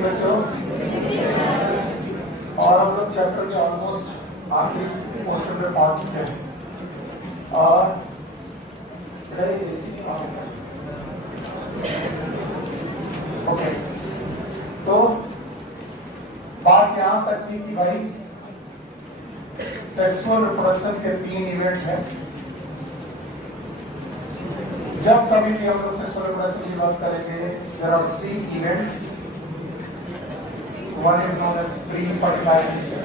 नहीं बच्चों? और हम लोग चैप्टर के ऑलमोस्ट आखिरी पोर्शन में पहुंच चुके हैं और ओके, तो बात यहाँ तक थी कि भाई सेक्सुअल रिप्रोडक्शन के 3 इवेंट हैं। जब कभी भी हम लोग सेक्सुअल रिप्रोडक्शन की बात करेंगे, there are 3 events. One is known as pre fertilization,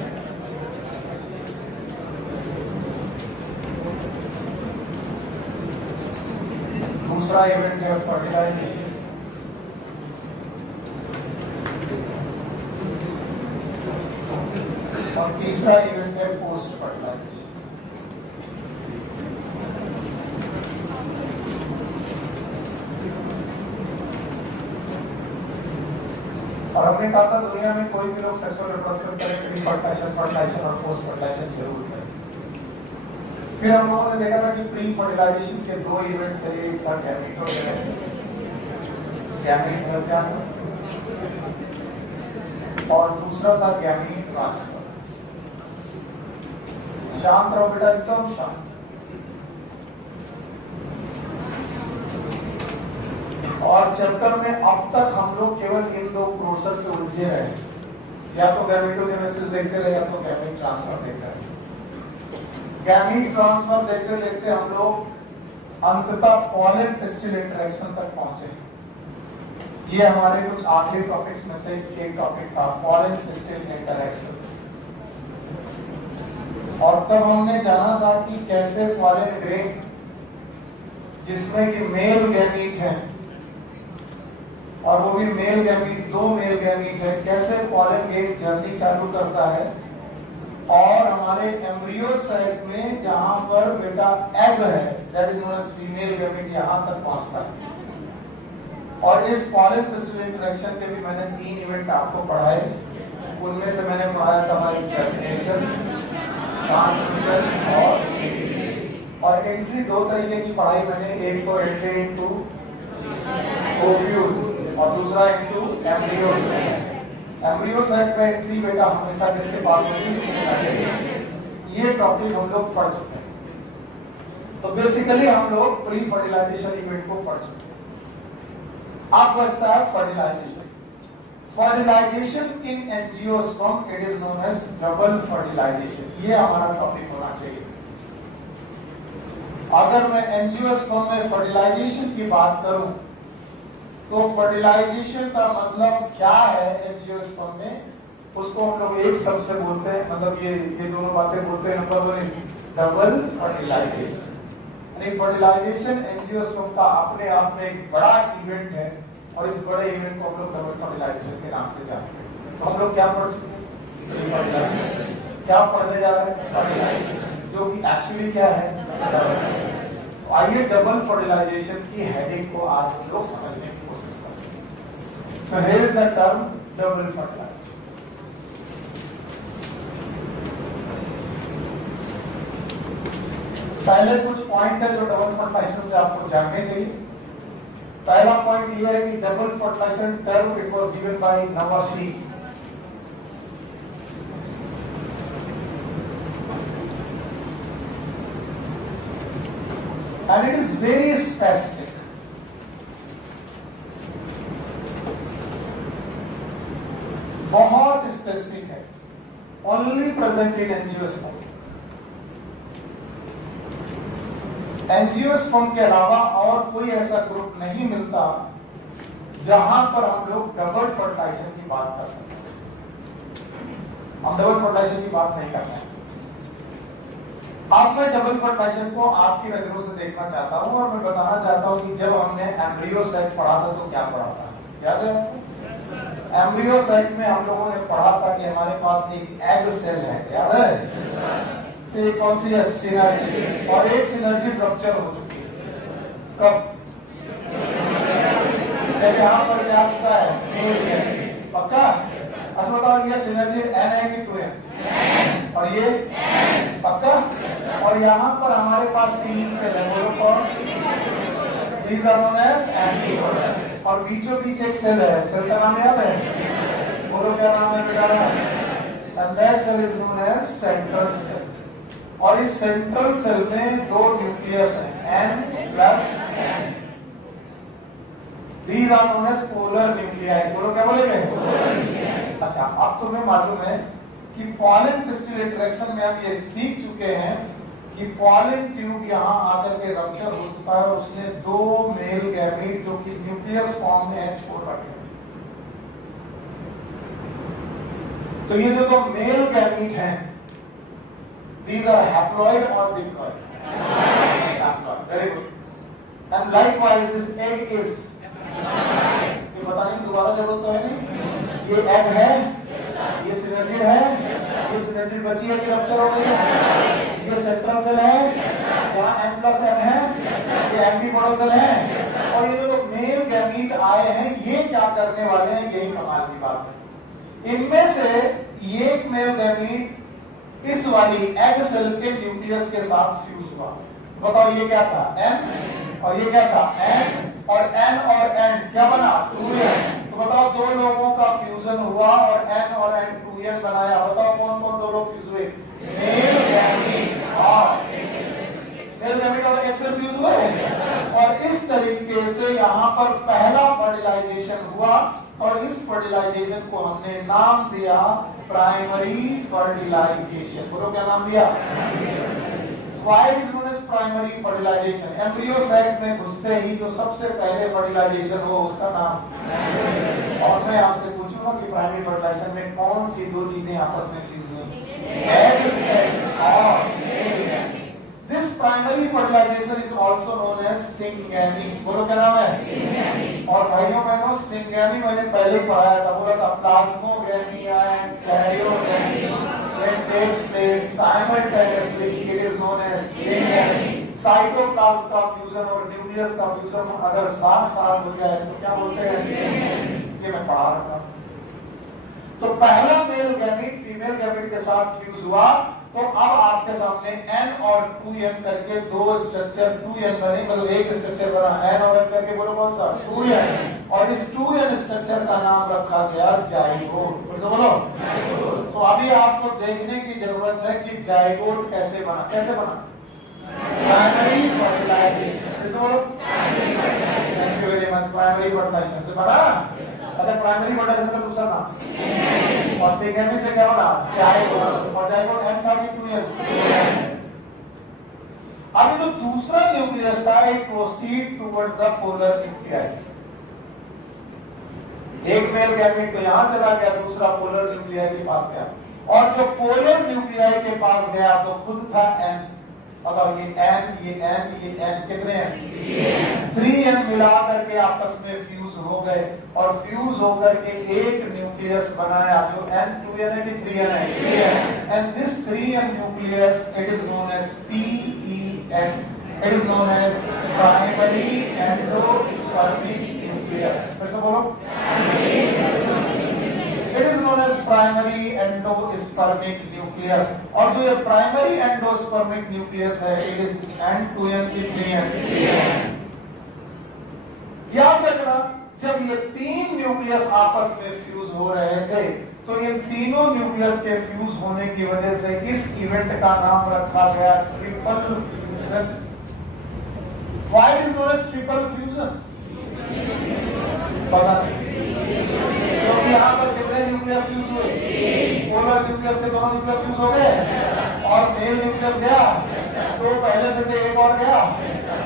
दूसरा इवेंट है फर्टिलाइजेशन, और तीसरा इवेंट है पोस्ट फर्टिलाइजेशन। और हमने कहा था दुनिया में कोई भी लोग सेक्सुअल रिप्रोडक्शन करें, प्री फर्टिलाइजेशन, फर्टिलाइजेशन और पोस्ट फर्टिलाइजेशन जरूर करें। फिर हम लोगों ने देखा था कि प्री फर्टिलाइजेशन के 2 इवेंट थे, एक था गैमेटोजेनेसिस, गैमेट निर्माण, और दूसरा था गैमीट ट्रांसफर। शांत रहो बेटा, एकदम शांत। और चैप्टर में अब तक हम लोग केवल इन 2 प्रोसेस पे उलझे रहे, या तो गैमेटोजेनेसिस देखते रहे या तो गैमीट ट्रांसफर देखते रहे। गैमीट ट्रांसफर देखते देखते हम लोग अंततः पॉलन टेस्टिल इंटरेक्शन तक पहुंचे। ये हमारे कुछ आखिरी टॉपिक्स में से एक टॉपिक था, पॉलन टेस्टिल इंटरेक्शन। और तब हमने जाना था कि कैसे पॉलन ग्रेन जिसमें कि मेल गैमीट है, और वो भी मेल गैमीट, 2 मेल गैमीट है, कैसे पॉलन ग्रेन जर्नी चालू करता है और हमारे एम्ब्रियो साइट में जहां पर बेटा एग है, that is known as female gamete, यहां तक पहुंचता है। और इस पॉलन टेस्टिल इंटरेक्शन के भी मैंने 3 इवेंट आपको पढ़ाए। उनमें से मैंने पढ़ाया था हमारी जर्मिनेशन, ट्रांसमिशन और एंट्री। 2 तरीके की पढ़ाई मैंने, एक तो एंट्री इनटू ओव्यूल और दूसरा into embryo site. Embryo site में एंट्री बेटा हमेशा किसके पास होगी? ये टॉपिक हम लोग पढ़ चुके हैं। तो बेसिकली हम लोग प्री फर्टिलाइजेशन इवेंट को पढ़ चुके हैं। अब बचता है fertilization. Fertilization in angiosperm, it is known as double fertilization. ये हमारा टॉपिक होना चाहिए। अगर मैं एंजियोस्पर्म में फर्टिलाइजेशन की बात करूं तो फर्टिलाइजेशन का मतलब क्या है एंजियोस्पर्म में, उसको हम लोग एक शब्द से बोलते हैं, मतलब ये दोनों बातें बोलते हैं। Number 1 double fertilization. यानी फर्टिलाइजेशन एंजियोस्पर्म का अपने आप में एक बड़ा इवेंट है, और इस बड़े इवेंट को हम लोग डबल फर्टिलाइजेशन के नाम से जानते हैं। तो हम लोग क्या पढ़ चुके हैं? क्या पढ़ने जा रहे हैं? फर्टिलाइजेशन, जो कि एक्चुअली क्या है? आइए डबल फर्टिलाइजेशन की हेडिंग को आज हम लोग समझने की कोशिश करते हैं। So here is the term double fertilization. पहले कुछ पॉइंट है जो डबल फर्टिलाइजेशन से आपको जानने चाहिए। पहला पॉइंट यह है कि double fertilization term it was given by नवासी। And it is very specific. बहुत स्पेसिफिक है, only present in angiosperm. Angiosperm के अलावा और कोई ऐसा ग्रुप नहीं मिलता जहां पर हम लोग डबल फर्टिलाइजेशन की बात कर सकते हैं। हम डबल फर्टिलाइजेशन की बात नहीं करते हैं। अब मैं डबल फर्टिलाइजेशन को आपकी नजरों से देखना चाहता हूं, और मैं बताना चाहता हूं कि जब हमने एम्ब्रियो साइट पढ़ा था तो क्या पढ़ा था, याद है आपको? एम्ब्रियो साइट में हम लोगों ने पढ़ा था कि हमारे पास एक एग सेल है, याद है? तो कौन सी है? सिनर्जी। और एक सिनर्जी रप्चर हो चुकी है। कब? यहाँ पर क्या होता है? पक्का? अच्छा बताओ, ये सिनर्जी एन है कि 2n? और ये पक्का? और यहाँ पर हमारे पास 3 सेल है, बोलो कौन? These are known as antibodies. और बीचों बीच एक सेल है, सेल का नाम याद है? बोलो क्या नाम है बेटा? And that cell is known as central cell. और इस सेंट्रल सेल में दो न्यूक्लियस हैं, N plus N। These are known as polar nuclei। बोलो क्या बोलेंगे? अच्छा, अब तुम्हें मालूम है कि पॉलन क्रिस्टल इंटरेक्शन में हम ये सीख चुके हैं कि पॉलन ट्यूब यहाँ आकर के रप्चर हो चुका है और उसने दो मेल गैमीट जो कि न्यूक्लियस फॉर्म में है छोड़ रखे। तो ये जो दो मेल गैमीट हैं, these are haploid or diploid? Haploid। Very good। And likewise this egg is, ये बताने की दोबारा जरूरत तो है नहीं। ये एग है, ये सिनर्जिड है, ये सिनर्जिड बची है कि रप्चर हो गई है। ये सेंट्रल सेल है, यहाँ N प्लस N है, ये एंटीपोडल सेल है। और ये जो मेल गैमीट आए हैं ये क्या करने वाले हैं, यही कमाल की बात है। इनमें से ये मेल गैमीट इस वाली एग सेल के न्यूक्लियस के साथ फ्यूज हुआ। बताओ ये क्या था? N और ये क्या था? N। और N और N क्या बना? 2N। तो बताओ दो लोगों का फ्यूजन हुआ और N और N 2N बनाया। बताओ कौन कौन दो लोग फ्यूज हुए? मेल गैमीट और एग सेल फ्यूज हुए। और इस तरीके से यहाँ पर पहला फर्टिलाइजेशन हुआ और इस फर्टिलाइजेशन को हमने नाम दिया प्राइमरी फर्टिलाइजेशन। बोलो क्या नाम दिया? Why is known as primary fertilization? Embryo sac में घुसते ही जो सबसे पहले फर्टिलाइजेशन हो उसका नाम। और मैं आपसे पूछूंगा कि प्राइमरी फर्टिलाइजेशन में कौन सी दो चीजें आपस में फ्यूज हुई? एग सेल और this primary fertilization is also known as syngamy. बोलो क्या नाम है? सिंगैमी। और भाइयों बहनों सिंगैमी मैंने पहले पढ़ाया था, बोला था plasmogamy and karyogamy when takes place simultaneously it is known as syngamy। Cytoplasm का फ्यूजन और न्यूक्लियस का फ्यूजन अगर साथ साथ हो जाए तो क्या बोलते हैं? सिंगैमी। ये मैं पढ़ा रहा था। तो पहला मेल गैमीट फीमेल गैमीट के साथ फ्यूज हुआ तो अब आपके सामने N और 2N करके दो स्ट्रक्चर 2N बने, मतलब एक स्ट्रक्चर बना N और N करके। बोलो कौन सा? 2N। और इस 2N स्ट्रक्चर का नाम रखा गया जाइगोट। बोलो। तो अभी आपको देखने की जरूरत है कि जाइगोट कैसे बना। कैसे बना? Primary fertilization. कैसे बोलो? Thank you very much. Primary fertilization से बना। अच्छा, प्राइमरी फर्टिलाइजेशन का दूसरा नाम और सेकेंडरी से क्या बना? जाइगोट। और जाइगोट N था कि 2N? अब जो दूसरा न्यूक्लियस था it proceed toward the polar nucleus. एक मेल गैमीट तो यहां चला गया, दूसरा पोलर न्यूक्लियाई के पास गया। और जो पोलर न्यूक्लियाई के पास गया तो खुद था N। अगर ये N कितने हैं? 3N मिला करके आपस में फ्यूज हो गए और फ्यूज होकर के एक न्यूक्लियस बनाया जो N 2N है कि 3N है? And this 3N nucleus it is known as PEN। It is known as primary endospermic nucleus. फिर से बोलो। It is known as primary endospermic nucleus. और जो ये प्राइमरी एंडोस्पर्मिक न्यूक्लियस है इट इज N 2N की 3N। याद रखना जब ये तीन न्यूक्लियस आपस में फ्यूज हो रहे थे तो ये तीनों न्यूक्लियस के फ्यूज होने की वजह से इस इवेंट का नाम रखा गया triple fusion. Why is known as triple fusion? पता नहीं क्योंकि यहाँ पर कितने न्यूक्लियस फ्यूज हुए? पोलर न्यूक्लियस से दोनों न्यूक्लियस फ्यूज हो गए और मेल न्यूक्लियस गया तो पहले से थे एक और गया,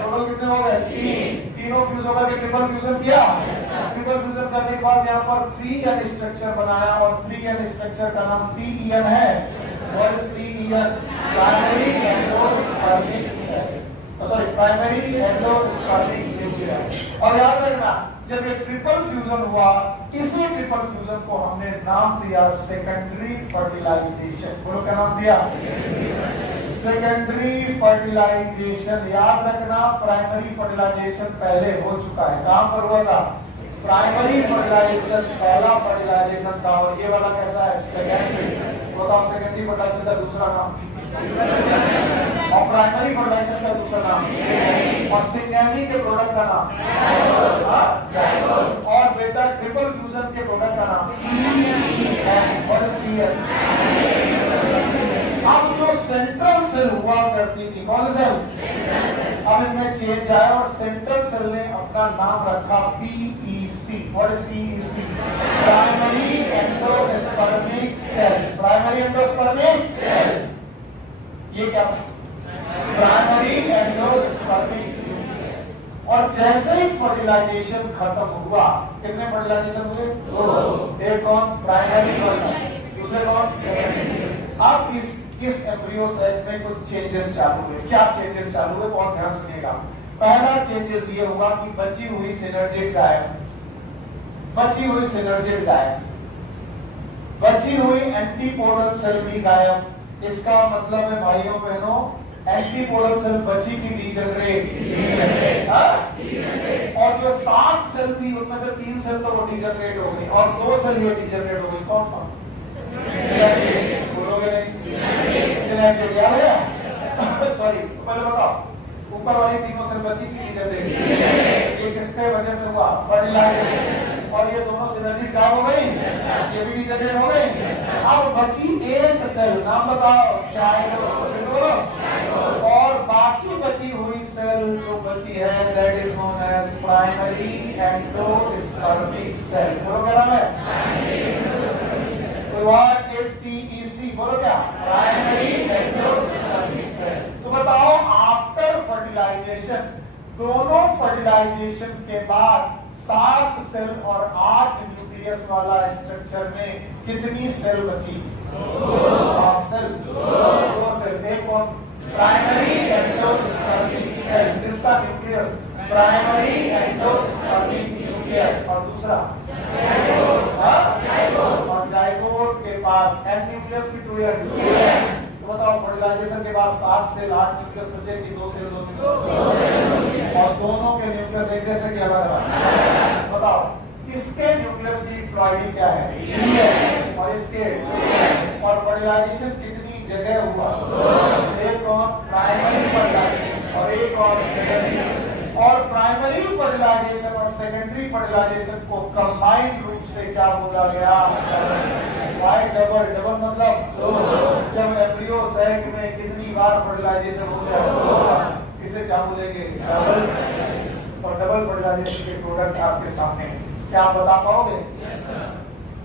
टोटल कितने हो गए? 3। तीनों फ्यूज होकर के ट्रिपल फ्यूजन किया। ट्रिपल फ्यूजन करने के बाद यहाँ पर 3N स्ट्रक्चर बनाया और 3N स्ट्रक्चर का नाम PEN है। What is PEN? Primary endospermic cell. Sorry, primary endospermic nucleus. और याद रखना जब ये ट्रिपल फ्यूजन हुआ इसी ट्रिपल फ्यूजन को हमने नाम दिया सेकेंडरी फर्टिलाइजेशन। बोलो क्या नाम दिया? Secondary fertilization. याद रखना प्राइमरी फर्टिलाइजेशन पहले हो चुका है। कहां पर हुआ था? प्राइमरी फर्टिलाइजेशन पहला फर्टिलाइजेशन था और ये वाला कैसा है? सेकेंडरी। बताओ सेकेंडरी फर्टिलाइजेशन का दूसरा नाम और प्राइमरी फर्टिलाइजेशन का दूसरा नाम और सिंगैमी के प्रोडक्ट का नाम और बेटा ट्रिपल फ्यूजन के प्रोडक्ट का नाम क्लियर? अब जो सेंट्रल सेल हुआ करती थी, कौन सेल? अब इनमें चेंज आया और सेंट्रल सेल ने अपना नाम रखा PEC। What is PEC? Primary endospermic cell. Primary endospermic cell, ये क्या? Primary endospermic. और जैसे ही फर्टिलाइजेशन खत्म हुआ, कितने फर्टिलाइजेशन हुए? 2। एक कौन? प्राइमरी फर्टिलाइजेशन, दूसरे कौन? सेकेंडरी। अब इस एम्ब्रियो सेल में कुछ चेंजेस चालू हुए। क्या चेंजेस चालू हुए? बहुत ध्यान सुनिएगा। पहला चेंजेस ये होगा कि बची हुई सिनर्जिड गायब, बची हुई सिनर्जिड गायब, बची हुई एंटीपोडल सेल भी गायब। इसका मतलब है भाइयों बहनों, एंटीपोडल सेल बची की डीजनरेट, और जो 7 सेल थी उनमें से 3 सेल तो वो डीजनरेट हो गई और 2 सेल ये डीजनरेट हो गई। कौन कौन? बोलोगे नहीं? सिनर्जिड याद है? सॉरी, पहले बताओ, ऊपर वाली तीनों सेल बची की डीजनरेट, ये किसके वजह से हुआ? फर्टिलाइजेशन। और ये दोनों सिनर्जिड गायब हो गई, ये भी डीजनरेट हो गई। अब बची एक सेल, नाम बताओ? जाइगोट। और बाकी बची हुई सेल जो बची है, that is known as primary endospermic cell. बोलो क्या नाम है? What is PEC? बोलो क्या? Primary endospermic cell. तो बताओ, आफ्टर फर्टिलाइजेशन, दोनों फर्टिलाइजेशन के बाद 7 सेल और 8 न्यूक्लियस वाला स्ट्रक्चर में कितनी सेल बची? 7 सेल, 2 सेल। एक कौन? प्राइमरी एंडोस्पर्मिक सेल, जिसका न्यूक्लियस प्राइमरी एंडोस्पर्मिक न्यूक्लियस, और दूसरा और जाइगोट के पास एंड न्यूक्लियस की 2 एंड। तो बताओ, फर्टिलाइजेशन के बाद 7 सेल 8 न्यूक्लियस बचे कि 2 सेल 2 न्यूक्लियस, और दोनों के न्यूक्लियस एक जैसे कि अलग। बताओ, इसके न्यूक्लियस की प्रायोरिटी क्या है? और इसके, और फर्टिलाइजेशन कितनी जगह हुआ? एक कौन? प्राइमरी फर्टिलाइजेशन और एक और सेकेंडरी। और प्राइमरी फर्टिलाइजेशन और सेकेंडरी फर्टिलाइजेशन को कंबाइंड रूप से क्या बोला गया? Y double. डबल मतलब 2। जब एम्ब्रियो सैक में कितनी बार फर्टिलाइजेशन हो गया, इसे क्या बोलेंगे? डबल। और डबल फर्टिलाइजेशन के प्रोडक्ट आपके सामने, क्या आप बता पाओगे?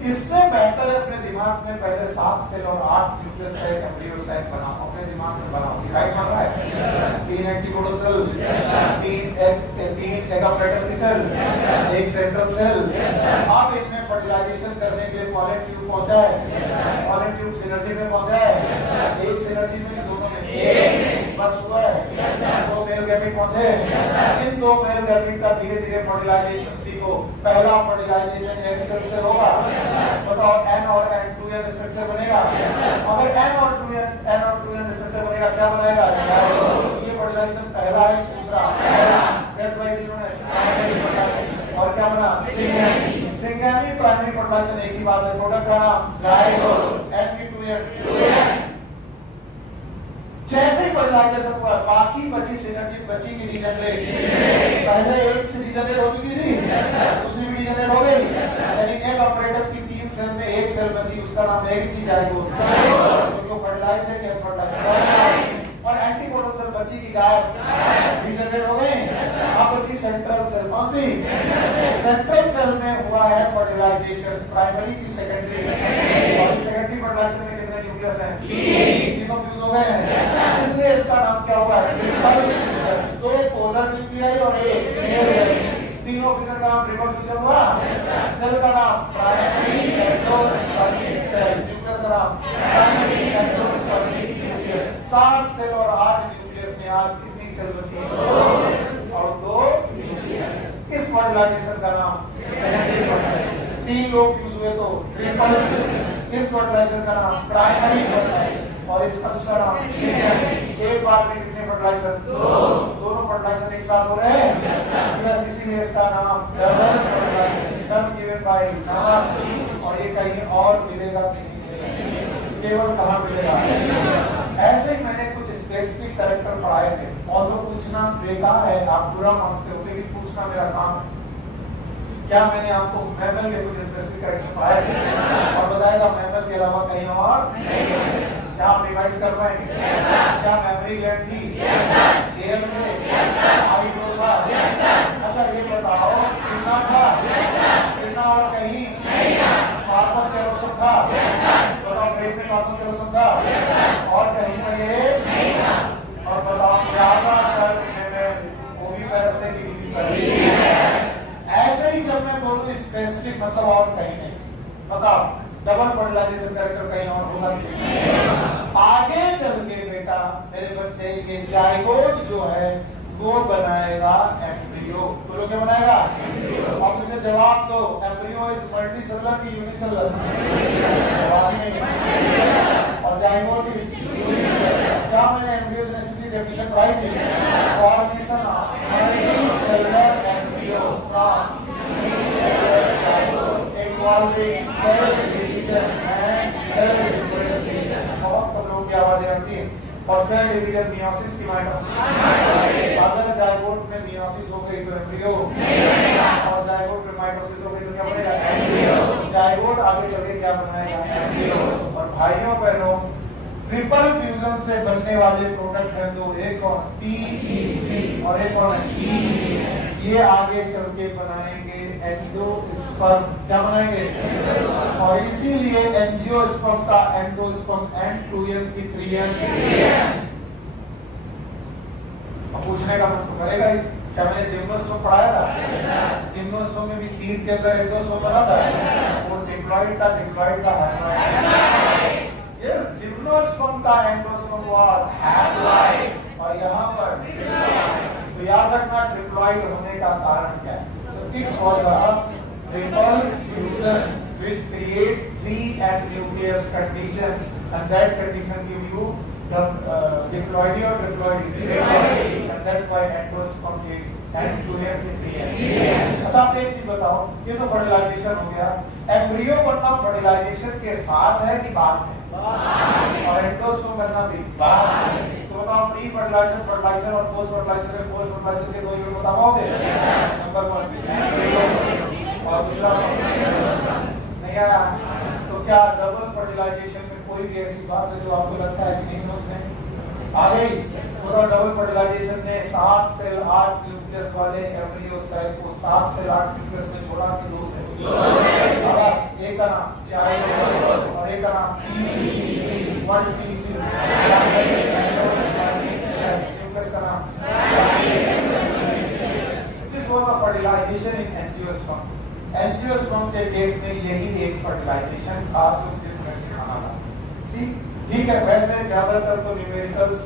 इससे बेहतर है अपने दिमाग में पहले 7 सेल और 8 न्यूक्लियस का एक एम्ब्रियो साइट बनाओ, अपने दिमाग में बनाओ। दिखाई पड़ रहा है? 3 एंटीपोडल सेल, 3 एगाप्लेटस की सेल, 1 सेंट्रल सेल। अब इनमें फर्टिलाइजेशन करने के लिए पॉलन ट्यूब पहुंचा है, पॉलन ट्यूब सिनर्जी में पहुंचा है। एक सिनर्जी में, दोनों में एक बस हुआ है। 2 मेल गैमेट पहुंचे, इन 2 मेल गैमेट का धीरे धीरे फर्टिलाइजेशन सीखो। पहला फर्टिलाइजेशन एग सेल से होगा। बताओ, N और N 2N स्ट्रक्चर बनेगा। अगर N और 2N स्ट्रक्चर बनेगा, क्या बनाएगा? ये फर्टिलाइजेशन पहला है। दूसरा और क्या बना? सिंगेमी प्राइमरी फर्टिलाइजेशन एक ही बात है। प्रोडक्ट का नाम जाइगोट, N2N। जैसे ही फर्टिलाइजेशन हुआ, बाकी बची सिनर्जी बची की डीजनरेट। पहले एक से डीजनरेट हो चुकी थी, दूसरी भी डीजनरेट हो गई, यानी एक ऑपरेटर्स की 3 सेल में 1 सेल बची, उसका नाम नेगेटिव जाइगोट। जो फर्टिलाइज है, क्या फर्टिलाइज। और एंटीपोडल सेल बची की गायब, डीजनरेट हो गई। अब बची सेंट्रल सेल। कौन सी? सेंट्रल सेल में हुआ है फर्टिलाइजेशन, प्राइमरी की सेकेंडरी। और सेकेंडरी फर्टिलाइजेशन में कितने न्यूक्लियस हैं? 3 फ्यूज हो गए हैं, इसलिए इसका नाम क्या हुआ है? ट्रिपल। 2 पोलर न्यूक्लियाई और 1 मेल। तीनों फ्यूजन का नाम ट्रिपल फ्यूजन हुआ। सेल का नाम प्राइमरी एंडोस्पर्मिक सेल, न्यूक्लियस का नाम प्राइमरी एंडोस्पर्मिक न्यूक्लियस। 7 सेल और 8 न्यूक्लियस में आज कितनी सेल बची? 2 और 2 न्यूक्लियस। इस फर्टिलाइजेशन का नाम सेकेंडरी फर्टिलाइजेशन। 3 लोग फ्यूज हुए तो ट्रिपल। इस फर्टिलाइजेशन का नाम प्राइमरी फर्टिलाइजेशन और इसका दूसरा नाम सेकेंडरी। एक बार में कितने फर्टिलाइजर? 2। दोनों फर्टिलाइजर एक साथ हो रहे हैं, इसीलिए इसका नाम डबल फर्टिलाइजेशन गिवन बाय नाम। और ये कहीं और मिलेगा नहीं, केवल कहाँ मिलेगा? ऐसे ही मैंने कुछ स्पेसिफिक कैरेक्टर पढ़ाए थे, और तो पूछना बेकार है, आप बुरा मानते हो, लेकिन पूछना मेरा काम है। क्या मैंने आपको मैमल के कुछ स्पेसिफिक कैरेक्टर पढ़ाए थे और बताएगा बनेगा मैमल के अलावा कहीं और क्या आप रिवाइज कर रहे हैं? क्या मेमोरी ग्लैंड थी? एयर से आई था। अच्छा ये बताओ कितना था? कितना और कहीं वापस कैरोसन था? बताओ ब्रेक में वापस कैरोसन था और कहीं पर ये और बताओ क्या था? वो भी पैरस्ते की ऐसे ही जब मैं बोलूं स्पेसिफिक मतलब और कहीं नहीं। बताओ डबल फर्टिलाइजेशन कैरेक्टर कहीं और होगा? आगे चल के बेटा मेरे बच्चे ये जाइगोट जो है वो बनाएगा एम्ब्रियो। बोलो क्या बनाएगा? अब मुझे जवाब दो, एम्ब्रियो इज मल्टीसेलुलर की यूनिसेलुलर? जवाब नहीं। और जाइगोट क्या मैंने एम्ब्रियोजेनेसिस की डेफिनेशन पढ़ाई थी? Formation of multicellular embryo from unicellular zygote involving cell division and cell differentiation. बहुत कम लोगों की आवाजें आती है। और सेल डिवीजन मियोसिस की माइटोसिस। अगर जाइगोट में मियोसिस हो गई तो एम्ब्रियो, और जाइगोट में माइटोसिस हो गई तो क्या बनेगा? एम्ब्रियो। जाइगोट आगे चल के क्या बनाएगा? एम्ब्रियो। और भाइयों बहनों ट्रिपल फ्यूजन से बनने वाले प्रोडक्ट हैं दो, एक और PEC और एक और ये आगे चल के बनाएंगे एंडोस्पर्म। क्या बनाएंगे? और इसीलिए एंजियोस्पर्म का एंडोस्पर्म N2N की 3N। अब पूछने का मन तो करेगा ही, क्या मैंने जिम्नोस्पर्म पढ़ाया था? जिम्नोस्पर्म में भी सीड के अंदर एंडोस्पर्म बना था। वो डिप्लॉइड का हैप्लॉइड। यस, जिम्नोस्पर्म का एंडोस्पर्म वाज हैप्लॉइड और यहाँ पर तो याद रखना ट्रिप्लॉइड होने का कारण क्या है? So it was a triple fusion which create 3N nucleus condition and that condition give you the diploidy or triploidy and that's why endosperm is N2N 3N। अच्छा आप एक चीज बताओ, ये तो फर्टिलाइजेशन हो गया। एम्ब्रियो बनना फर्टिलाइजेशन के साथ है कि बाद में? और एंडोस्पर्म बनना भी बाद में। तो बताओ प्री फर्टिलाइजेशन, फर्टिलाइजेशन और पोस्ट फर्टिलाइजेशन के पोस्ट फर्टिलाइजेशन के दो यूनिट बता पाओगे? नंबर 1 और दूसरा नहीं आया। तो क्या डबल फर्टिलाइजेशन में कोई भी ऐसी बात है जो आपको लगता है कि नहीं समझते? आ गई? पूरा डबल फर्टिलाइजेशन ने 7 से 8 न्यूक्लियस वाले एम्ब्रियो सेल को 7 से 8 न्यूक्लियस में छोड़ा कि 2 से? एक का नाम जाइगोट और एक का नाम PEC। What is PEC? Nucleus का नाम। This was a fertilization in angiosperm. Angiosperm के केस में यही एक फर्टिलाइजेशन था जो जिसमें सिखाना था। ठीक है, वैसे ज्यादातर तो न्यूमेरिकल्स,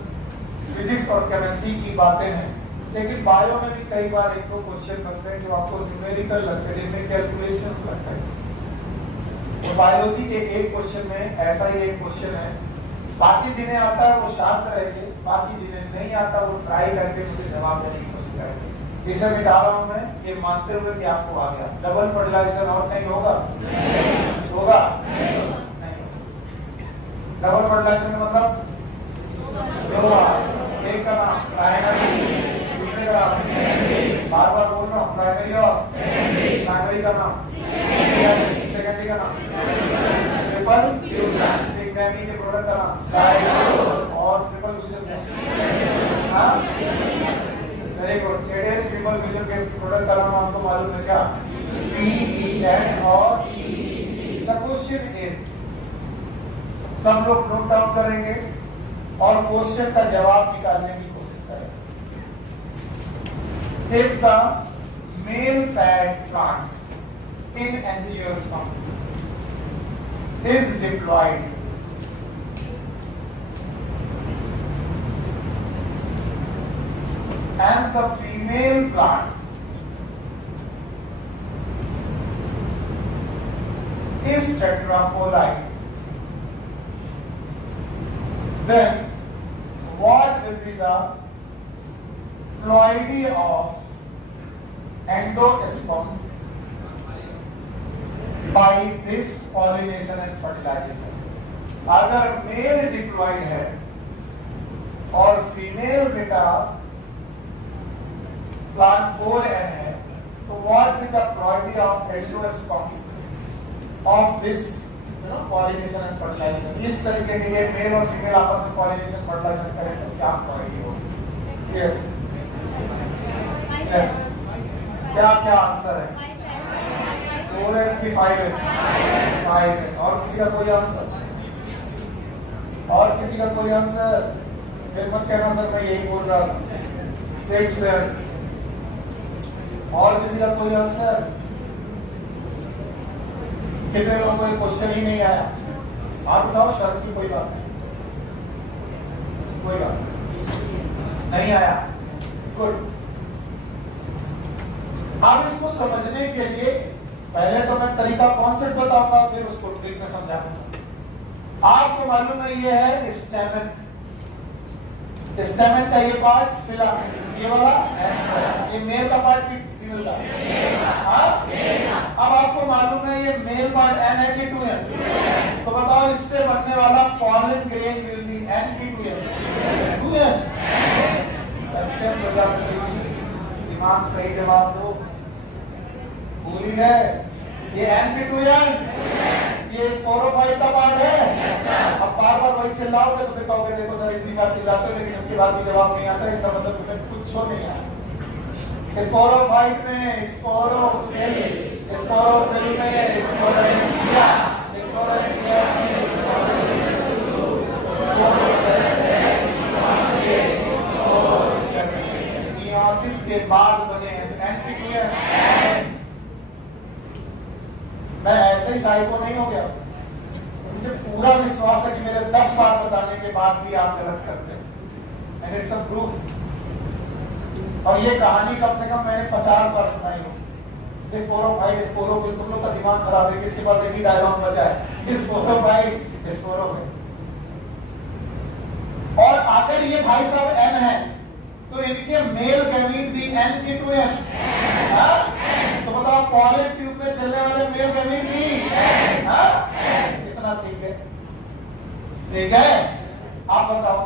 फिजिक्स और केमिस्ट्री की बातें हैं, लेकिन बायो में भी कई बार एक दो क्वेश्चन बनते हैं जो आपको न्यूमेरिकल लगते हैं, जिसमें कैलकुलेशंस लगते हैं। तो बायोलॉजी के एक क्वेश्चन में ऐसा ही एक क्वेश्चन है। बाकी जिन्हें आता है वो शांत रहेंगे, बाकी जिन्हें नहीं आता वो ट्राई करके मुझे जवाब देने की कोशिश करेंगे। इसे मिटा रहा हूं मैं ये मानते हुए कि आपको आ गया। डबल फर्टिलाइजेशन और नहीं होगा? होगा? डबल फर्टिलाइजेशन का मतलब एक का नाम प्राइमरी, दूसरे का नाम सेकेंडरी। बार बार बोल रहा हूँ, प्राइमरी और प्राइमरी का नाम सेकेंडरी का नाम ट्रिपल फ्यूजन। सेकेंडरी के प्रोडक्ट का नाम जाइगोट और ट्रिपल फ्यूजन में हाँ वेरी गुड। ट्रिपल फ्यूजन के प्रोडक्ट का नाम आपको मालूम है क्या? PEN और PEC। द क्वेश्चन इज, सब लोग नोट डाउन करेंगे और क्वेश्चन का जवाब निकालने की कोशिश करेंगे। If the male pad plant in angiosperm is diploid, and the female plant is tetraploid, then what will be the ploidy of endosperm by this pollination and fertilization? अगर mail diploid है और female बेटा plant 4N है, तो what will the ploidy of endosperm of this pollination and fertilization. इस तरीके के ये मेल और फीमेल आपस में पॉलिनेशन फर्टिलाइजेशन करें तो क्या क्वालिटी होगी? यस यस, क्या क्या आंसर है? 4 है कि 5 है? 5 है। और किसी का कोई आंसर? और किसी का कोई आंसर? फिर मत कहना सर मैं यही बोल रहा था। 6 है। और किसी का कोई आंसर? कितने लोगों को क्वेश्चन ही नहीं आया? आप बताओ, शर्त की कोई बात नहीं, कोई बात नहीं आया। गुड। अब इसको समझने के लिए पहले तो मैं तरीका कॉन्सेप्ट बताऊंगा, फिर उसको ट्रिक में समझाऊंगा। आपको मालूम है ये है स्टेमन। स्टेमन का ये पार्ट फिलामेंट, ये वाला ये मेल का पार्ट की फीमेल का। अब आपको मालूम है ये मेल पार्ट एन है कि 2n? तो बताओ इससे बनने वाला pollen grain will be N की 2n? 2n। दिमाग सही जवाब दो। भूली है ये एन की 2n, ये स्पोरोफाइट का पार्ट है। अब बार बार वही चिल्लाओगे तो फिर कहोगे देखो सर इतनी बार चिल्लाते हो लेकिन उसके बाद भी जवाब नहीं आता, इसका मतलब तुम्हें कुछ हो नहीं आया। स्पोरोफाइट में स्पोरोफिल, स्पोरोफिल में स्पोरेंजिया, मियोसिस के बाद बने एंटीक्लियर। मैं ऐसे ही साइको नहीं हो गया, मुझे पूरा विश्वास है कि मेरे 10 बार बताने के बाद भी आप गलत करते हैं। And it's a proof. और ये कहानी कम से कम मैंने 50 बार सुनाई हो। स्पोरोफाइट, स्पोरोफिल, तुम लोग का दिमाग खराब है, किसके पास एक ही डायलॉग बचा है, स्पोरोफाइट, स्पोरोफिल। और अगर ये भाई साहब एन है तो इनके मेल गैमीट भी एन की 2n। तो बताओ पॉलन ट्यूब में चलने वाले मेल गैमीट भी कितना सीख गए? सीख गए? आप बताओ।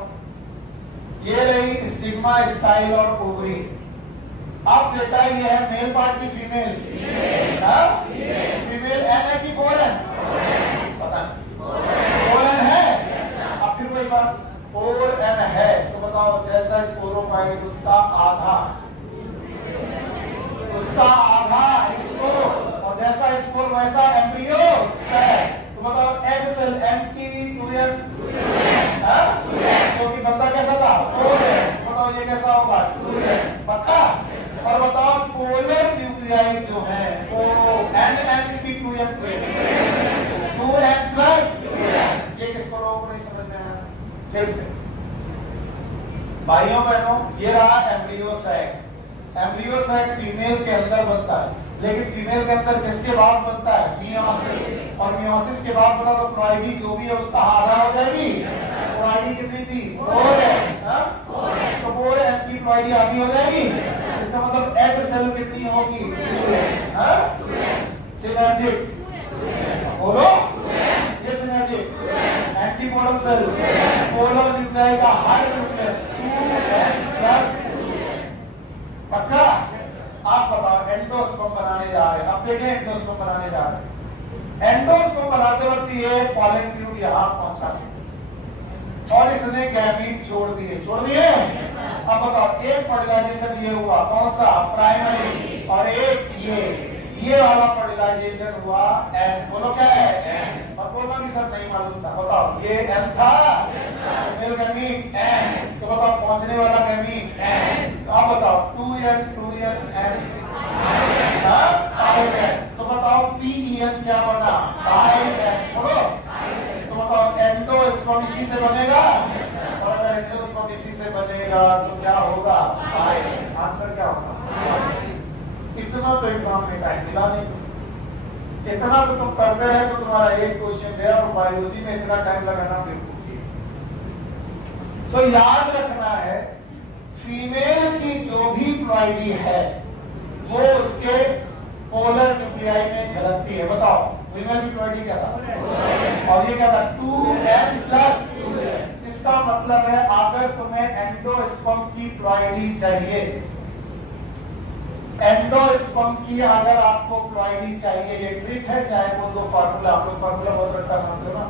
ये रही स्टिग्मा, स्टाइल और ओवरी। अब बेटा ये है मेल पार्ट की फीमेल। फीमेल एन है कि 4n? पता नहीं। 4n है। अब फिर कोई बात 4n है तो बताओ जैसा स्पोरोफाइट उसका आधा स्पोर, और जैसा स्पोर वैसा एम्ब्रियो सेल। तो बताओ एग सेल एन की 2n, क्योंकि बंदा कैसा था 4n। बताओ ये कैसा होगा 2n, पक्का। और बताओ पोलर न्यूक्लियाई जो है वो एन की 2n, 2n प्लस। ये किसको लोगों को नहीं समझ में आया? फिर से भाइयों बहनों, ये रहा embryo sac. Embryo sac female के अंदर बनता है, लेकिन फीमेल के अंदर किसके बाद बनता है? मियोसिस। और मियोसिस के बाद बना तो प्लॉइडी जो भी है उसका आधा हो जाएगी। प्लॉइडी कितनी थी? 4n। तो 4n की प्लॉइडी आधी हो जाएगी। इसका मतलब एग सेल कितनी होगी? सिनर्जिक। बोलो ये synergid. Antipodal cell, polar nuclei का हर न्यूक्लियस 2n प्लस। पक्का? आप बताओ एंडोस्पर्म बनाने जा रहे हैं। अब देखें एंडोस्पर्म बनाने जा रहे हैं। एंडोस्पर्म बनाते वक्त ये पॉलन ट्यूब यहाँ पहुंचा और इसने गैमीट छोड़ दिए। अब बताओ एक फर्टिलाइजेशन ये हुआ कौन सा? प्राइमरी। और एक ये वाला फर्टिलाइजेशन हुआ एन। बोलो क्या है? एन। और बोलना कि सर नहीं मालूम था। बताओ ये एन था, मेल गैमीट एन। तो बताओ पहुंचने वाला गैमीट एन। तो आप बताओ 2n, 2n एन। तो बताओ PEN क्या बना? 5n। बोलो। तो बताओ एंडोस्पर्म इसी से बनेगा, और अगर एंडोस्पर्म इसी से बनेगा तो क्या होगा? 5n। आंसर क्या होगा? इतना तो एग्जाम में टाइम मिला नहीं। इतना तो तुम करते रहे तो तुम्हारा एक क्वेश्चन गया, और बायोलॉजी में इतना टाइम लगाना बिल्कुल। सो याद रखना है फीमेल की जो भी प्लॉइडी है वो उसके पोलर न्यूक्लियाई में झलकती है। बताओ फीमेल की प्लॉइडी क्या था? और ये क्या था? 2n plus. इसका मतलब है अगर तुम्हें एंडोस्पर्म की प्लॉइडी चाहिए, एंडोस्पर्म की अगर आपको प्लॉइडी चाहिए, ये ट्रिक है, चाहे वो दो फार्मूला, आप लोग फार्मूला बहुत रखा मानते हो ना,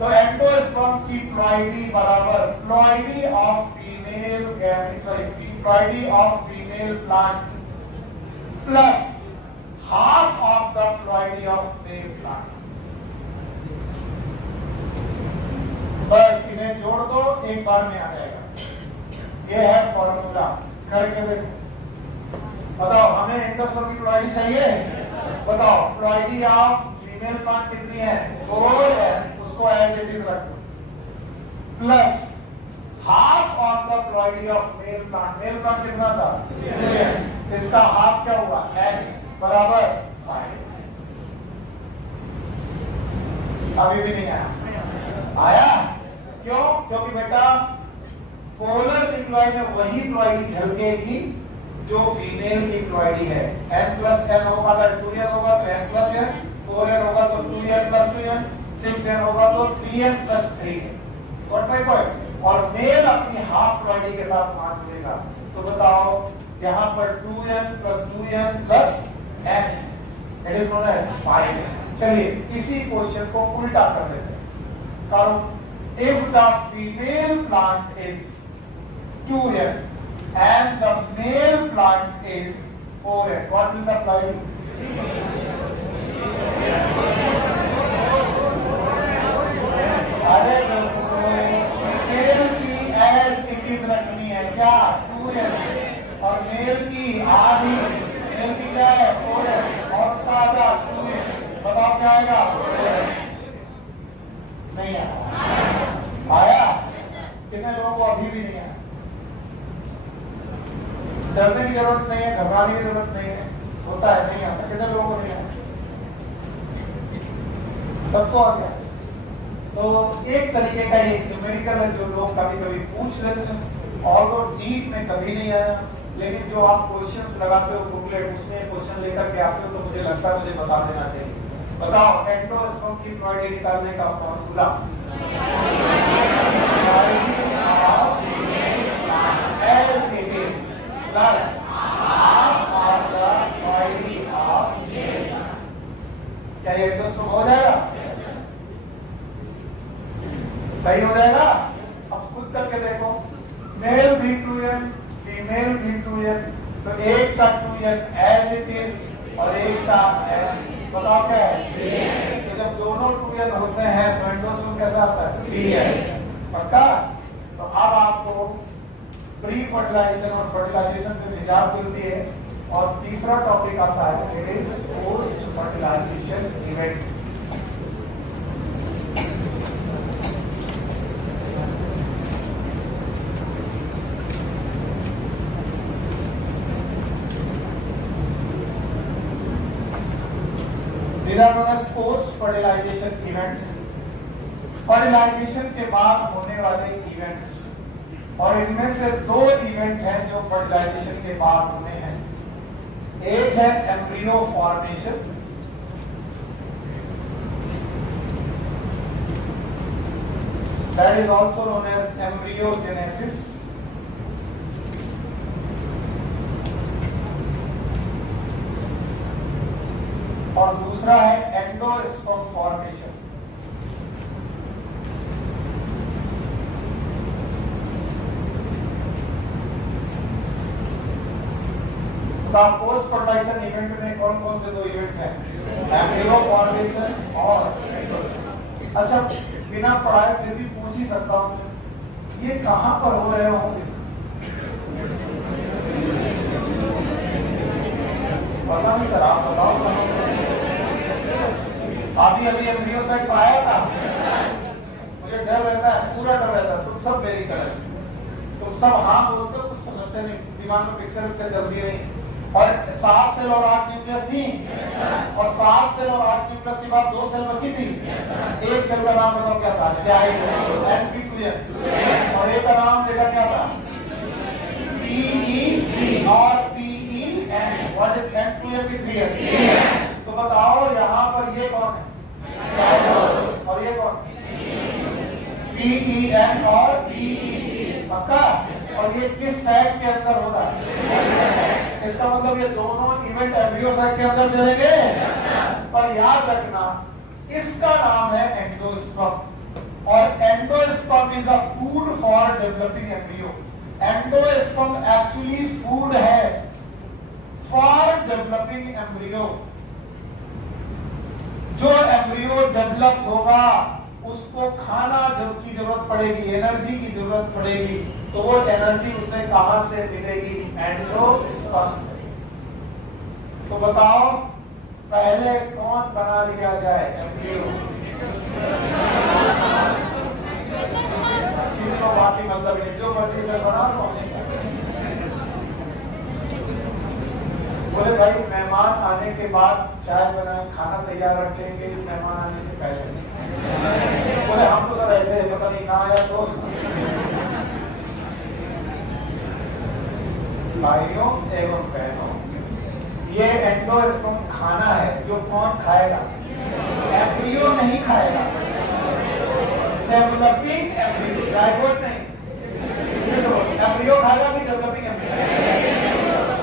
तो एंडोस्पर्म की प्लॉइडी बराबर ploidy of female ploidy of female plant plus half of the ploidy of male plant. बस इन्हें जोड़ दो, एक बार में आ जाएगा। ये है फॉर्मूला, करके देखो। बताओ हमें एंडोस्पर्म की प्लॉइडी चाहिए? बताओ प्लॉइडी ऑफ फीमेल प्लांट कितनी है? 4 है, उसको एज इट इज रख दो, plus half of the ploidy of male plant. Male plant कितना था? 2, इसका हाफ क्या हुआ? बराबर 5। अभी भी नहीं आया? आया? क्यों? क्योंकि बेटा पोलर इम्प्लॉय में वही प्लॉइडी झलकेगी जो फीमेल की प्लॉइडी है। n+n होगा, अगर 2n होगा तो n+n, 4n होगा तो 2n+2n, 6n होगा तो 3n+3n। What my point? और मेल अपनी हाफ प्लॉइडी के साथ मान लेगा। तो बताओ यहां पर 2n + 2n + n, it is known as 5n। चलिए इसी क्वेश्चन को उल्टा कर देते हैं। करो, if the female plant is 2n and the male plant is 4n, what will the ploidy? अरे मेल की एज इट इज रखनी है क्या? 2n, और मेल की आधी, मेल की क्या है? 4n, और उसका आधा 2n। बताओ क्या आएगा? 4n। नहीं आया? आया? कितने लोगों को अभी भी नहीं आया? डरने की जरूरत नहीं है, घबराने की जरूरत नहीं है, होता है, नहीं आता। कितने लोगों को नहीं आया? सबको आ गया। तो एक तरीके का एक न्यूमेरिकल है जो लोग कभी कभी पूछ लेते हैं, और वो डीप में कभी नहीं आया, लेकिन जो आप क्वेश्चंस लगाते हो बुकलेट, उसमें क्वेश्चन लेकर के आते हो, तो मुझे लगता है मुझे बता देना चाहिए। बताओ एंडोस्पर्म की प्लॉइडी निकालने का formula? As it is plus half of the ploidy of male. क्या ये एंडोस्पर्म हो जाएगा? सही हो जाएगा? अब खुद करके देखो, मेल भी 2n, फीमेल भी 2n, तो एक का 2n एज इट इज और एक का n। बताओ क्या है? तो जब दोनों 2n होते हैं तो एंडोस्पर्म कैसा आता है? 3n। पक्का? तो अब आपको प्री फर्टिलाइजेशन और फर्टिलाइजेशन में निजात मिलती है। और तीसरा टॉपिक आता है, it is post fertilization event. These are known as post fertilization events. Fertilization के बाद होने वाले इवेंट्स, और इनमें से 2 इवेंट हैं जो फर्टिलाइजेशन के बाद होने हैं। एक है embryo formation, that is also known as embryogenesis. और दूसरा है एंडोस्पर्म फॉर्मेशन। तो पोस्ट फर्टिलाइजेशन इवेंट में कौन कौन से 2 इवेंट हैं? एम्ब्रियो फॉर्मेशन और एंडोस्पर्म। अच्छा, बिना पढ़ाए फिर भी पूछ ही सकता हूं, ये कहां पर हो रहे होंगे? पता नहीं सर, आप बताओ। अभी एम्ब्रियो साइट पाया था, मुझे डर रहता है, पूरा डर रहता है। तुम सब मेरी तरह, तुम सब हाँ बोलते हो, कुछ समझते नहीं, दिमाग में पिक्चर चलती नहीं। और 7 सेल और 8 न्यूक्लियस थी, और 7 सेल और 8 न्यूक्लियस के बाद 2 सेल बची थी। एक सेल का नाम बताओ क्या था? एनपी2एन। और एक का नाम लेकर क्या था? PEC और PEN। व्हाट इज N2N की 3N? तो बताओ यहाँ पर ये कौन है? और ये कौन? PEN और PEC। पक्का? और ये किस साइड के अंदर होता है? इसका मतलब ये दोनों इवेंट एम्ब्रियो साइट के अंदर चलेंगे। पर याद रखना इसका नाम है एंडोस्पर्म और endosperm is a food for developing embryo. Endosperm actually food है फॉर डेवलपिंग एम्ब्रियो। जो एम्ब्रियो डेवलप होगा उसको खाना की जरूरत पड़ेगी, एनर्जी की जरूरत पड़ेगी, तो वो एनर्जी उसे कहां से मिलेगी? एंडोस्पर्म से। तो बताओ पहले कौन बना लिया जाए एम्ब्रियो? किसी को बाकी मतलब नहीं, जो मर्जी से बना तो बोले भाई मेहमान आने के बाद चाय बनाए, खाना तैयार रखेंगे मेहमान आने से पहले। बोले हम तो सब ऐसे पता नहीं कहाँ आया। तो भाइयों एवं बहनों, ये एंडोस्पर्म खाना है जो कौन खाएगा? एम्ब्रियो नहीं खाएगा। डेवलपिंग एम्ब्रियो, जायगोट नहीं। एम्ब्रियो खाएगा कि डेवलपिंग एम्ब्रियो?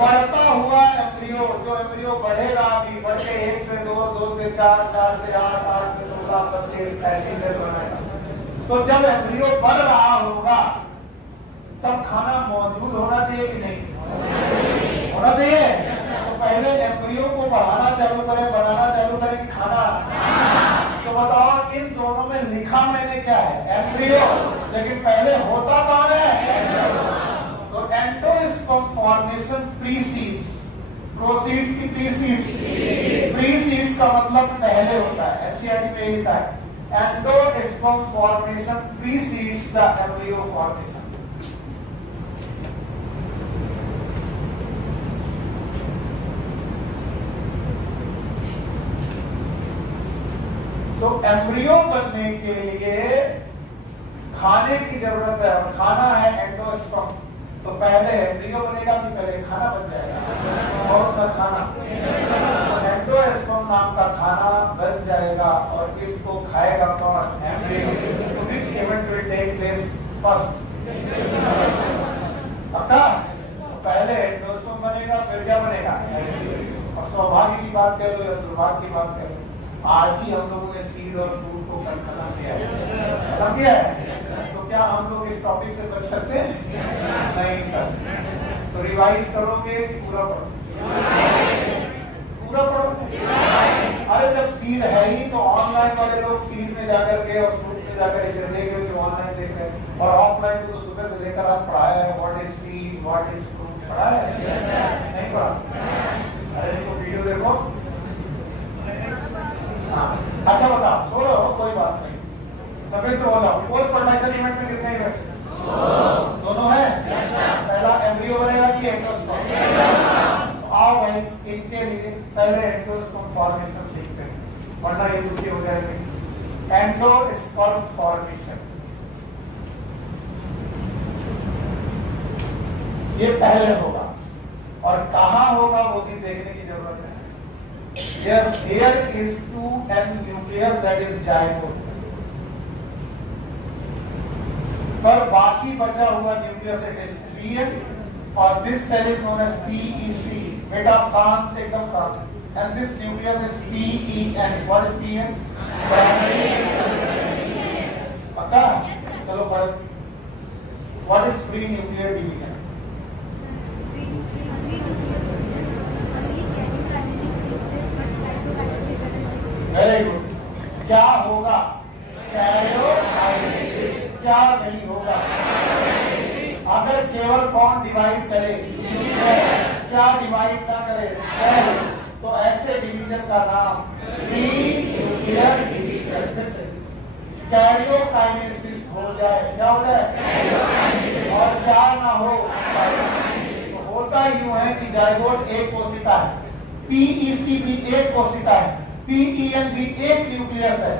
बढ़ता हुआ एम्ब्रियो, जो एम्ब्रियो बढ़ेगा अभी, बढ़ के 1 से 2, 2 से 4, 4 से 8, 8 से 16, 25 ऐसी सेल बनाएगा। तो जब एम्ब्रियो बढ़ रहा होगा तब खाना मौजूद होना चाहिए कि नहीं होना चाहिए? तो पहले एम्ब्रियो को बढ़ाना चालू करें, बनाना चालू करें कि खाना? तो बताओ इन दोनों में लिखा मैंने क्या है? एम्ब्रियो, लेकिन पहले होता कौन है? तो एंडोस्पर्म फॉर्मेशन प्रीसीड्स, प्रोसीड्स की प्रीसीड्स। प्रीसीड्स का मतलब पहले होता है, एनसीईआरटी में लिखा है endosperm formation precedes the embryo formation. तो एम्ब्रियो बनने के लिए खाने की जरूरत है और खाना है एंडोस्पर्म। तो पहले एम्ब्रियो बनेगा कि पहले खाना बन जाएगा? कौन सा खाना? एंडोस्पर्म नाम का खाना बन जाएगा और इसको खाएगा कौन? एम्ब्रियो। तो which event will take place first? पक्का? पहले एंडोस्पर्म बनेगा फिर क्या बनेगा? और सौभाग्य की बात कर लो या दुर्भाग्य की बात कर लो, आज ही हम लोगों ने सीड और फ्रूट को खत्म किया है। तो क्या हम लोग इस टॉपिक से बच सकते हैं? नहीं सर। तो रिवाइज करोगे पूरा पढ़ो? पूरा पढ़ो। अरे जब सीड है ही तो ऑनलाइन वाले लोग सीड में जाकर के और फ्रूट में जाकर इसे देख रहे हो, ऑनलाइन देख रहे हैं, और ऑफलाइन तो सुबह से लेकर आप पढ़ाया है what is seed what is fruit, पढ़ाया है? नहीं पढ़ा? अरे इनको वीडियो देखो। अच्छा बताओ, छोड़ो कोई बात नहीं, सभी तो बोला पोस्ट फर्टिलाइजेशन इवेंट में कितने इवेंट? दोनों है। पहला एम्ब्रियो बनेगा कि एंडोस्पर्म? आओ भाई इनके लिए पहले एंडोस्पर्म फॉर्मेशन सीखते हैं, वरना ये दुखी हो जाएंगे। एंडोस्पर्म फॉर्मेशन ये पहले होगा और कहां होगा वो भी देखने की जरूरत है। Yes, here is 2n nucleus that is zygote. पर बाकी बचा हुआ न्यूक्लियस इज 3n और this cell is known as PEC। बेटा शांत, एकदम शांत। And this nucleus is PEN। What is PN? पक्का? चलो पढ़। What is pre nuclear division? Very good. क्या होगा? कैरियोकाइनेसिस। क्या नहीं होगा? अगर केवल कौन डिवाइड करे? क्या डिवाइड ना करे? सेल। तो ऐसे डिवीजन का नाम प्री न्यूक्लियर डिवीजन। कैरियोकाइनेसिस हो जाए, क्या हो जाए? और क्या ना हो? तो होता यूं है कि जाइगोट एक कोशिका है, PEC भी एक कोशिका है, PEN भी एक न्यूक्लियस है,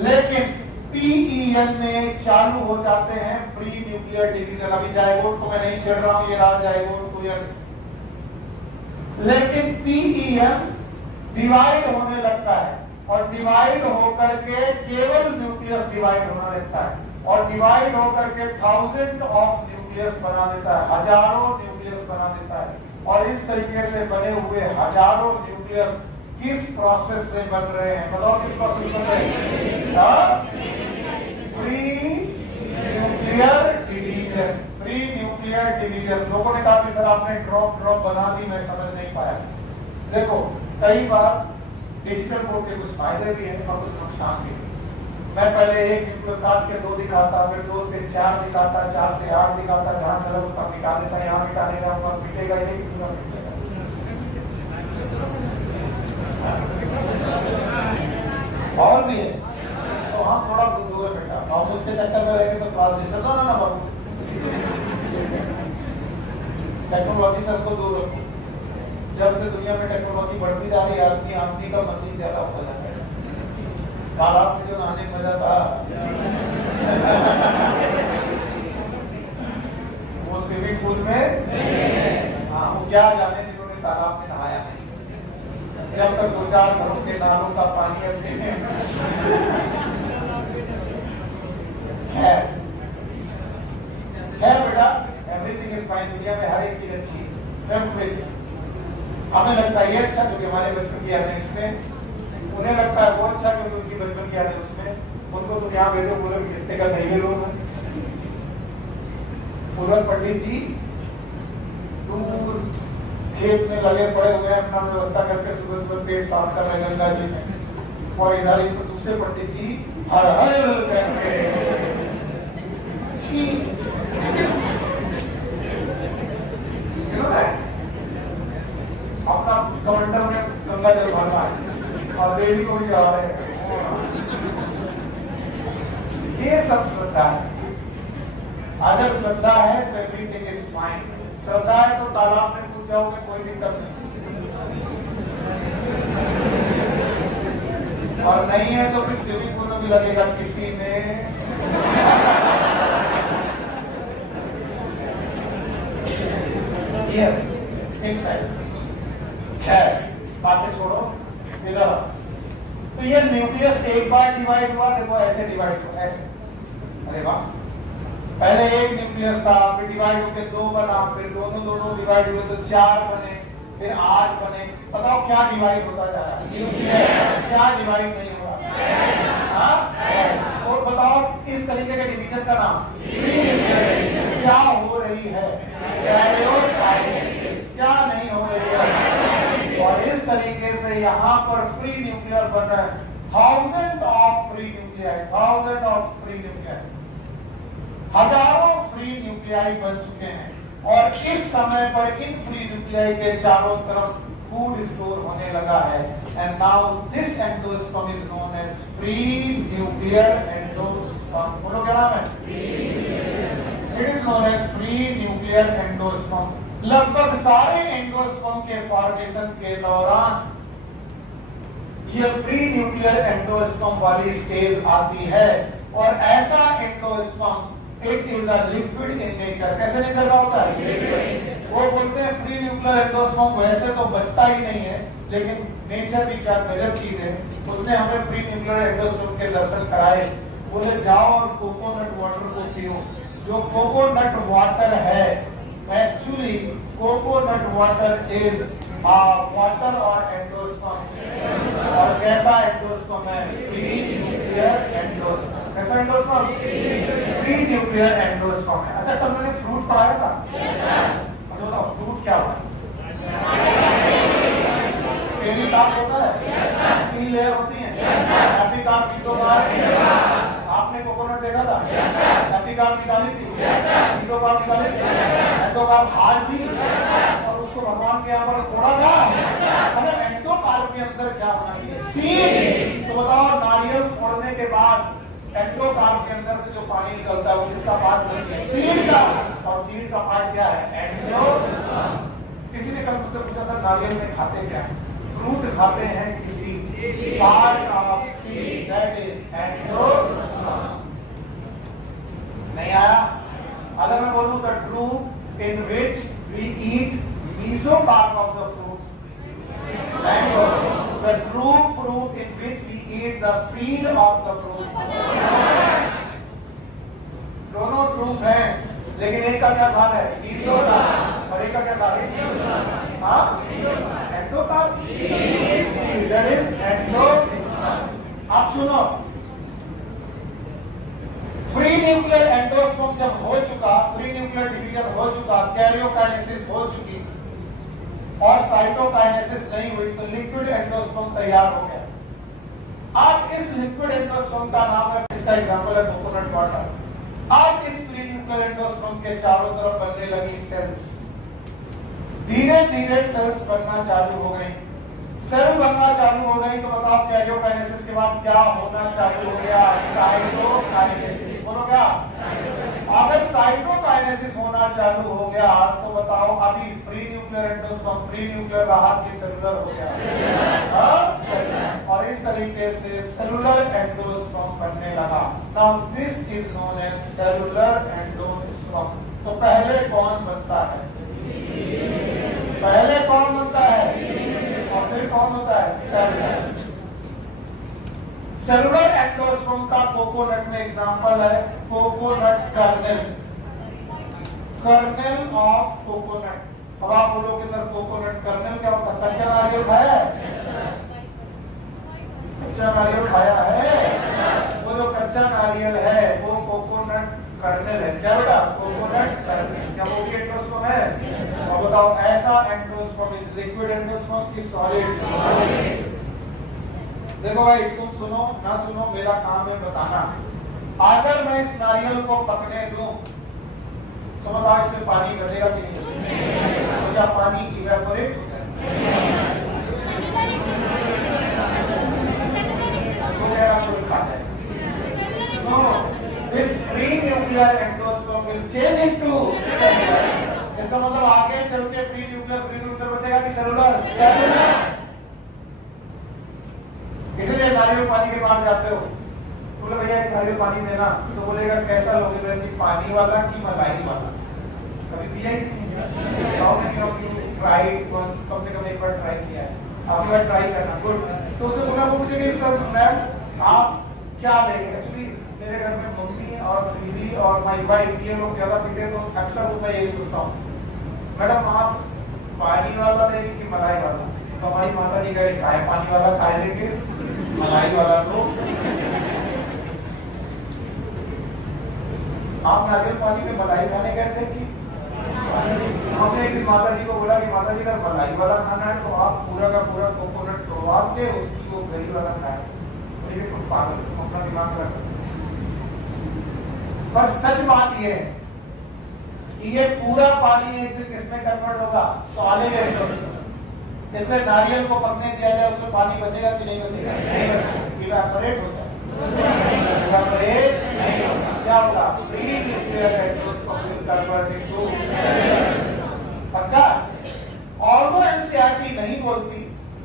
लेकिन PEN में चालू हो जाते हैं प्री न्यूक्लियर डिवीजन। अभी जाइगोट को मैं नहीं छेड़ रहा हूं, ये रहा जाइगोट को, लेकिन PEN डिवाइड होने लगता है और डिवाइड होकर के केवल न्यूक्लियस डिवाइड होने लगता है और डिवाइड होकर के 1000 ऑफ न्यूक्लियस बना देता है, हजारों न्यूक्लियस बना देता है। और इस तरीके से बने हुए हजारों न्यूक्लियस किस प्रोसेस से बन रहे हैं? बताओ किस प्रोसेस बन रहे हैं? Pre nuclear division. Pre nuclear division. लोगों ने कहा कि सर आपने ड्रॉप बना दी, मैं समझ नहीं पाया। देखो कई बार डिजिटल बोर्ड के कुछ फायदे भी हैं और कुछ नुकसान भी है। मैं पहले एक काट के 2 दिखाता, फिर 2 से 4 दिखाता, 4 से 8 दिखाता, जहां गलत होता निकाल देता, यहाँ निकालेगा ऊपर मिटेगा, ये पूरा मिटेगा। और भी है तो हम थोड़ा दूर है बेटा, हम उसके चक्कर में रहेंगे तो क्लास डिस्टर्ब ना बाबू। टेक्नोलॉजी से हमको दूर रखो। जब से दुनिया में टेक्नोलॉजी बढ़ती जा रही है, आदमी का मसीह ज्यादा होता जा रहा है। तालाब में जो नहाने मजा था वो स्विमिंग पूल में, हाँ वो क्या जाने जिन्होंने तालाब में नहाया नहीं। जब तक 2-4 घरों के नालों का पानी अपने खैर बेटा, एवरीथिंग इज फाइन। दुनिया में हर एक चीज अच्छी है। हमें लगता है ये अच्छा क्योंकि हमारे बचपन की यादें इसमें, उन्हें लगता है वो अच्छा क्योंकि उनकी बचपन की यादें उसमें। उनको तुम यहाँ भेजो, बोलो कितने का नहीं लोग हैं। पूर्व पंडित जी दूर खेत में लगे पड़े हुए हैं, अपना व्यवस्था करके सुबह सुबह पेट साफ कर रहे गंगा जी में, और इधर एक दूसरे पंडित जी हर हर करके अपना कमंडल में गंगा जल भरना है और देवी को भी चढ़ा रहे हैं। ये सब श्रद्धा है। अगर श्रद्धा है तो एवरीथिंग इज फाइन। श्रद्धा है तो तालाब में कूद जाओगे, कोई दिक्कत नहीं। और नहीं है तो फिर स्विमिंग पूल में भी लगेगा किसी ने। बातें छोड़ो इधर। तो ये न्यूक्लियस एक बार डिवाइड हुआ, देखो ऐसे डिवाइड हुआ, ऐसे। अरे वाह, पहले एक न्यूक्लियस था, फिर डिवाइड होकर 2 बना, फिर दोनों डिवाइड हुए तो 4 बने, फिर 8 बने। बताओ क्या डिवाइड होता जा रहा है? क्या डिवाइड नहीं हुआ? और बताओ इस तरीके के डिवीजन का नाम क्या हो रही है? क्या नहीं हो रही है? और इस तरीके से यहाँ पर फ्री न्यूक्लियर बन रहा है। 1000 of free nuclei, 1000 of free nuclei, हजारों फ्री न्यूक्लियाई बन चुके हैं। और इस समय पर इन फ्री न्यूक्लियाई के चारों तरफ फूड स्टोर होने लगा है। And now this endosperm is known as free nuclear endosperm. बोलो क्या नाम है? It is known as free nuclear endosperm. लगभग सारे एंडोस्पर्म के फॉर्मेशन के दौरान ये फ्री न्यूक्लियर एंडोस्पर्म वाली स्टेज आती है। और ऐसा endosperm it is a liquid in nature. कैसे नेचर का होता है? वो बोलते हैं फ्री न्यूक्लियर एंडोस्पर्म वैसे तो बचता ही नहीं है, लेकिन नेचर भी क्या गजब चीज है। उसने हमें फ्री न्यूक्लियर एंडोस्पर्म के दर्शन कराए। बोले जाओ और कोकोनट वाटर को पियो। जो कोकोनट वाटर है, actually coconut water is water और एंडोस्पर्म। और कैसा एंडोस्पर्म है? Free nuclear endosperm. कैसा एंडोस्पर्म? फ्री न्यूक्लियर एंडोस्पर्म है। अच्छा, कल मैंने फ्रूट पढ़ाया था। अच्छा बताओ, फ्रूट क्या होता है? एपिकार्प होता है, 3 लेयर होती है। एपिकार्प किसको कहा? आपने कोकोनट देखा था? एपिकार्प निकाली थी, मेसोकार्प निकाली थी, एंडोकार्प हार थी, और उसको भगवान के यहाँ पर फोड़ा था। अगर एंडोकार्प के अंदर क्या होना चाहिए? सीड। तो बताओ, नारियल फोड़ने के बाद एंडोकार्प के अंदर से जो पानी निकलता है वो किसका पार्ट बनता है? सीड का। और सीड का पार्ट क्या है? एंडोस्पर्म। किसी ने कल मुझसे पूछा, सर नारियल में खाते क्या है? फ्रूट खाते हैं किसी part of seed, that is endosperm. नहीं आया? अगर मैं बोलूं the truth in which we eat mesocarp of the fruit, and the true fruit in which we eat the seed of the fruit. दोनों ट्रूथ हैं, लेकिन एक का क्या खाना है? mesocarp, और एक का क्या खाना है? Endocarp, that is endosperm. आप सुनो, फ्री न्यूक्लियर एंडोस्पर्म जब हो चुका, फ्री न्यूक्लियर डिवीजन हो चुका, कैरियोकाइनेसिस हो चुकी और साइटोकाइनेसिस नहीं हुई, तो लिक्विड एंडोस्पर्म तैयार हो गया। आप इस लिक्विड एंडोस्पर्म का नाम है, इसका एग्जांपल है कोकोनट वाटर। आप इस फ्री न्यूक्लियर एंडोस्पर्म के चारों तरफ बनने लगी सेल्स, धीरे धीरे सेल्स बनना चालू हो गई। सेल बनना चालू हो गई तो बताओ कैरियोकाइनेसिस के बाद क्या होना चालू हो गया? साइटोकाइनेसिस। बोलो क्या? अगर साइटोकाइनेसिस होना चालू हो गया तो बताओ अभी free nuclear endosperm, free nuclear बाहर की सेलुलर हो गया, और इस तरीके से सेलुलर एंडोस्पर्म बनने लगा। Now this is known as cellular endosperm. तो पहले कौन बनता है? पहले कौन बनता है और फिर कौन होता है? सेलुलर। सेलुलर एंडोस्पर्म का कोकोनट में एग्जांपल है coconut kernel, kernel of coconut. अब आप बोलोगे सर कोकोनट कर्नेल क्या होता है? कच्चा नारियल खाया है? कच्चा नारियल खाया है? वो जो कच्चा नारियल है वो कोकोनट कर्नेल है। क्या बेटा? Coconut kernel. क्या वो भी एंडोस्पर्म है? और बताओ ऐसा एंडोस्पर्म इज लिक्विड एंडोस्पर्म की सॉलिड? देखो भाई, तुम सुनो ना सुनो, मेरा काम है बताना। अगर मैं इस नारियल को पकड़ने दूं तो बताओ इसमें पानी बचेगा कि नहीं? तो क्या पानी इवेपोरेट हो जाए? This free nuclear endosperm will change into cellular. इसका मतलब आगे चल के फ्री न्यूक्लियर बचेगा कि सेलुलर? सेलुलर। इसलिए नारियल पानी के पास जाते हो, बोले भैया एक नारियल पानी देना, तो बोलेगा कैसा लोगे? कि पानी वाला कि मलाई वाला? कभी पिया ही नहीं? ट्राई वंस, कम से कम एक बार ट्राई किया है, आपकी बार ट्राई करना। गुड। तो उसे बोला, वो मुझे सर मैम आप क्या लेंगे? एक्चुअली मेरे घर में मम्मी और दीदी और माई वाइफ ये लोग ज्यादा पीते, तो अक्सर मैं यही सोचता हूँ मैडम आप पानी वाला लेंगे कि मलाई वाला? तो हमारी माता जी कहे खाए पानी वाला खाए लेंगे, मलाई वाला तो आप नारियल पानी में मलाई खाने गए थे कि? हमने एक दिन माता जी को बोला कि माता जी अगर मलाई वाला खाना है तो आप पूरा का पूरा कोकोनट तोड़वा के उसकी वो गरी वाला खाए। तो पागल, अपना दिमाग रखो। पर सच बात ये है कि ये पूरा पानी एक दिन किसमें कन्वर्ट होगा? Solid endosperm. इसमें नारियल को पकने दिया जाए उसमें पानी बचेगा कि नहीं बचेगा? नहीं बचेगा, इवेपोरेट हो जाएगा। इवेपोरेट नहीं होगा, क्या होगा? Free nuclear endosperm will convert into पक्का। ऑल्दो एनसीईआरटी नहीं बोलती,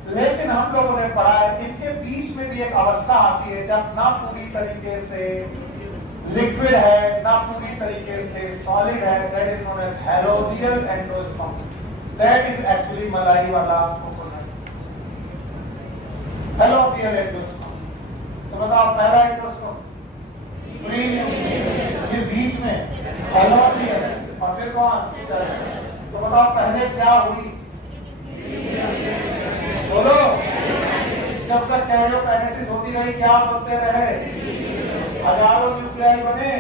लेकिन हम लोगों ने पढ़ा है इनके बीच में भी एक अवस्था आती है जब ना पूरी तरीके से लिक्विड है ना पूरी तरीके से सॉलिड है। दैट इज नोन एज हैलोवियल एंडोस्पर्म। दैट इज एक्चुअली मलाई वाला कोकोनट, हैलोवियल एंडोस्पर्म। तो बताओ पहला एंडोस्पर्म फ्री न्यूक्लियर, फिर बीच में हैलोवियल और फिर कौन? तो बताओ पहले क्या हुई? बोलो। जब तक कैरियोकाइनेसिस होती रही क्या बनते रहे? हजारों न्यूक्लियाई बने।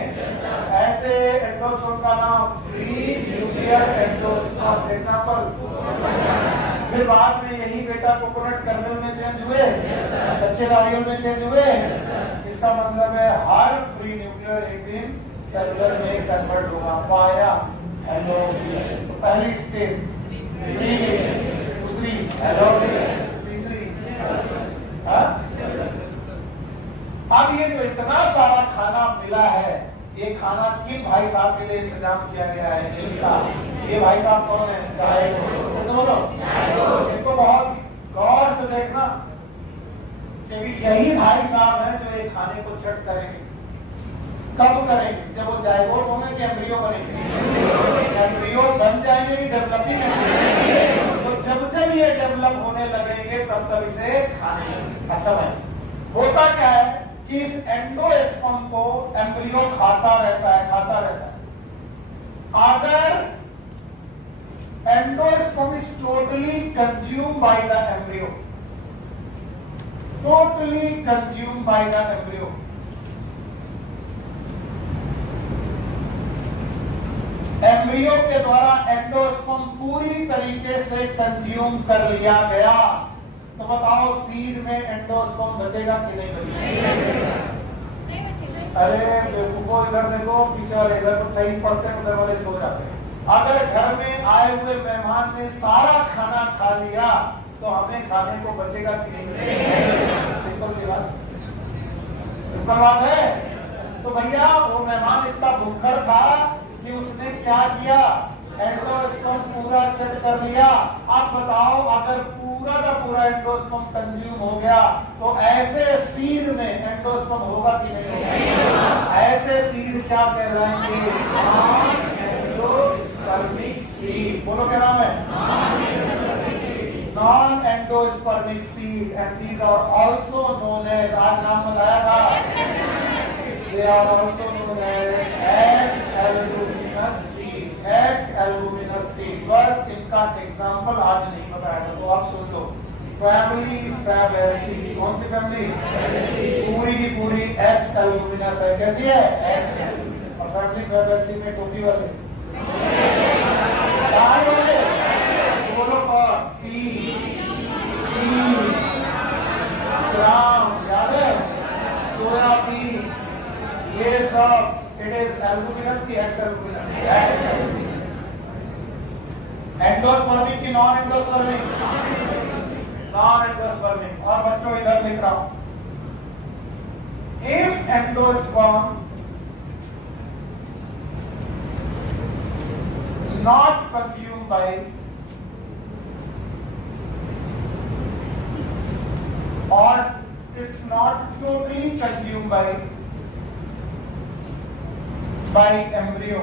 ऐसे एंडोस्पर्म का नाम फ्री न्यूक्लियर एंडोस्पर्म। एग्जांपल, फिर बाद में यही बेटा कोकोनट कर्नेल में चेंज हुए, कच्चे नारियल में चेंज हुए। इसका मतलब है हर फ्री न्यूक्लियर एक दिन सेलुलर में कन्वर्ट होगा। पाया हैलोवियल। तो पहली स्टेज फ्री न्यूक्लियर, दूसरी हैलोवियल, तीसरी अब ये जो इतना सारा खाना मिला है, ये खाना किन भाई साहब के लिए इंतजाम किया गया है? इनका। ये भाई साहब कौन है? बोलो। इनको बहुत गौर से देखना, क्योंकि यही भाई साहब हैं जो ये खाने को चट करेंगे। कब करेंगे? जब वो जायगोट होंगे कि एम्ब्रियो बनेंगे? एम्ब्रियो बन जाएंगे कि डेवलपिंग है? तो जब ये डेवलप होने लगेंगे तब इसे खाने। अच्छा भाई, होता क्या है कि इस एंडोस्पर्म को एम्ब्रियो खाता रहता है। अगर endosperm is totally consumed by the embryo, totally consumed by the embryo. Embryo के द्वारा एंडोस्पर्म पूरी तरीके से कंज्यूम कर लिया गया। तो बताओ सीड में एंडोस्पर्म बचेगा कि नहीं बचेगा? अरे बेवकूफो, इधर देखो, पीछे वाले इधर को सही पढ़ते हैं, उधर वाले सो जाते हैं। अगर घर में आए हुए मेहमान ने सारा खाना खा लिया तो हमें खाने को बचेगा कि नहीं बचेगा? सिंपल सी बात, सिंपल बात है। तो भैया वो मेहमान इतना भूखर था कि उसने क्या किया, एंडोस्पर्म पूरा चट कर लिया। अब बताओ अगर पूरा का पूरा एंडोस्पर्म कंज्यूम हो गया तो ऐसे सीड में एंडोस्पर्म होगा कि नहीं होगा? ऐसे सीड क्या कहलाएंगे? Endospermic seed. बोलो क्या नाम है? Non endospermic seed. And these are also known as, आज नाम बताया था, they are also known as X albuminous seed, X albuminous seed। बस इनका एग्जाम्पल आज नहीं बताया था, तो आप सुन लो। फैमिली फैबेसी, कौन सी फैमिली? पूरी की पूरी X albuminous है। कैसी है? X। और फैमिली फैबेसी में टोपी वाले वाले बोलो कौन? पी ग्राम, याद है? सोयाबीन, ये सब इट इज एल्बुमिनस की एक्स एल्बुमिनस? एंडोस्पर्मिक की नॉन एंडोस्पर्मिक? Non endospermic. और बच्चों इधर लिख रहा हूं, if endosperm not consumed by or it's not totally consumed by embryo,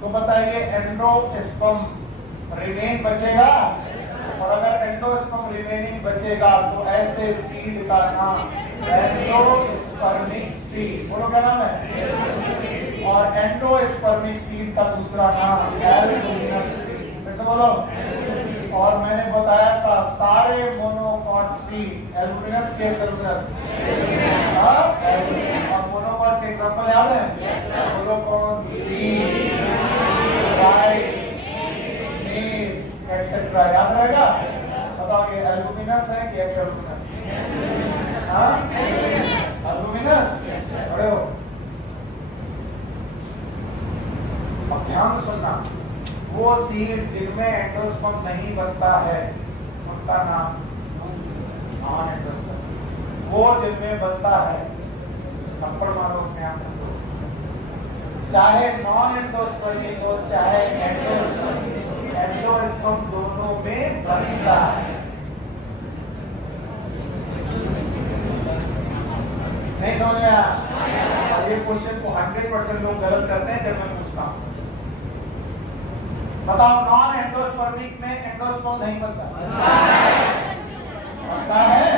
तो बताइए एंडोस्पर्म रिमेन बचेगा? और अगर एंडोस्पर्म रिमेनिंग बचेगा तो ऐसे सीड का नाम एंडोस्पर्मिक सीड। बोलो क्या नाम है? और एंडोस्पर्मिक सीड का दूसरा नाम एल्बुमिनस सीड। कैसे बोलो? और मैंने बताया था सारे मोनोकॉट सीड एल्बुमिनस के एल्बुमिनस, और मोनोकॉट के एग्जांपल याद है? बोलो कौन? एक्सेट्रा, याद रहेगा? बताओ ये एल्बुमिनस है कि एक्स एल्बुमिनस? एल्बुमिनस। अरे हो, अब ध्यान सुनना, वो सीड जिनमें एंडोस्पर्म नहीं बनता है उनका नाम नॉन एंडोस्पर्म। वो जिनमें बनता है, थप्पड़ मारो ध्यान रखो, चाहे नॉन एंडोस्पर्मिक हो चाहे एंडोस्पर्मिक, एंडोस्पर्म दोनों में बनता है। नहीं समझ में आया? ये क्वेश्चन को 100% लोग गलत करते हैं जब मैं पूछता हूँ। बताओ नॉन एंडोस्पर्मिक में एंडोस्पर्म नहीं बनता? बनता है।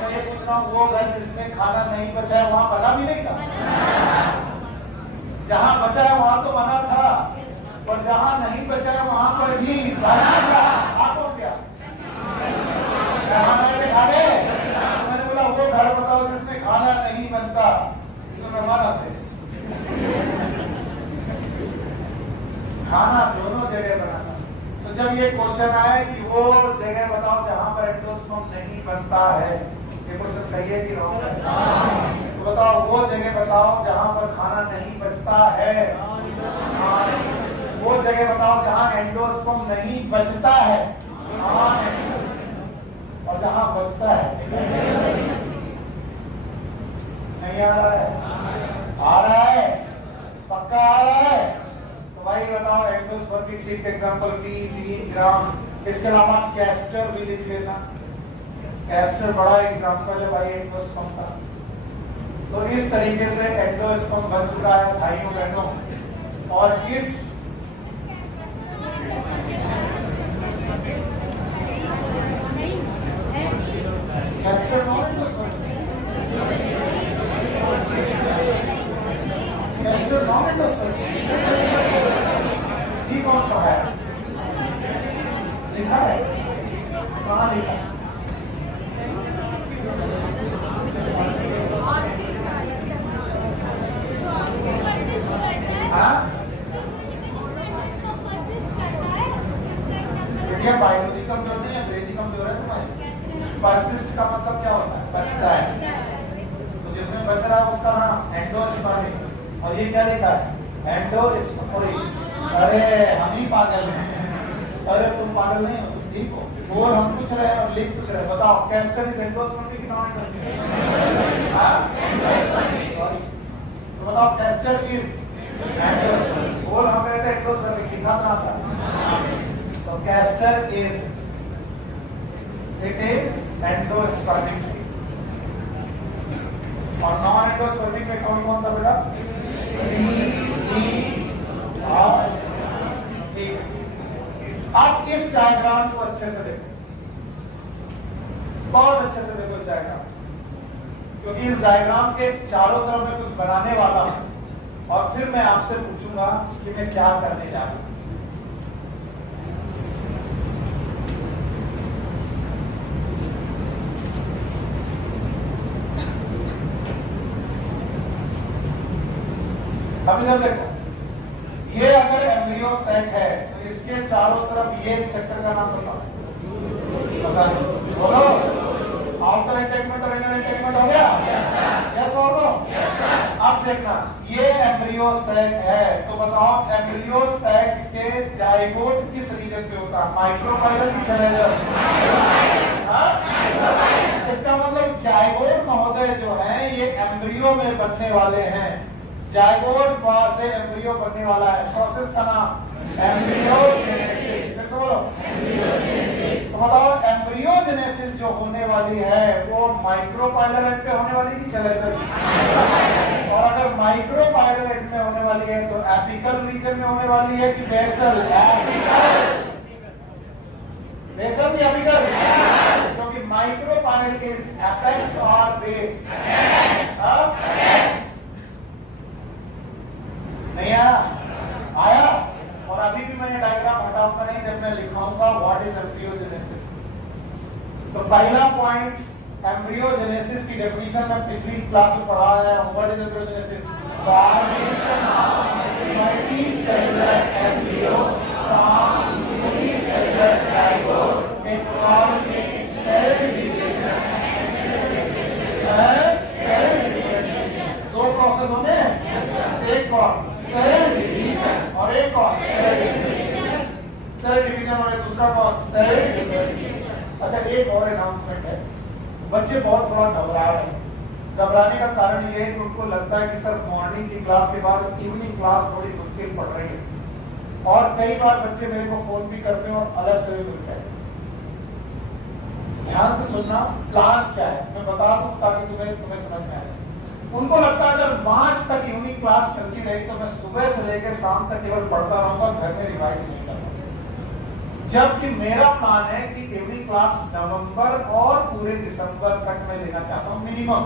मैं ये पूछ रहा हूँ, वो घर जिसमें खाना नहीं बचा है वहां बना भी नहीं था? जहां बचा है वहां तो बना था, और जहां नहीं बचा है वहां पर भी बना था। आपको क्या मैंने बोला वो घर बताओ जिसमें खाना नहीं बनता, इसमें मेहमान आते। खाना दोनों जगह बनाना। तो जब ये क्वेश्चन आए कि वो जगह बताओ जहां पर एंडोस्पर्म नहीं बनता है, ये क्वेश्चन सही है कि रॉन्ग है? तो बताओ वो जगह बताओ जहां पर खाना नहीं बचता है, वो जगह बताओ जहां एंडोस्पर्म नहीं बचता है, और जहां बचता है नहीं आ रहा है? आ रहा है? पक्का आ रहा है? तो भाई बताओ एंडोस्पर्मिक सीड के एग्जांपल पी ग्राम, इसके अलावा कैस्टर भी लिख लेना। कैस्टर बड़ा एग्जांपल है भाई एंडोस्पर्म का। तो इस तरीके से एंडोस्पर्म बन चुका है भाइयों बहनों। और इस castor non endosperm, castor non endosperm, ये कौन कहा है? लिखा है? कहाँ लिखा है? बायोलॉजी कमजोर नहीं है, अंग्रेजी कमजोर है तुम्हारी। परसिस्ट का मतलब क्या होता है? बचता है। तो जिसमें बच रहा है उसका नाम एंडोस्पर्मिक। और ये क्या लिखा है? एंडोस्पर्मिक। अरे हम ही पागल हैं। अरे तुम पागल नहीं हो, तुम ठीक हो। बोल हम पूछ रहे हैं और लिख पूछ रहे हैं। बताओ कैस्टर इज एंडोस्पर्मिक की नॉन एंडोस्पर्मिक? सॉरी, तो बताओ कैस्टर इज एंडोस्पर्मिक। बोल हम कहते हैं एंडोस्पर्मिक, लिखा कहाँ था? तो कैस्टर इज एंडोस्पर्मिक सीड। और नॉन एंडोस्पर्मिक में कौन कौन था बेटा? अब इस डायग्राम को अच्छे से देखो, बहुत अच्छे से देखो इस डायग्राम, क्योंकि इस डायग्राम के चारों तरफ मैं कुछ बनाने वाला हूं और फिर मैं आपसे पूछूंगा कि मैं क्या करने जा रहा हूं। अभी जब देखो, ये अगर एम्ब्रियो सेट है तो इसके चारों तरफ ये स्ट्रक्चर का नाम बताओ। बोलो, आउटर अटैचमेंट और इनर अटैचमेंट हो गया? यस और नो? अब देखना, ये एम्ब्रियो सेट है तो बताओ एम्ब्रियो सेट के जाइगोट किस रीजन पे होता है? माइक्रोपाइलर की सेलेर? इसका मतलब जाइगोट महोदय जो है ये एम्ब्रियो में बनने वाले हैं। जाइगोट वहां से एम्ब्रियो बनने वाला है। प्रोसेस का नाम एम्ब्रियोजेनेसिस। तो बताओ एम्ब्रियोजेनेसिस जो होने वाली है वो माइक्रोपाइलर एंड पे होने वाली की सेलेर? और अगर माइक्रोपाइलर एंड में होने वाली है तो एपिकल रीजन में होने वाली है कि बेसल? बेसल की एपिकल? क्योंकि माइक्रोपाइलर इज एपेक्स और बेस। नहीं आया? और अभी भी मैं डायग्राम हटाऊंगा नहीं जब मैं लिखाऊंगा व्हाट इज एम्ब्रियोजेनेसिस। तो पहला पॉइंट एम्ब्रियोजेनेसिस की डेफिनेशन में पिछली क्लास में पढ़ाया है। What is embryogenesis? Formation of multicellular embryo from unicellular zygote involving cell division. दो प्रोसेस होते हैं, एक कौन? सेल डिवीजन और एक कौन? सेल डिवीजन और एक दूसरा कौन? Cell division. अच्छा, एक और अनाउंसमेंट है। बच्चे बहुत थोड़ा घबरा रहे हैं। घबराने का कारण ये है कि उनको लगता है कि सर मॉर्निंग की क्लास के बाद इवनिंग क्लास थोड़ी मुश्किल पड़ रही है। और कई बार बच्चे मेरे को फोन भी करते हैं और अलग से भी मिलते हैं। ध्यान से सुनना, प्लान क्या है मैं बता दूं ताकि तुम्हें समझ में आए। उनको लगता है अगर मार्च तक यूनिक क्लास चलती रही तो मैं सुबह से लेकर शाम तक केवल पढ़ता रहूंगा, घर में रिवाइज नहीं करूंगा। जबकि मेरा प्लान है कि यूनिक क्लास नवंबर और पूरे दिसंबर तक मैं लेना चाहता हूं मिनिमम।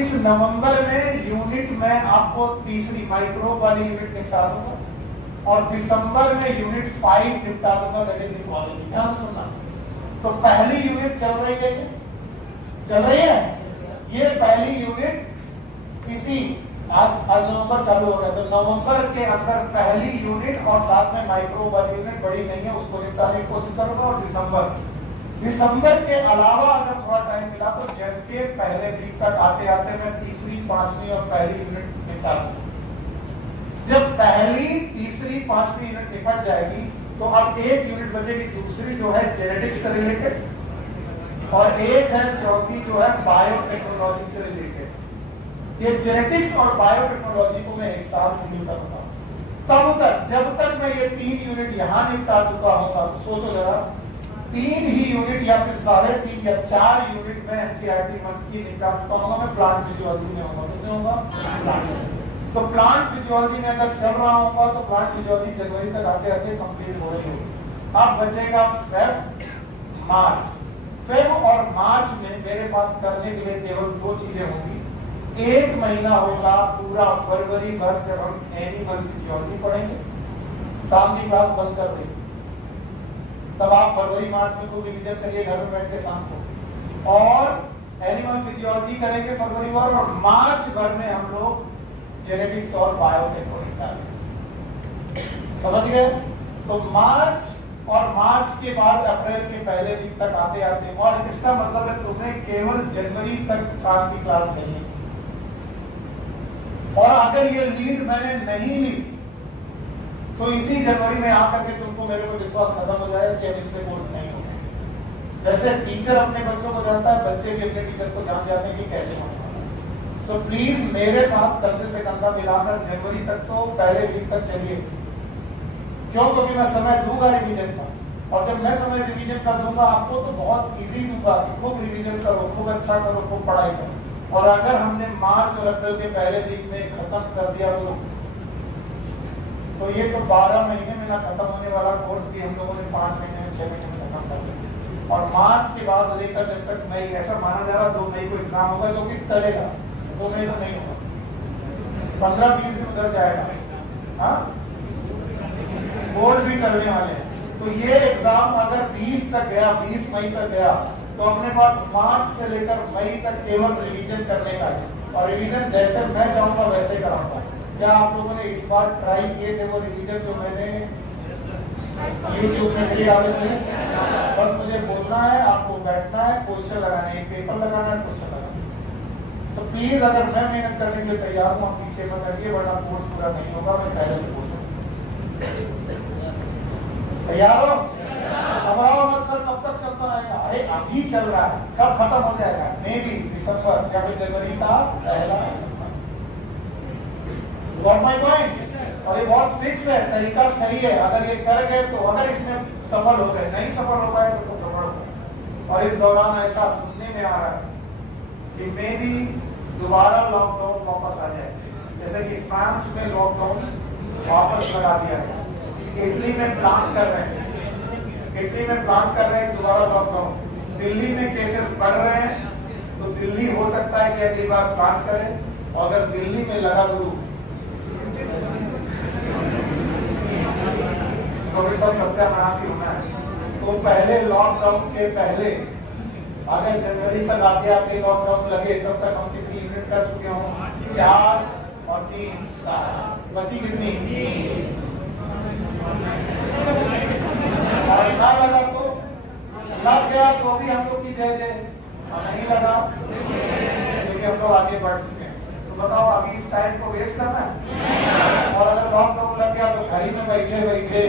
इस नवंबर में यूनिट में आपको तीसरी माइक्रो वाली यूनिट निपटा दूंगा और दिसंबर में यूनिट 5 निपटा दूंगा, दैट इज इक्वालिटी। ध्यान सुनना, तो पहली यूनिट चल रही है, चल रही है ये पहली यूनिट इसी आज नवंबर चालू हो गया तो नवंबर के अंदर पहली यूनिट और साथ में माइक्रो वाली यूनिट बड़ी नहीं है उसको निपटाने की कोशिश करूंगा। और दिसंबर के अलावा अगर थोड़ा टाइम मिला तो जन के पहले वीक तक आते आते मैं तीसरी, पांचवी और पहली यूनिट निपटा दूंगा। जब पहली, तीसरी, पांचवी यूनिट निपट जाएगी तो अब एक यूनिट बचेगी दूसरी जो है जेनेटिक्स से रिलेटेड और एक है चौथी जो है बायोटेक्नोलॉजी से रिलेटेड। ये जेनेटिक्स और बायोटेक्नोलॉजी को मैं एक साथ डील करूंगा। तब तक जब तक मैं ये 3 यूनिट यहाँ निपटा चुका होगा, सोचो जरा 3 ही यूनिट या फिर 3.5 या 4 यूनिट में एनसीईआरटी मंथ की निपटा चुका होगा, मैं प्लांट फिजियोलॉजी में होगा। किसमें होगा? तो प्लांट फिजियोलॉजी में अगर चल रहा होगा तो प्लांट फिजियोलॉजी जनवरी तक आते आते कंप्लीट हो रही होगी। अब बचेगा फेब, मार्च। फेब और मार्च में मेरे पास करने के लिए केवल 2 चीजें होंगी। एक महीना होगा पूरा फरवरी भर जब हम एनिमल फिजियोलॉजी पढ़ेंगे, शाम की क्लास बंद कर देंगे। तब आप फरवरी मार्च में खूब रिवीजन करिए घर में बैठ के शाम को, और एनिमल फिजियोलॉजी करेंगे फरवरी भर, और मार्च भर में हम लोग जेनेटिक्स और बायोटेक्नोलॉजी। समझ गए? तो मार्च और मार्च के बाद अप्रैल के पहले वीक तक आते आते, और इसका मतलब है तुम्हें केवल जनवरी तक साल की क्लास चाहिए। और अगर ये लीड मैंने नहीं ली तो इसी जनवरी में आकर के तुमको मेरे को विश्वास खत्म हो जाएगा कि अब इनसे कोर्स नहीं होगा। जैसे टीचर अपने बच्चों को जानता है, बच्चे भी अपने टीचर को जान जाते हैं कि कैसे होने वाला। सो प्लीज मेरे साथ कंधे से कंधा मिलाकर जनवरी तक तो पहले वीक तक चलिए। क्यों? क्योंकि मैं समय दूंगा रिवीजन का, और जब मैं समय रिवीजन का दूंगा आपको तो बहुत इजी दूंगा कि खूब रिवीजन करो, खूब अच्छा करो, खूब पढ़ाई करो। और अगर हमने मार्च और अप्रैल के पहले वीक में खत्म कर दिया तो ये तो 12 महीने में ना खत्म होने वाला कोर्स भी हम लोगों ने 5 महीने में 6 महीने में खत्म कर दिया। और मार्च के बाद लेकर जब तक मई, ऐसा माना जा रहा 2 मई को एग्जाम होगा जो कि टलेगा, 2 मई तो नहीं होगा, 15-20 दिन उधर जाएगा। हाँ, बोर्ड भी करने वाले हैं। तो ये एग्जाम अगर 20 तक गया, 20 मई तक गया, तो अपने पास मार्च से लेकर मई तक केवल रिवीजन करने का है। और रिवीजन जैसे मैं चाहूंगा वैसे कराऊंगा। क्या आप लोगों ने इस बार ट्राई किए थे वो रिवीजन जो मैंने YouTube में दिए आए थे? बस मुझे बोलना है, आपको बैठना है, क्वेश्चन लगाना है, पेपर लगाना है, क्वेश्चन लगाना है। तो प्लीज अगर मैं मेहनत करने के लिए तैयार हूँ, आप पीछे मत हटिए, वरना कोर्स पूरा नहीं होगा। मैं पहले से बोल रहा हूँ, तैयार हो? घबराओ मत सर, कब तक चलता रहेगा? अरे अभी चल रहा है, कब खत्म हो जाएगा? मे बी दिसंबर या फिर जनवरी का पहला सप्ताह। Got my point? और ये बहुत फिक्स है, तरीका सही है। अगर ये कर गए तो, अगर इसमें सफल हो गए, नहीं सफल हो पाए तो गड़बड़ हो। और इस दौरान ऐसा सुनने में आ रहा है कि मे बी दोबारा लॉकडाउन वापस आ जाए, जैसे कि फ्रांस में लॉकडाउन वापस लगा दिया है। इटली में प्लान कर रहे हैं, इटली में प्लान कर रहे हैं दोबारा लॉकडाउन। दिल्ली में केसेस बढ़ रहे हैं, तो दिल्ली हो सकता है कि अगली बार प्लान करें। और अगर दिल्ली में लगा गुरु तो सब सत्यानाश होना है। तो पहले लॉकडाउन के पहले अगर जनवरी तक आते आते लॉकडाउन लगे, तब तक हम कितनी यूनिट कर चुके हों? 4 और 3 7, बची कितनी? और ना लगा तो लग गया तो भी हम लोग की जय जय, नहीं लगा क्योंकि हम लोग आगे बढ़ चुके हैं। तो बताओ अभी इस टाइम को वेस्ट करना है? और अगर लॉकडाउन लग गया तो घर ही में बैठे बैठे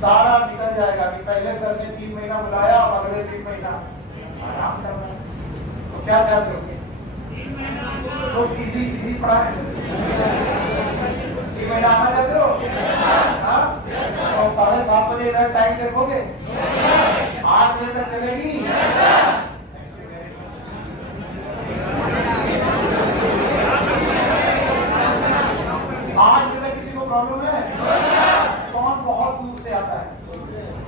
सारा निकल जाएगा कि पहले सर ने 3 महीना बुलाया और अगले 3 महीना आराम करना है। तो क्या चाहते हो? तो इजी पढ़ाए 3 महीना आना चाहते हो? हाँ, और 7:30 बजे इधर टाइम देखोगे, 8 बजे तक चलेगी। 8 बजे तक किसी को प्रॉब्लम है? कौन बहुत दूर से आता है?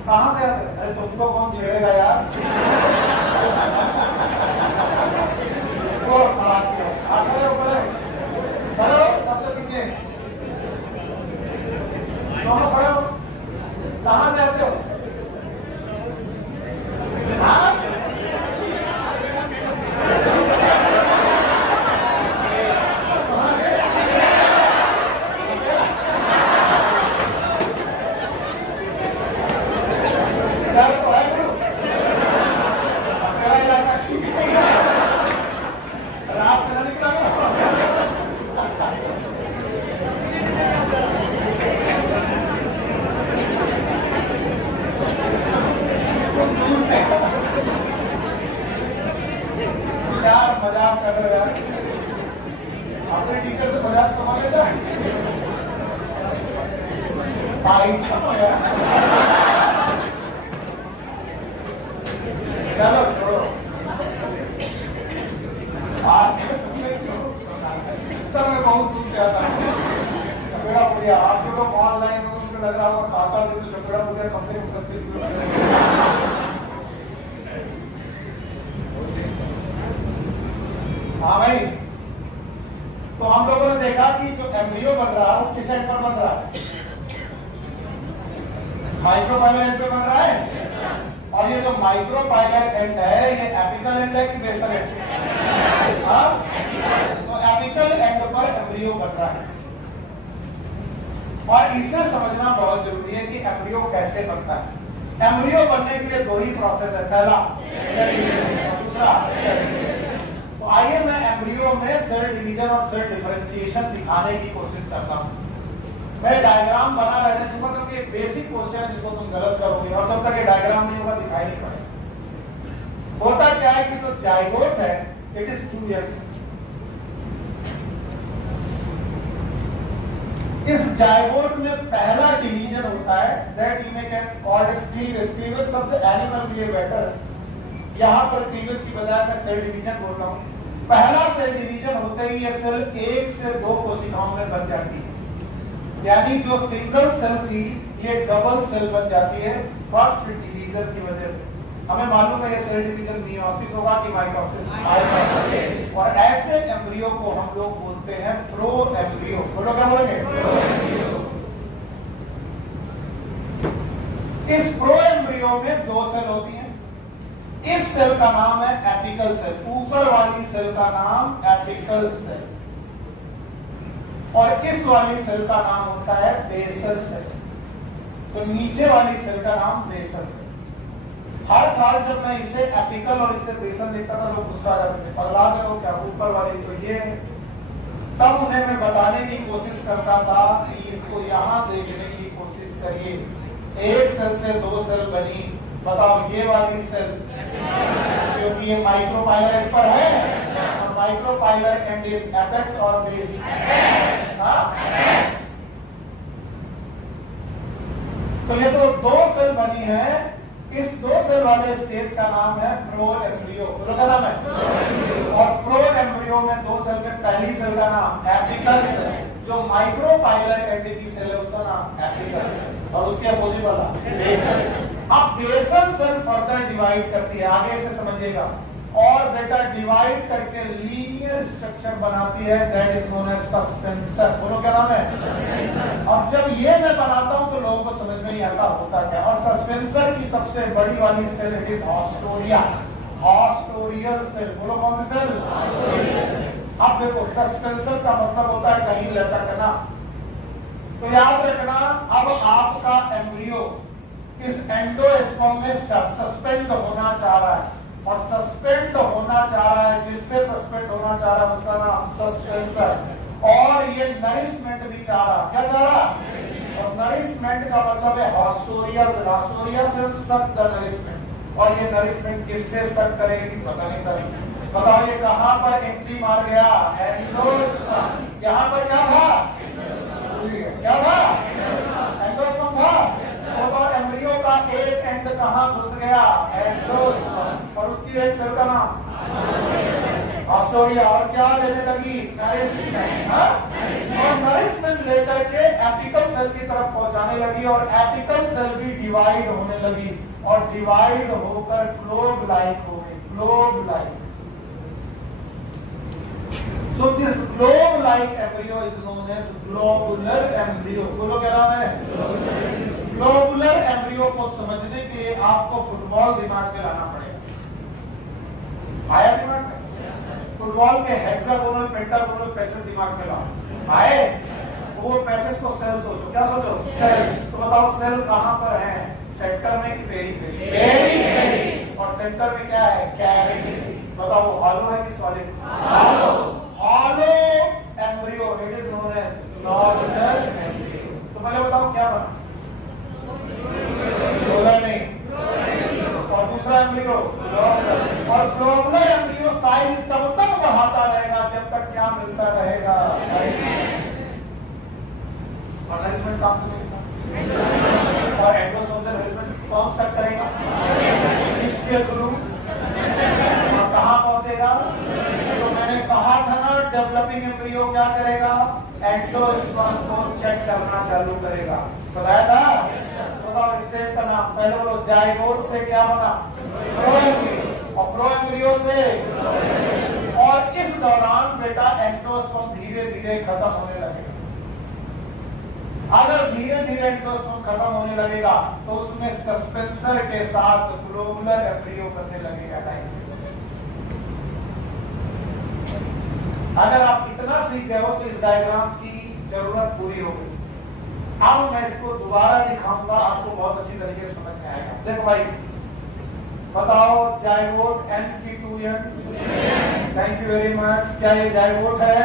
कहाँ से आता है? अरे तुमको कौन छेड़ेगा यार? चलो सबसे पीछे दोनों खड़े हो। कहाँ से आते हो? हाँ? मजाक कर रहे यार, अपने टीचर से मजाक समझ लेता है। चलो छोड़ो, सर बहुत दूर से आता है सपेड़ा पुड़िया। आप लोग ऑनलाइन हो, उसमें लग रहा होगा खाता से तो सपेड़ा पुड़िया कम से कम 25 किलोमीटर। हाँ भाई, तो हम लोगों ने देखा कि जो एम्ब्रियो बन रहा है वो किस एंड पर बन रहा है? माइक्रोपाइलर एंड पे बन रहा है। और ये जो माइक्रोपाइलर एंड है ये एपिकल एंड है कि बेसल एंड? तो एपिकल एंड पर एम्ब्रियो बन रहा है। और इसे समझना बहुत जरूरी है कि एम्ब्रियो कैसे बनता है। एम्ब्रियो बनने के लिए दो ही प्रोसेस है, पहला दूसरा सेल। तो आइए मैं एम्ब्रियो में सेल डिवीजन और सेल डिफरेंशिएशन दिखाने की कोशिश करता हूं। मैं डायग्राम बना रहने दूंगा क्योंकि एक बेसिक क्वेश्चन जिसको तुम गलत करोगे और जब तक ये डायग्राम नहीं होगा दिखाई नहीं पड़ेगा। होता क्या है कि जो जाइगोट है इट इज 2M। इस जाइगोट में पहला डिवीजन होता है that you may can call it cleavage. Cleavage शब्द एनिमल के लिए बेटर है, यहां पर क्लीवेज की बजाय मैं सेल डिवीजन बोल रहा हूं। पहला सेल डिवीजन होते ही ये सेल 1 से 2 कोशिकाओं में बन जाती है, यानी जो सिंगल सेल थी ये डबल सेल बन जाती है फर्स्ट डिवीजन की वजह से। हमें मालूम है ये सेल डिवीजन मियोसिस होगा कि माइटोसिस। और ऐसे एम्ब्रियो को हम लोग बोलते हैं प्रो एम्ब्रियो। बोलो क्या बोलेंगे? इस प्रो एम्ब्रियो में 2 सेल होती हैं। इस सेल का नाम है एपिकल सेल, ऊपर वाली सेल का नाम एपिकल सेल, और इस वाली सेल का नाम होता है बेसल सेल। तो नीचे वाली सेल का नाम बेसल सेल। हर साल जब मैं इसे एपिकल और इसे बेसल देखता था लोग गुस्सा आ जाते थे, पगला गए हो क्या, ऊपर वाली तो ये। तब उन्हें मैं बताने की कोशिश करता था कि इसको यहां देखने की कोशिश करिए, 1 सेल से 2 सेल बनी। बताओ ये वाली सेल, क्योंकि ये माइक्रोपाइलर एंड पर है, और माइक्रोपाइलर एंड इज एपेक्स और बेस। तो ये तो 2 सेल बनी है। इस 2 सेल वाले स्टेज का नाम है प्रो एम्ब्रियो। प्रो का नाम है। और प्रो एम्ब्रियो में 2 सेल में पहली सेल का नाम एपिकल सेल, जो माइक्रोपाइलर एंड की सेल है उसका नाम एपिकल सेल, और उसके अपोजिट वाला बेसल। अब बेसल सेल फर्दर डिवाइड करती है, आगे से समझिएगा, और बेटा डिवाइड करके लीनियर स्ट्रक्चर बनाती है that is known as suspensor. बोलो क्या नाम है? अब जब ये मैं बनाता हूं तो लोगों को समझ में नहीं आता होता क्या। और सस्पेंसर की सबसे बड़ी वाली cell it is haustoria, haustorial cell. बोलो कौन सी सेल? अब देखो सस्पेंसर का मतलब होता है कहीं लटकना। तो याद रखना, अब आपका एम्ब्रियो इस एंडोस्पर्म में सस्पेंड होना चाह रहा है, और सस्पेंड होना चाह रहा है, जिससे सस्पेंड होना चाह रहा है उसका नाम सस्पेंसर। और ये नरिशमेंट भी चाह रहा, क्या चाह रहा? और नरिशमेंट का मतलब है haustoria cell. Haustoria cell suck the nourishment, और ये नरिशमेंट किससे सक करेगी पता नहीं सर। बताओ ये कहां पर एंट्री मार गया? एंडोस्पर्म। यहां पर क्या था? क्या था? एंडोस्पर्म था। और एम्ब्रियो का एक एंड कहां घुस गया? एंडोस्पर्म। और उसकी एक सेल का नाम हॉस्टोरिया। और क्या लेने लगी? नरिशमेंट। और नरिशमेंट लेकर के एपिकल सेल की तरफ पहुंचाने लगी, और एपिकल सेल भी डिवाइड होने लगी, और डिवाइड होकर ग्लोब लाइक हो गई। Globe like. So this globe-like embryo is known as globular embryo. बोलो क्या नाम है? Globular embryo को समझने के लिए आपको फुटबॉल दिमाग में लाना पड़ेगा। आया दिमाग में? फुटबॉल के हेक्सागोनल पेंटागोनल पैचेस दिमाग में लाओ। आए? वो पैचेस को सेल सोचो। क्या सोचो? सेल। तो बताओ सेल कहां पर है? सेंटर में कि पेरीफेरी? पेरीफेरी। और सेंटर में क्या है? कैविटी। बताओ वो हॉलो है कि solid? Hollow. Hollow embryo it is known as globular embryo. तो पहले बताओ क्या बना? ग्लोबुलर नहीं, और दूसरा एम्ब्रियो ग्लोबुलर। और ग्लोबुलर एम्ब्रियो साइज तब तक बढ़ाता रहेगा जब तक क्या मिलता रहेगा? और नरिशमेंट कहां से मिलेगा? और एंडोस्पर्म से नरिशमेंट कौन सा करेगा? इसके थ्रू। और कहां पहुंचेगा? तो मैंने कहा था ना डेवलपिंग एम्ब्रियो क्या करेगा? एंडोस्पर्म को चेक करना चालू करेगा। बताया था? बताओ स्टेज का नाम पहले बोलो। जाइगोट से क्या बना? Pro embryo. और प्रो एम्ब्रियो से, और इस दौरान बेटा एंडोस्पर्म धीरे धीरे खत्म होने लगेगा। अगर धीरे धीरे एंडोस्पर्म खत्म होने लगेगा तो उसमें सस्पेंसर के साथ ग्लोबुलर एम्ब्रियो बनने लगेगा। अगर आप इतना सीख गए हो तो इस डायग्राम की जरूरत पूरी हो गई। अब मैं इसको दोबारा दिखाऊंगा, आपको बहुत अच्छी तरीके से समझ में आएगा। देखो भाई बताओ, zygote NP2N, thank you very much. क्या ये जाइगोट है?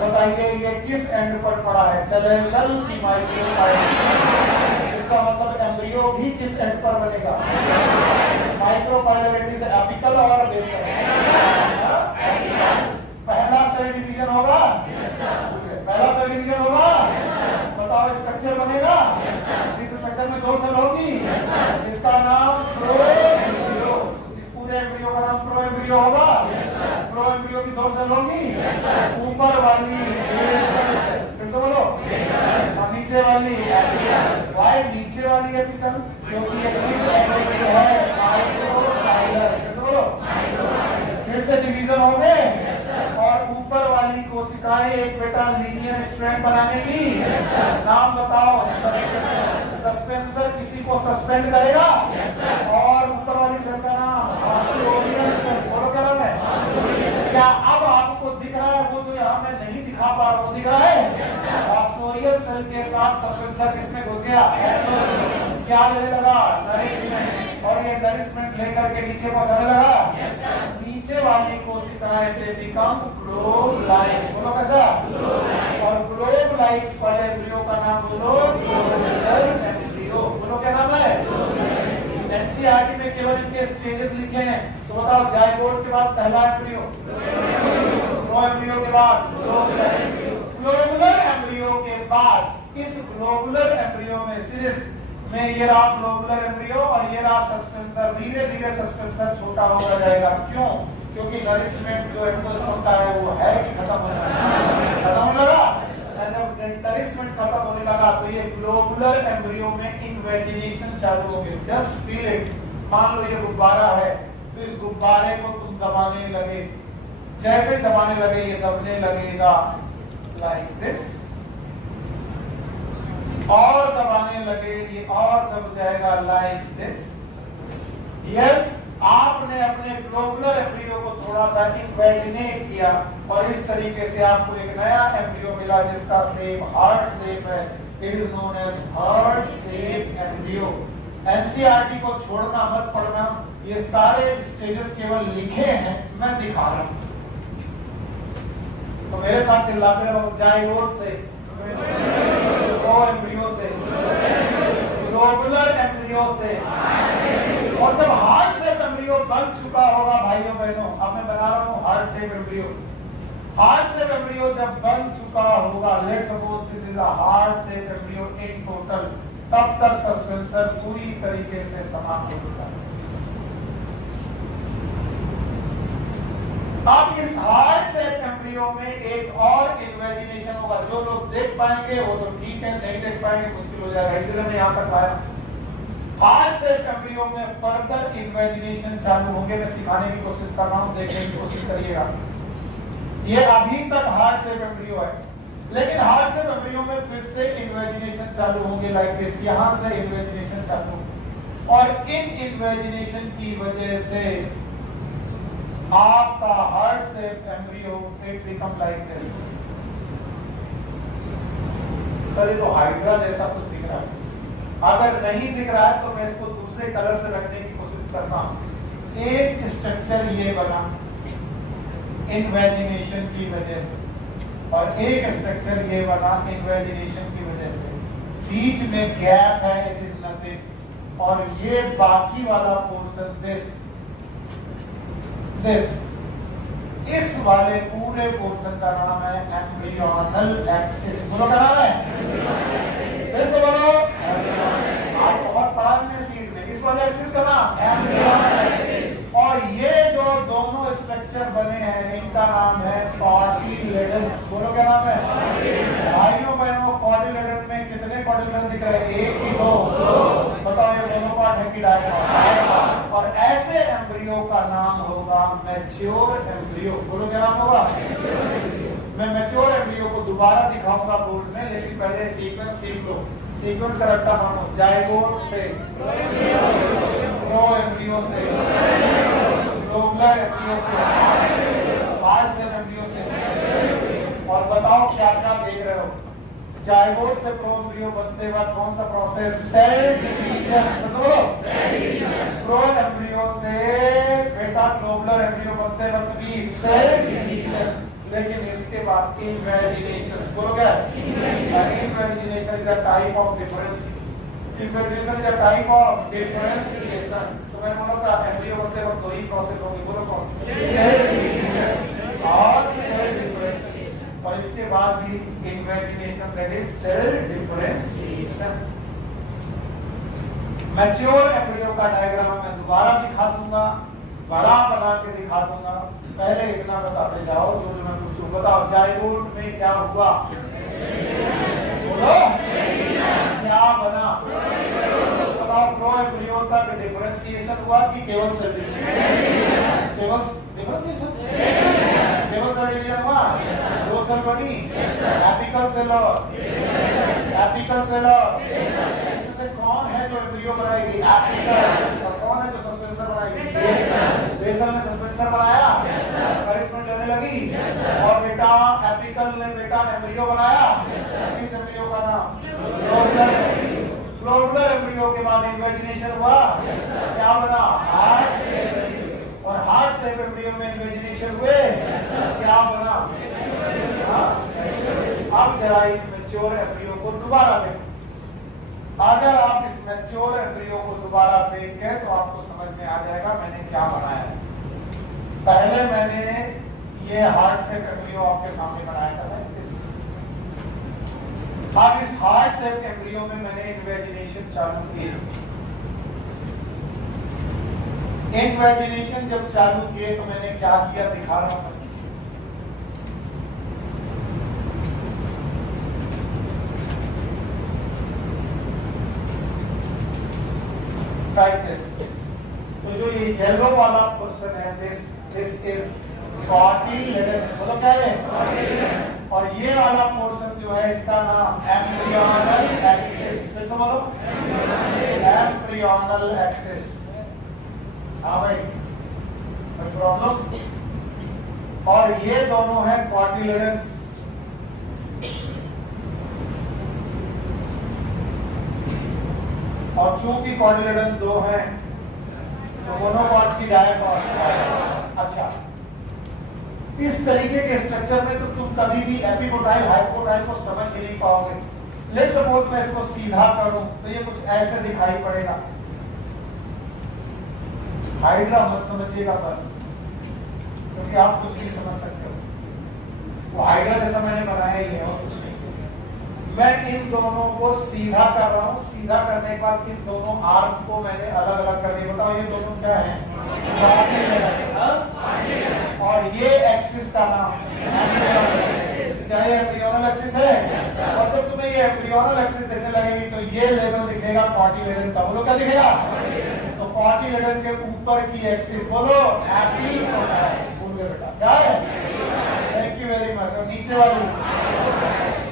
बताइए ये किस एंड पर पड़ा है, चलेजल की माइक्रोपाइलेटिस? इसका मतलब एम्ब्रियो भी किस एंड पर बनेगा? माइक्रोपाइलेटिस से एपिकल और बेसल। पहला सेल डिवीजन होगा, पहला सेल डिवीजन होगा। बताओ स्ट्रक्चर बनेगा, इस स्ट्रक्चर में 2 सेल होगी, इसका नाम प्रोएम्ब्रियो। इस पूरे एम्ब्रियो का नाम प्रोएम्ब्रियो होगा। प्रोएम्ब्रियो की 2 सेल होगी, ऊपर वाली फिर से बोलो, और नीचे वाली एपिकल। वाई नीचे वाली एपिकल? क्योंकि ये किस एम्ब्रियो है? माइक्रोपाइलर। फिर से बोलो, फिर से डिवीजन हो गए। और ऊपर वाली कोशिकाएं एक बेटा लीनियर स्ट्रैंड बनाने की, नाम बताओ। सस्पेंसर किसी को सस्पेंड करेगा, और ऊपर वाली सेल का नाम पास्टोरियल सेल। बोलो क्या नाम है? क्या अब आपको दिख रहा है वो जो यहाँ मैं नहीं दिखा पा रहा, वो दिख रहा है? पास्टोरियल सेल के साथ सस्पेंसर किसमें घुस गया? क्या लेने लगा? नरिशमेंट। और ये नरिशमेंट लेकर के नीचे पहुंचाने लगा। नीचे वाली कोशिकाएं से बिकम ग्लोब लाइक। बोलो कैसा? और ग्लोब लाइक वाले एम्ब्रियो का नाम बोलो ग्लोबुलर एम्ब्रियो। बोलो क्या नाम है? एनसीईआरटी में केवल इनके स्टेजेस लिखे हैं, तो बताओ जाइगोट के बाद पहला एम्ब्रियो, प्रोएम्ब्रियो के बाद ग्लोबुलर एम्ब्रियो, ग्लोबुलर एम्ब्रियो के बाद इस ग्लोबुलर एम्ब्रियो में सीरीज में ये रहा ग्लोबुलर एम्ब्रियो और ये रहा सस्पेंसर। धीरे धीरे सस्पेंसर छोटा होता जाएगा। क्यों? क्योंकि नरिशमेंट जो एंडोस्पर्म का है वो है कि खत्म होने लगा? खत्म होने लगा। जब नरिशमेंट खत्म होने लगा तो ये ग्लोबुलर एम्ब्रियो में इन्वेजिनेशन चालू हो गई। Just feel it. मान लो ये गुब्बारा है, तो इस गुब्बारे को तुम दबाने लगे, जैसे दबाने लगे ये दबने लगेगा लाइक दिस, और दबाने लगे ये और दब जाएगा लाइक दिस। यस, आपने अपने ग्लोबुलर एम्ब्रियो को थोड़ा सा इन्वेजिनेट किया और इस तरीके से आपको एक नया एम्ब्रियो मिला जिसका शेप हार्ट शेप है। It is known as heart shape embryo. NCERT को छोड़ना मत पढ़ना, ये सारे स्टेजेस केवल लिखे हैं, मैं दिखा रहा हूं। तो मेरे साथ चिल्लाते रहो, जाइगोट से, एम्ब्रियो से, ग्लोबुलर एम्ब्रियो से, और जब हार्ट शेप एम्ब्रियो बन चुका होगा भाइयों बहनों, अब मैं बना रहा हूँ heart shape embryo. Heart shape embryo जब बन चुका होगा, let's suppose this is a heart shape embryo in total, तब तक सस्पेंसर पूरी तरीके से समाप्त हो चुका है। अब इस हार्ट शेप एम्ब्रियो में एक और इन्वेजिनेशन होगा। जो लोग देख पाएंगे वो तो ठीक है, नहीं देख पाएंगे मुश्किल हो जाएगा, इसलिए मैं यहाँ तक आया। हार्ट शेप एम्ब्रियो में फर्दर इन्वेजिनेशन चालू होंगे। मैं सिखाने की कोशिश कर रहा हूँ, देखने की कोशिश करिएगा। ये अभी तक हार्ट शेप एम्ब्रियो है, लेकिन हार्ट शेप एम्ब्रियो में फिर से इन्वेजिनेशन चालू होंगे लाइक दिस। यहाँ से इन्वेजिनेशन चालू, और इन इन्वेजिनेशन की वजह से आपका heart shape embryo it become like this. Sir ये तो हाइड्रा जैसा कुछ दिख रहा है। अगर नहीं दिख रहा है तो मैं इसको दूसरे कलर से रखने की कोशिश करता हूं। एक स्ट्रक्चर ये बना इन्वेजिनेशन की वजह से, और एक स्ट्रक्चर ये बना इन्वेजिनेशन की वजह से। बीच में गैप है, इट इज नथिंग, और ये बाकी वाला पोर्शन दिस, इस वाले पूरे पोर्शन का नाम है एम्ब्रियोनल एक्सिस। बोलो क्या नाम है? फिर से बोलो। आप बहुत पढ़ा में सीट में, इस वाले एक्सिस का नाम एम्ब्रियोनल एक्सिस। और ये जो दोनों स्ट्रक्चर बने हैं इनका नाम है कॉटिलेडन्स। बोलो क्या नाम है? भाइयों बहनों, कॉटिलेडन में कितने कॉटिलेडन दिख रहे हैं? एक की दो? बताओ ये दोनों पार्ट है कि डायगोनल? और ऐसे एम्ब्रियो का नाम होगा मैच्योर एम्ब्रियो। बोलो क्या नाम होगा? मैं मैच्योर एम्ब्रियो को दोबारा दिखाऊंगा बोर्ड में, लेकिन पहले सीक्वेंस सीख लो। सीक्वेंस का रट्टा मानो, जाइगोट से, प्रो एम्ब्रियो से, ग्लोबुलर एम्ब्रियो से, हार्ट सेल एम्ब्रियो से। और बताओ क्या क्या देख रहे हो? जाइगोट से प्रो एम्ब्रियो बनते बाद कौन सा प्रोसेस? Cell division. बोलो, प्रो एम्ब्रियो से बेटा ग्लोबुलर एम्ब्रियो बनते वक्त भी सेल डिवीजन। लेकिन इसके बाद इन्वेजिनेशन। बोलो क्या? Invagination is a type of difference. Invagination is a type of differentiation. तो मैंने बोला था एम्ब्रियो बनते वक्त दो ही प्रोसेस होंगे। बोलो कौन? सेल डिवीजन और सेल डिफरेंशिएशन। और इसके बाद भी invagination, that is cell differentiation. Mature embryo का डायग्राम मैं दोबारा दिखा दूंगा, बड़ा बना के दिखा दूंगा। पहले इतना बताते जाओ जो मैं पूछूं। बताओ जाइगोट में क्या हुआ? बोलो, क्या बना? बताओ प्रो एम्ब्रियो तक डिफरेंशिएशन हुआ कि केवल सेल डिवीजन? केवल डिफरेंशिएशन, केवल सेल डिवीजन हुआ। दो सेल बनी, एपिकल सेल और एपिकल सेल। इसमें कौन है जो एम्ब्रियो बनाएगी? एपिकल। और कौन है जो सस्पेंसर बनाएगी? बेसल ने सस्पेंसर बनाया, करिश्मेंट लेने लगी। और बेटा एपिकल ने बेटा एम्ब्रियो बनाया। इस एम्ब्रियो का नाम ग्लोबुलर। ग्लोबुलर एम्ब्रियो के बाद इन्वेजिनेशन हुआ, क्या बना? Heart cell. और हार्ट सेल एम्ब्रियो में इन्वेजिनेशन हुए, क्या बना? अब जरा इस मैच्योर एम्ब्रियो को दोबारा देखो। अगर आप इस मैच्योर एम्ब्रियो को दोबारा देखें तो आपको समझ में आ जाएगा मैंने क्या बनाया है। पहले मैंने ये हार्ट सेल एम्ब्रियो आपके सामने बनाया था। अब इस हार्ट सेल एम्ब्रियो में मैंने इन्वेजिनेशन चालू की। इन्वेजिनेशन जब चालू किए तो मैंने क्या किया दिखा रहा हूं। तो जो ये येलो वाला पोर्शन है, दिस इज कॉटिलेडन। बोलो क्या है? और ये वाला पोर्शन जो है इसका नाम एम्ब्रियोनल एक्सिस। फिर से बोलो, एम्ब्रियोनल एक्सिस। हाँ भाई, कोई प्रॉब्लम? और ये दोनों है कॉटिलेडन। और चूंकि कॉटिलेडन दो हैं तो मोनोकॉट की डायकॉट। अच्छा, इस तरीके के स्ट्रक्चर में तो तुम कभी भी एपिकोटाइल हाइपोटाइल को समझ ही नहीं पाओगे। लेट्स सपोज मैं इसको सीधा करूं तो ये कुछ ऐसे दिखाई पड़ेगा। हाइड्रा मत समझिएगा बस, क्योंकि आप कुछ भी समझ सकते हो। वो हाइड्रा जैसा मैंने बनाया ही है और कुछ नहीं। मैं इन दोनों को सीधा कर रहा हूं। सीधा करने के बाद इन दोनों आर्म को मैंने अलग अलग कर दिया। बताओ ये दोनों क्या है? और ये एक्सिस का नाम क्या है? एम्ब्रियोनल एक्सिस है। और जब तुम्हें ये एम्ब्रियोनल एक्सिस दिखने लगेगी तो ये लेवल दिखेगा कॉटिलेडन का। बोलो क्या दिखेगा? तो कॉटिलेडन के ऊपर की एक्सिस बोलो एपिकोटाइल। बोल गए बेटा, क्या है? Thank you very much. और नीचे वाली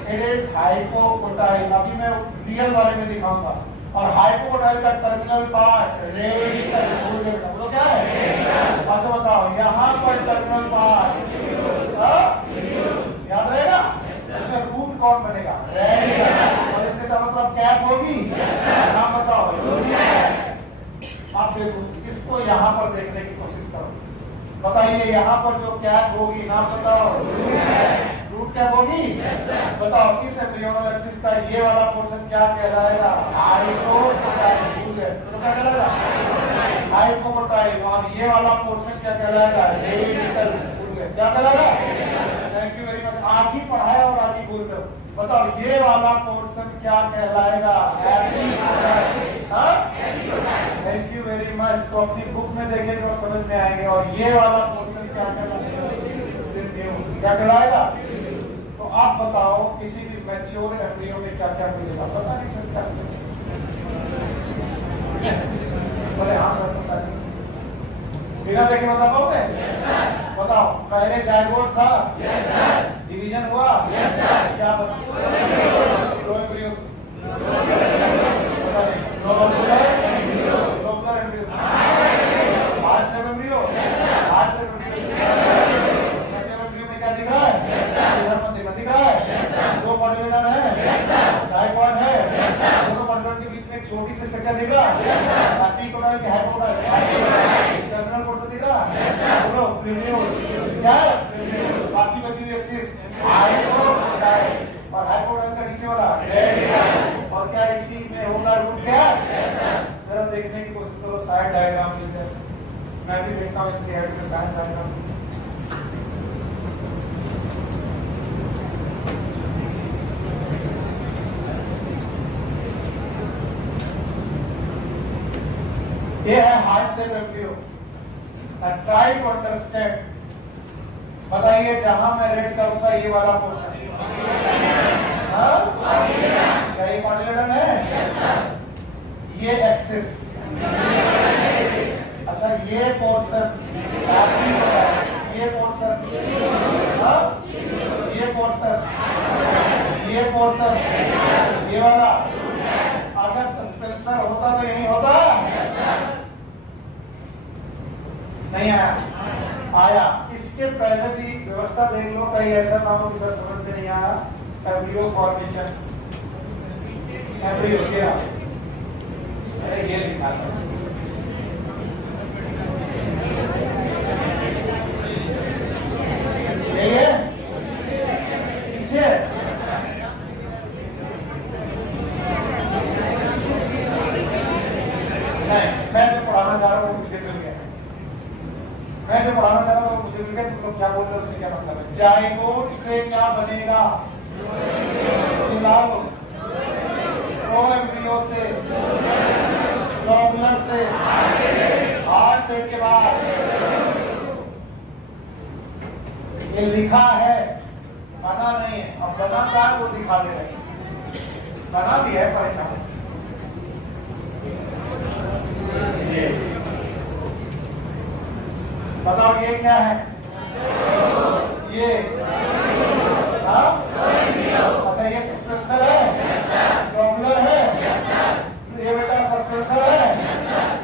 इट इज हाइपोकोटाइल। अभी मैं रियल वाले में दिखाऊंगा। और हाइपोकोटाइल का टर्मिनल पार्ट रेडिकल। बोलो क्या है? अच्छा बताओ, यहाँ पर टर्मिनल पार्ट याद रहेगा? इसका रूट कौन बनेगा? रेडिकल। और इसके चारों तरफ कैप होगी। नाम बताओ। आप देखो, इसको यहाँ पर देखने की कोशिश करो। बताइए यहाँ पर जो कैप होगी, नाम बताओ। रूट कैप होगी। बताओ इस एम्ब्रियोनल एक्सिस का ये वाला पोर्शन क्या कहलाएगा? हाइपोकोटाइल। तो क्या कहलाएगा? हाइपोकोटाइल। और ये वाला पोर्शन क्या कहलाएगा? रेडिकल। क्या कहलाएगा? Thank you very much. आज ही पढ़ाया और आज ही बोल कर बताओ ये वाला पोर्शन क्या कहलाएगा? Thank you very much. तो अपनी बुक में देखेंगे और समझ में आएंगे। और ये वाला पोर्शन क्या कहलाएगा? क्या कहलाएगा? तो आप बताओ किसी भी मैच्योर एम्ब्रियो में क्या क्या मिलेगा? पता नहीं सर क्या बोले? हाँ सर पता नहीं। बिना देखे बता पाओगे? बताओ। पहले जाइगोट था, डिवीजन हुआ, क्या बना? दो एम्ब्रियो से globular embryo, globular embryo, heart cell embryo, heart cell embryo में क्या दिख रहा है? इधर पर दिख रहा है, दो मॉड्यूलर है, डायकॉट है, दोनों मॉड्यूलर के बीच में एक छोटी सी स्ट्रक्चर दिख रहा है, एपिकोटाइल की हाइपोटाइल, टर्मिनल पोर्शन दिख रहा है, बोलो प्लूवियल, क्या है? बाकी बची हुई एक्सिस हाइपोटाइल, और हाइपोटाइल का नीचे वाला रेडियल, और क्या इसी में होगा रूट क्या? जरा देखने की कोशिश करो, साइड डायग्राम मिलते हैं, मैं भी देखता हूँ एनसीईआरटी में साइड डायग्राम। ये है heart cell embryo. Try to understand, बताइए जहां मैं रेड करूंगा ये वाला पोर्शन, क्या ये कॉर्डिलेटरल है? ये एक्सिस, अच्छा ये पोर्शन, ये पोर्शन, ये पोर्शन, ये पोर्शन, ये वाला अगर सस्पेंसर होता तो यही होता, नहीं आया? आया। इसके पहले भी व्यवस्था देख लो, कहीं ऐसा ना हो कि सर समझ में नहीं आया। एम्ब्रियो फॉर्मेशन, एम्ब्रियो क्या? अरे ये लिखा था, ये पीछे नहीं, मैं जो पढ़ाना चाह रहा हूँ मुझे मिल गया, मैं जो पढ़ाना चाह रहा हूँ मुझे मिल गया। तुम लोग क्या बोल रहे हो उससे क्या मतलब है? जाइगोट से क्या बनेगा? दो एम्ब्रियो से, ग्लोबुलर से, हार्ट सेल के बाद ये लिखा है, बना नहीं है। अब बना क्या वो दिखा दे रही, बना भी है, परेशान ये बताओ ये क्या है? ये अच्छा ये सस्पेंसर है, ग्लोबुलर है, ये बेटा सस्पेंसर है,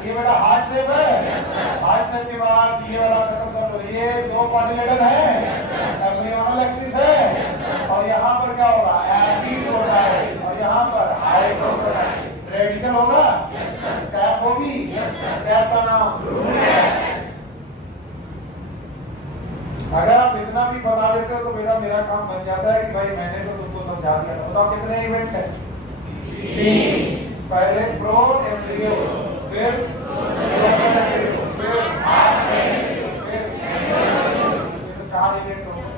ये बेटा हार्ट सेल है, हार्ट सेल के बाद ये वाला खत्म कर दो, ये दो कॉर्डिलेटर है, एम्ब्रियोनल एक्सिस है, और यहाँ पर क्या होगा? एपिकोटाइल, और यहाँ पर हाइपोटाइल, रेडिकल होगा, कैप होगी, कैप का नाम अगर आप इतना भी बता देते हो तो बेटा मेरा काम बन जाता है कि भाई मैंने तो तुमको समझा दिया। बताओ कितने इवेंट है? 3। पहले प्रोन एम्ब्रियो, फिर चार इवेंट होगा।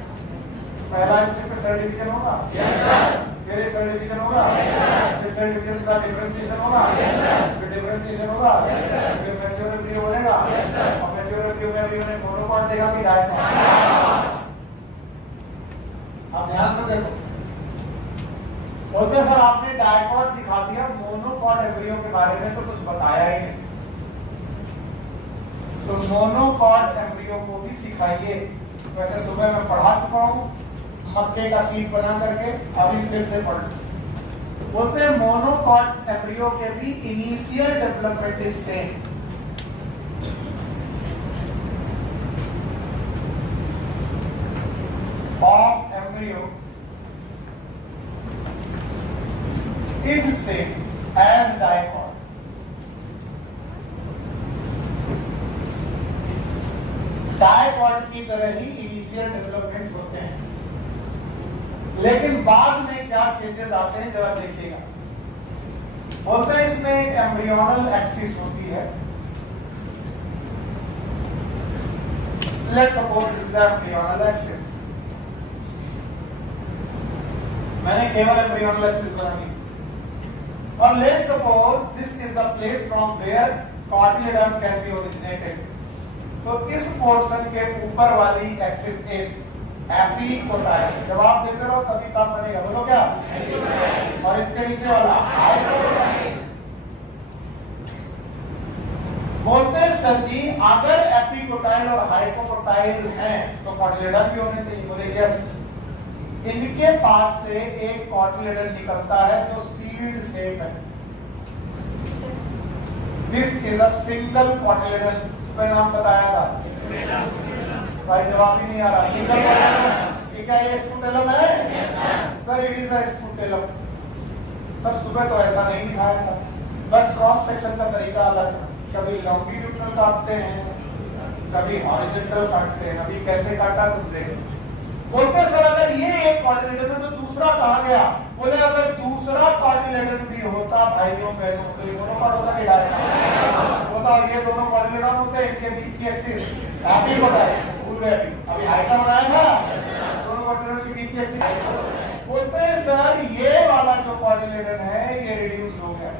पहला स्टेप पे सेल डिवीजन होगा, फिर सेल डिवीजन होगा, फिर सेल डिवीजन के साथ डिफरेंशिएशन होगा, फिर डिफरेंशिएशन होगा, फिर मैच्योर एम्ब्रियो बनेगा, और मैच्योर एम्ब्रियो में अभी मैंने मोनोकॉट देखा कि डायकॉट। आप ध्यान से देखो, बोलते सर आपने डायकॉट दिखा दिया, मोनोकॉट एम्ब्रियो के बारे में तो कुछ बताया ही नहीं। सो मोनोकॉट एम्ब्रियो को भी सिखाइए। वैसे सुबह मैं पढ़ा चुका हूँ मक्के का सीड बना करके, अभी फिर से पढ़। बोलते हैं मोनोकॉट एम्ब्रियो के भी initial development is same. Of embryo is same as dicot. Dicot की तरह ही इनिशियल डेवलपमेंट होते हैं, लेकिन बाद में क्या चेंजेस आते हैं जरा देखिएगा। बोलते हैं इसमें एक एम्ब्रियोनल एक्सिस होती है। Let's suppose this is the embryonal axis. मैंने केवल एम्ब्रियोनल एक्सिस बनाई, और let's suppose this is the place from where cotyledon can be originated. तो इस पोर्शन के ऊपर वाली एक्सिस इज एपिकोटाइल। जब आप देखते रहो तभी काम बनेगा, बोलो क्या? और इसके नीचे वाला हाइपोटाइल। बोलते हैं सर जी अगर एपिकोटाइल और हाइपोटाइल हैं तो कॉटिलिडन भी होने चाहिए। बोले यस। इनके पास से एक कॉटिलेडन निकलता है जो सीड शेप है। This is a single cotyledon. इसका नाम बताया था भाई, जवाब ही नहीं आ रहा। सिंगल कॉटिलेडन क्या ये स्पूटेलम है? Sir it is a scutellum. Sir सुबह तो ऐसा नहीं दिखाया था, बस क्रॉस सेक्शन का तरीका अलग है। कभी लॉन्गिट्यूडनल काटते हैं, कभी हॉरिजॉन्टल काटते हैं, अभी कैसे काटा तुम देख। बोलते सर अगर ये एक कॉर्डिनेटर है तो दूसरा कहाँ गया? बोले अगर दूसरा कॉर्डिनेटर भी होता भाइयों बहनों तो ये दोनों पार्ट होता कि डायरेक्ट होता? ये दोनों कॉर्डिनेटर होते हैं, इनके बीच की एक्सिस हैप्पी होता है, भूल गए अभी अभी हाइड्रा बनाया था, दोनों कॉर्डिनेटर के बीच की एक्सिस। बोलते हैं सर ये वाला जो कॉर्डिनेटर है ये रिड्यूस हो गया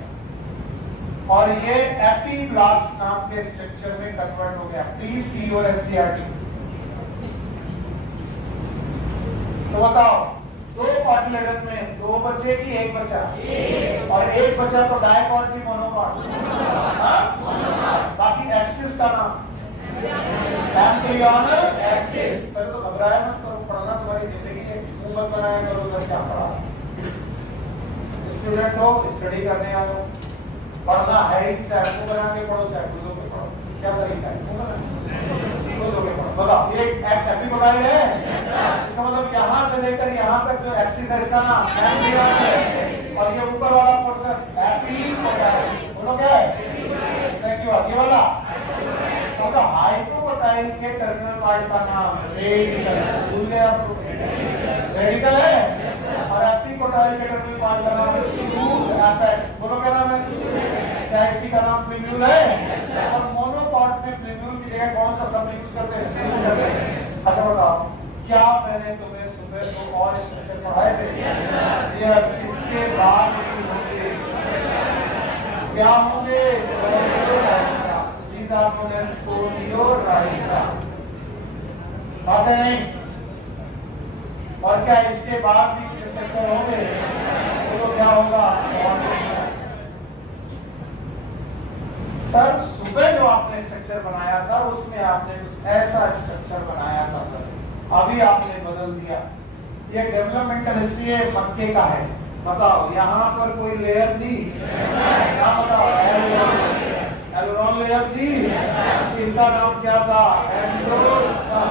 और ये एपिब्लास्ट नाम के स्ट्रक्चर में कन्वर्ट हो गया। Please see your NCERT. तो बताओ दो कॉटिलेडन में दो बचे कि एक बचा? और एक बचा तो डायकॉट की मोनोकॉट। बाकी एक्सिस का नाम एम्ब्रियोनल एक्सिस। सर तो घबराया मत करो, पढ़ना तुम्हारी जिंदगी है, मुंह मत बनाया करो सर क्या पढ़ा। स्टूडेंट हो, स्टडी करने आओ, पढ़ना है ही, चाहे मुंह बना के पढ़ो चाहे घुसो के पढ़ो, क्या तरीका है? बताओ एक एपिपोटाइल है, इसका मतलब यहाँ से लेकर यहाँ तक जो एक्सिस है इसका नाम एम्ब्रियोनल है, और ये ऊपर वाला पोर्शन एपिपोटाइल। बोलो क्या है? Thank you. ये वाला तो हाइपोटाइल के टर्मिनल पार्ट का नाम रेडिकल। भूल गए आप लोग? रेडिकल है। और एपिपोटाइल के टर्मिनल पार्ट का नाम स्मूथ एपेक्स। बोलो क्या नाम है? टैक्सी का नाम प्रिम्यूल है। और मोनोकॉट में प्रिम्यूल की जगह कौन सा शब्द यूज करते हैं? अच्छा बताओ, क्या मैंने तुम्हें सुबह को और स्ट्रक्चर पढ़ाए थे? यस। इसके बाद क्या होंगे? These are known as coleorhiza. बात है नहीं? और क्या इसके बाद भी स्ट्रक्चर होंगे? तो क्या होगा? सर सुबह जो आपने स्ट्रक्चर बनाया था उसमें आपने कुछ ऐसा स्ट्रक्चर बनाया था सर, अभी आपने बदल दिया। ये डेवलपमेंटल हिस्ट्री है, मक्के का है। बताओ यहाँ पर कोई लेयर थी? क्या बताओ? एल्वेओल लेयर थी। इनका नाम क्या था? एंड्रोस्टर्म।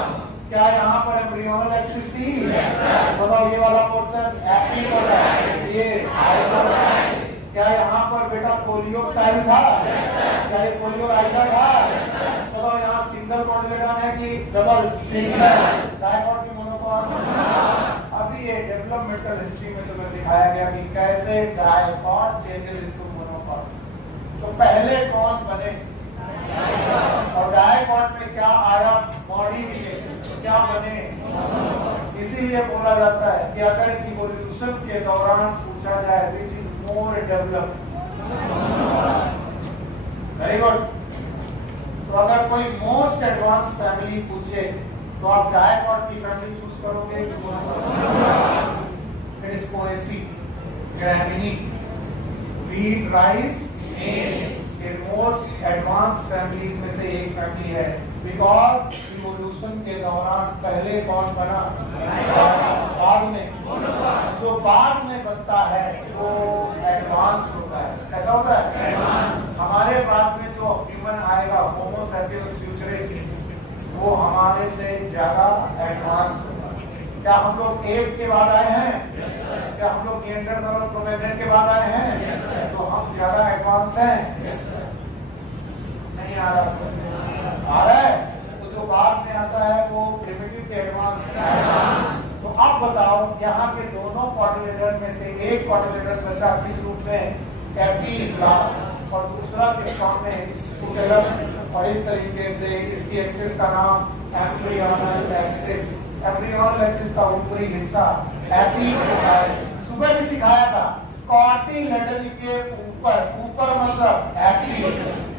क्या यहाँ पर एम्ब्रियोनल एक्सिस थी? बताओ ये वाला पोर्शन एपिपोटाइल, ये हाइपोटाइल। क्या यहाँ पर बेटा कोलियोटाइल था? क्या ये कोलियोराइजा था? बताओ यहाँ सिंगल कॉटिलेडन है कि डबल? सिंगल। डायकॉट की मोनोकॉट? अभी ये डेवलपमेंटल हिस्ट्री में तुम्हें सिखाया गया कि कैसे डायकॉट चेंजेस इनटू मोनोकॉट। तो पहले कौन बने और डायकॉट में क्या आया? मॉडिफिकेशन। क्या बने? इसीलिए बोला जाता है कि अगर इवोल्यूशन के दौरान पूछा जाए which is more developed. Very good. तो अगर कोई मोस्ट एडवांस फैमिली पूछे तो आप डायकॉट की फैमिली चूज करोगे? Piscoaceae, Gramineae, wheat, rice, maize के मोस्ट एडवांस फैमिलीज में से एक फैमिली है। बिकॉज इवोल्यूशन के दौरान पहले कौन बना? बाद में। जो बाद में बनता है वो एडवांस होता है। कैसा होता है? एडवांस। हमारे बाद में जो ह्यूमन आएगा होमो सैपियंस फ्यूचरिस्ट, वो हमारे से ज्यादा एडवांस होगा। क्या हम लोग एप के बाद आए हैं? क्या हम लोग निएंडरथैलर क्रो-मैग्नेट के बाद आए हैं? तो हम ज्यादा एडवांस हैं? नहीं आ रहा सर? आ रहा है? तो जो बाद में आता है वो प्रिमिटिव के एडवांस। तो अब बताओ यहाँ के दोनों कॉटिलेडन में से एक कॉटिलेडन बचा किस रूप में? एपिब्लास्ट। और दूसरा किस फॉर्म में? स्पूटेलम। और इस तरीके से इसकी एक्सिस का नाम एम्ब्रियोनल एक्सिस। एम्ब्रियोनल एक्सिस का ऊपरी हिस्सा एपिपोटाइल। सुबह भी सिखाया था कॉटिलेडन के ऊपर, ऊपर मतलब एपी,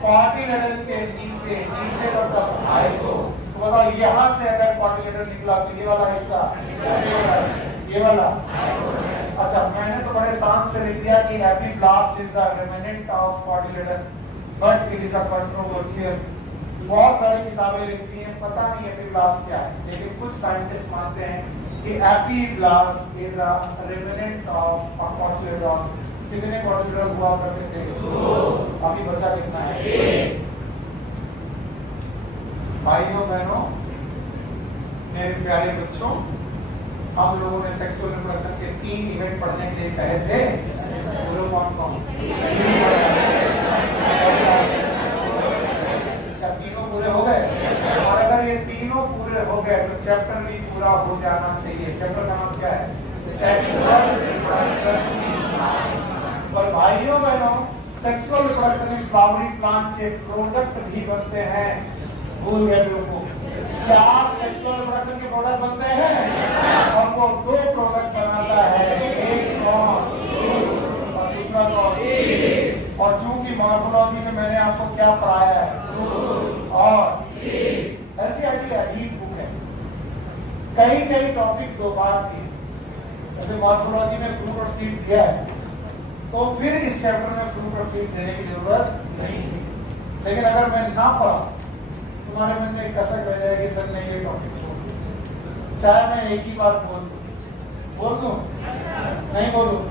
कॉटिलेडन के नीचे, नीचे मतलब हाइपो। तो बताओ यहाँ से अगर कॉटिलेडन निकला तो ये वाला हिस्सा, ये वाला। अच्छा मैंने तो बड़े शान से लिख दिया कि epiblast is the remnant of cotyledon, but it is a controversial. बहुत सारी किताबें लिखती हैं, पता नहीं एपिब्लास्ट क्या है, लेकिन कुछ साइंटिस्ट मानते हैं कि epiblast is a remnant of a cotyledon. कितने कॉटिलिडॉन हुआ करते थे? अभी बचा कितना है? भाइयों बहनों, मेरे प्यारे बच्चों, हम लोगों ने सेक्सुअल रिप्रोडक्शन के 3 इवेंट पढ़ने के लिए कहे थे। बोलो कौन कौन? क्या तीनों पूरे हो गए? और अगर ये तीनों पूरे हो गए तो चैप्टर भी पूरा हो जाना चाहिए। चैप्टर का नाम क्या है? Sexual reproduction. और भाइयों बहनों, सेक्सुअल रिप्रोडक्शन में फ्लावरिंग प्लांट के प्रोडक्ट भी बनते हैं। भूल गए लोगों? क्या सेक्सुअल रिप्रोडक्शन के प्रोडक्ट बनते हैं? और वो 2 प्रोडक्ट बनाता है, एक और दूसरा कौन? और चूंकि मॉर्फोलॉजी में मैंने आपको क्या पढ़ाया है? और ऐसी आईटी अजीब बुक है, कई टॉपिक 2 बार थी। जैसे मॉर्फोलॉजी में फ्रूट और सीड दिया है, तो फिर इस चैप्टर में फ्रूट और सीड देने की जरूरत नहीं थी। लेकिन अगर मैं ना पढ़ा, तुम्हारे मन में कसक रह जाएगी, सर नहीं ये टॉपिक छोड़। चाहे मैं एक ही बार बोल दूं? नहीं बोलूं?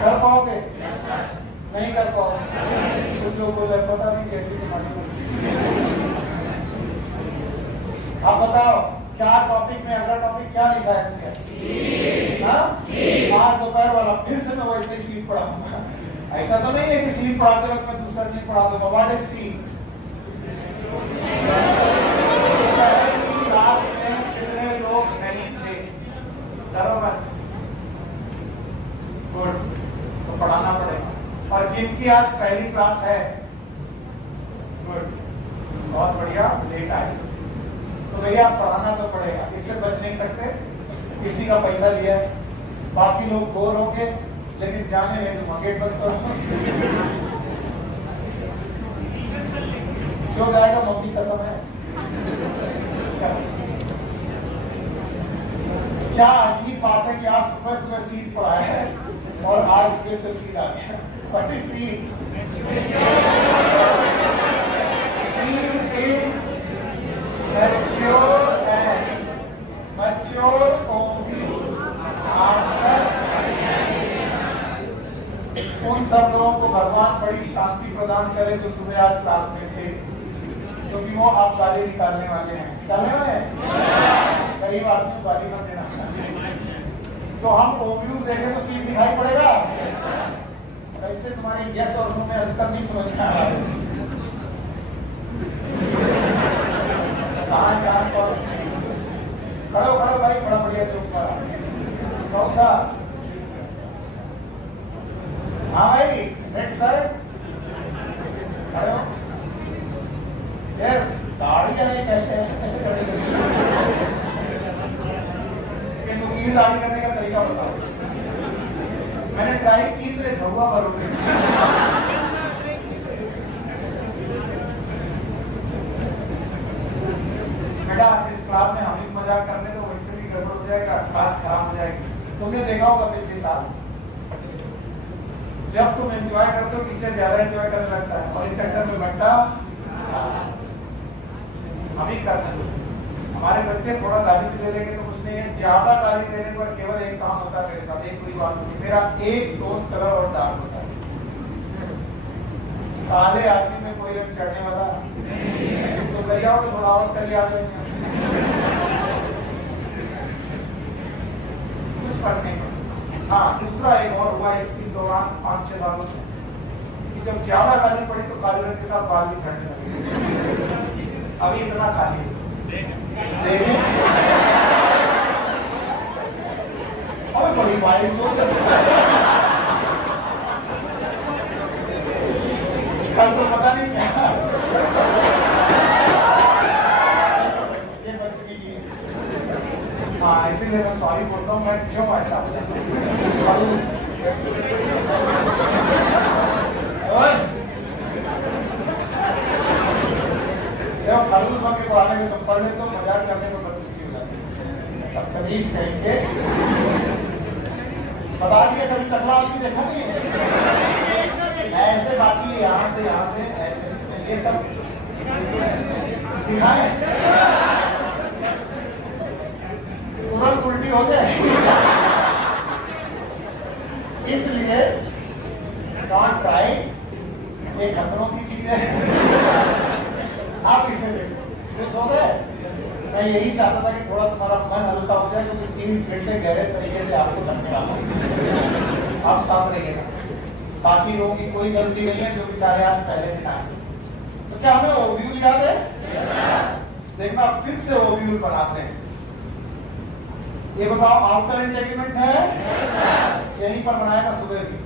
कर पाओगे? नहीं कर पाओगे? कुछ लोग बोले पता नहीं कैसी तुम्हारी। आप बताओ क्या टॉपिक में, अगला टॉपिक क्या लिखा है इसका? आज दोपहर वाला फिर से मैं वैसे ही स्लीप पढ़ाऊंगा। ऐसा तो नहीं है कि स्लीप पढ़ाते वक्त मैं दूसरा चीज पढ़ा दूंगा। What is sleep? क्लास में कितने लोग नहीं थे? डरो मत, तो पढ़ाना पड़ेगा। और जिनकी आज पहली क्लास है, गुड, बहुत बढ़िया, लेट आए तो भैया पढ़ाना तो पड़ेगा, इससे बच नहीं सकते। किसी का पैसा लिया है, बाकी लोग बोर होंगे, लेकिन जाने में तुम गेट बंद करो। जो जाएगा मम्मी कसम है। क्या अजीब बात है कि आज सुबह सीट पढ़ा है और आज फिर से सीट आ गया। बटी सीट उन सब लोगों को भगवान बड़ी शांति प्रदान करे जो सुबह आज क्लास में थे, क्योंकि वो आप गाली निकालने वाले हैं। निकालने वाले हैं? गरीब आदमी को गाली मत देना। तो हम ओव्यूज देखें तो सीट दिखाई पड़ेगा। कैसे तुम्हारे यस और नो में अंतर नहीं समझ में आ रहा है? खड़ो खड़ो भाई, बड़ा बढ़िया चौक कौन था? हाँ भाई, नेक्स्ट सर, खड़ो। यस, दाढ़ी का नहीं, कैसे ऐसे कैसे करेंगे? ये दाढ़ी करने का तरीका बताओ। मैंने ट्राई की, तो झुआ करोगे। बेटा इस क्लास में हम ही मजाक करने तो वैसे भी गड़बड़ हो जाएगा, क्लास खराब हो जाएगी। तुमने देखा होगा पिछले साल जब तुम एंजॉय करते हो, टीचर ज्यादा एंजॉय करने लगता है और इस चक्कर में बट्टा हम ही करते हैं। हमारे बच्चे थोड़ा गाली दे देंगे तो कुछ नहीं है, ज्यादा गाली देने पर केवल एक काम होता है मेरे साथ, एक पूरी बात होती, मेरा एक टोन कलर और डार्क होता है। काले आदमी में कोई रंग चढ़ने वाला तो दरियाओं में थोड़ा और कर लिया, कुछ फर्क नहीं पड़ता। हाँ, दूसरा एक और हुआ इसके दौरान 5-6 सालों में कि जब ज्यादा गाली पड़ी तो काले रंग के साथ बाल भी झड़ने लगे। अभी इतना खाली और बड़ी बारिश हो कल तो पता नहीं क्या ये बच्चे की। हाँ, इसीलिए मैं सॉरी बोलता हूँ, मैं क्यों ऐसा खरूज के पढ़ाने में तो पढ़ ले तो मजाक करने में बदतमीजी हो जाती है। अब तमीज कहेंगे बता दिया, कभी टकला आपकी देखा नहीं है ऐसे, बाकी यहाँ से ऐसे ये सब सिखाए, तुरंत उल्टी हो जाए। इसलिए डोंट ट्राई, ये खतरों की चीज है। आप इसे देखो हो गए। मैं यही चाहता था कि थोड़ा तुम्हारा मन हल्का हो जाए, क्योंकि सीन फिर से गहरे तरीके से आपको करने वाला हूं। आप साथ रहिएगा। बाकी लोगों की कोई गलती नहीं है जो बेचारे आज पहले दिन आए। तो क्या हमें ओव्यूल याद है? देखना फिर से ओव्यूल बनाते हैं। ये बताओ आउटर इंटेगमेंट है, यहीं पर बनाएगा सुबह भी।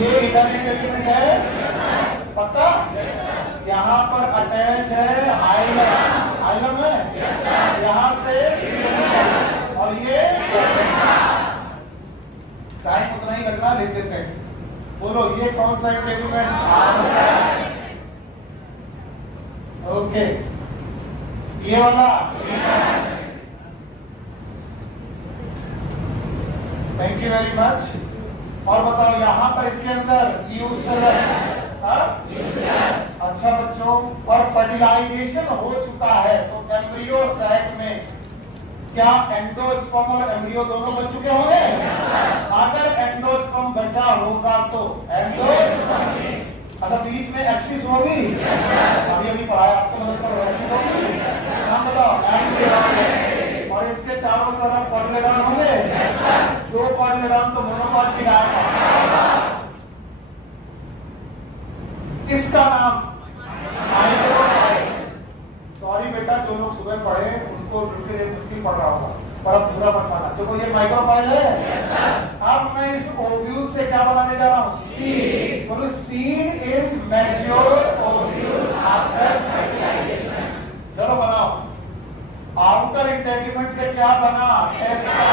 ये इनर इंटेगमेंट है, पक्का? यहाँ पर अटैच है हाइलम, हाइलम है यहाँ से, और ये टाइम उतना ही लगना, लिख देते हैं। बोलो ये कौन सा इंटेगमेंट? ओके, ये वाला थैंक यू वेरी मच। और बताओ यहाँ पर इसके अंदर यूसलस, अच्छा बच्चों, और फर्टिलाइजेशन हो चुका है तो एम्ब्रियो सैक में क्या एंडोस्पर्म और एम्ब्रियो दोनों बच चुके होंगे? अगर एंडोस्पर्म बचा होगा तो एंडोस्पर्म, अगर बीच में एक्सिस होगी, अभी पढ़ाया आपको, मतलब एक्सिस होगी, नाम बताओ, और इसके चारों तरफ कॉर्डिनेटॉन होंगे, दो कॉर्डिनेटॉन तो मोनोकॉट आएगा। इसका नाम माइक्रोपाइल। सॉरी बेटा, जो लोग सुबह पढ़े उनको मुश्किल पड़ रहा होगा, पर अब पूरा मत पाना। देखो ये माइक्रोपाइल है। अब मैं इस ओव्यूल से क्या बनाने जा रहा हूँ? सीड। बोलो seed is mature ovule after fertilization. चलो बनाओ। आउटर इंटेगमेंट से क्या बना? टेस्टा।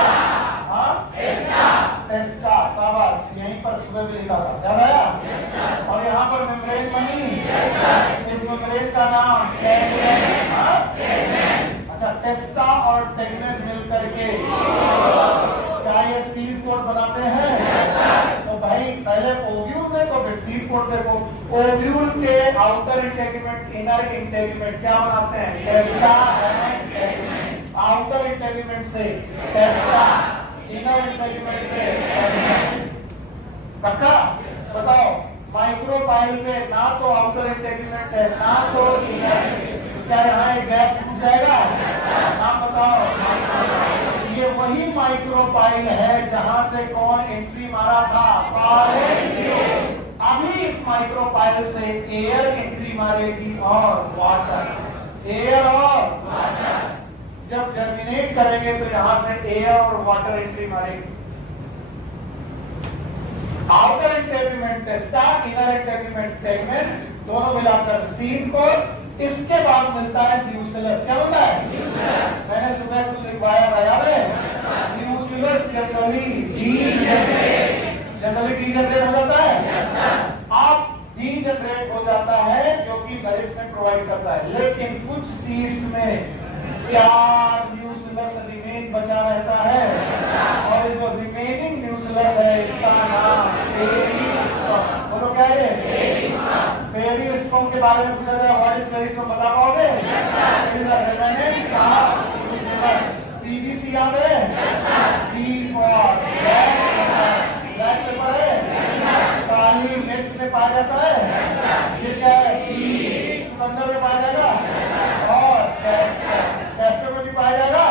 टेस्टा, शाबाश, यहीं पर सुबह भी लिखा था, याद आया? और यहाँ पर मेम्ब्रेन बनी, इस मेम्ब्रेन का नाम टेगमेंट। अच्छा, टेस्टा और टेगमेंट मिलकर के क्या ये सीड कोट बनाते हैं? तो भाई पहले ओव्यूल देखो फिर सीड कोट देखो। ओव्यूल के आउटर इंटेगमेंट, इनर इंटेगमेंट क्या बनाते हैं? टेस्टा एंड टेगमेंट। आउटर इंटेगमेंट से टेस्टा, इनर इंटेगमेंट से टेगमेंट। पक्का? बताओ माइक्रोपाइल पे ना तो आउटर इंटेगमेंट है ना तो इनर, क्या यहाँ एक गैप छूट जाएगा? नाम बताओ। ये वही माइक्रोपाइल है जहां से कौन एंट्री मारा था? अभी इस माइक्रोपाइल से एयर एंट्री मारेगी और वाटर, एयर और वाटर। जब जर्मिनेट करेंगे तो यहां से एयर और वाटर एंट्री मारेगी। Outer integument टेस्टा, inner integument tegmen, दोनों मिलाकर सीड को। इसके बाद मिलता है न्यूसिलस। क्या होता है? मैंने सुबह कुछ लिखवाया था, याद है? न्यूसिलस जनरली डीजनरेट हो जाता है। आप डीजनरेट हो जाता है क्योंकि नरिशमेंट प्रोवाइड करता है, लेकिन कुछ सीड्स में क्या न्यूसिलस रिमेन बचा रहता है, और जो रिमेनिंग न्यूसिलस है इसका नाम पेरिस्पर्म। बोलो क्या है? पेरिस्पर्म के बारे में पूछा जाए, व्हाट इज पेरिस्पर्म, बता पाओगे? पीबीसी याद है? बी फॉर ब्लैक पेपर है, काली मिर्च में पाया जाता है। ये क्या है? चुकंदर में पाया जाएगा, और कैस्टर में भी पाया जाएगा,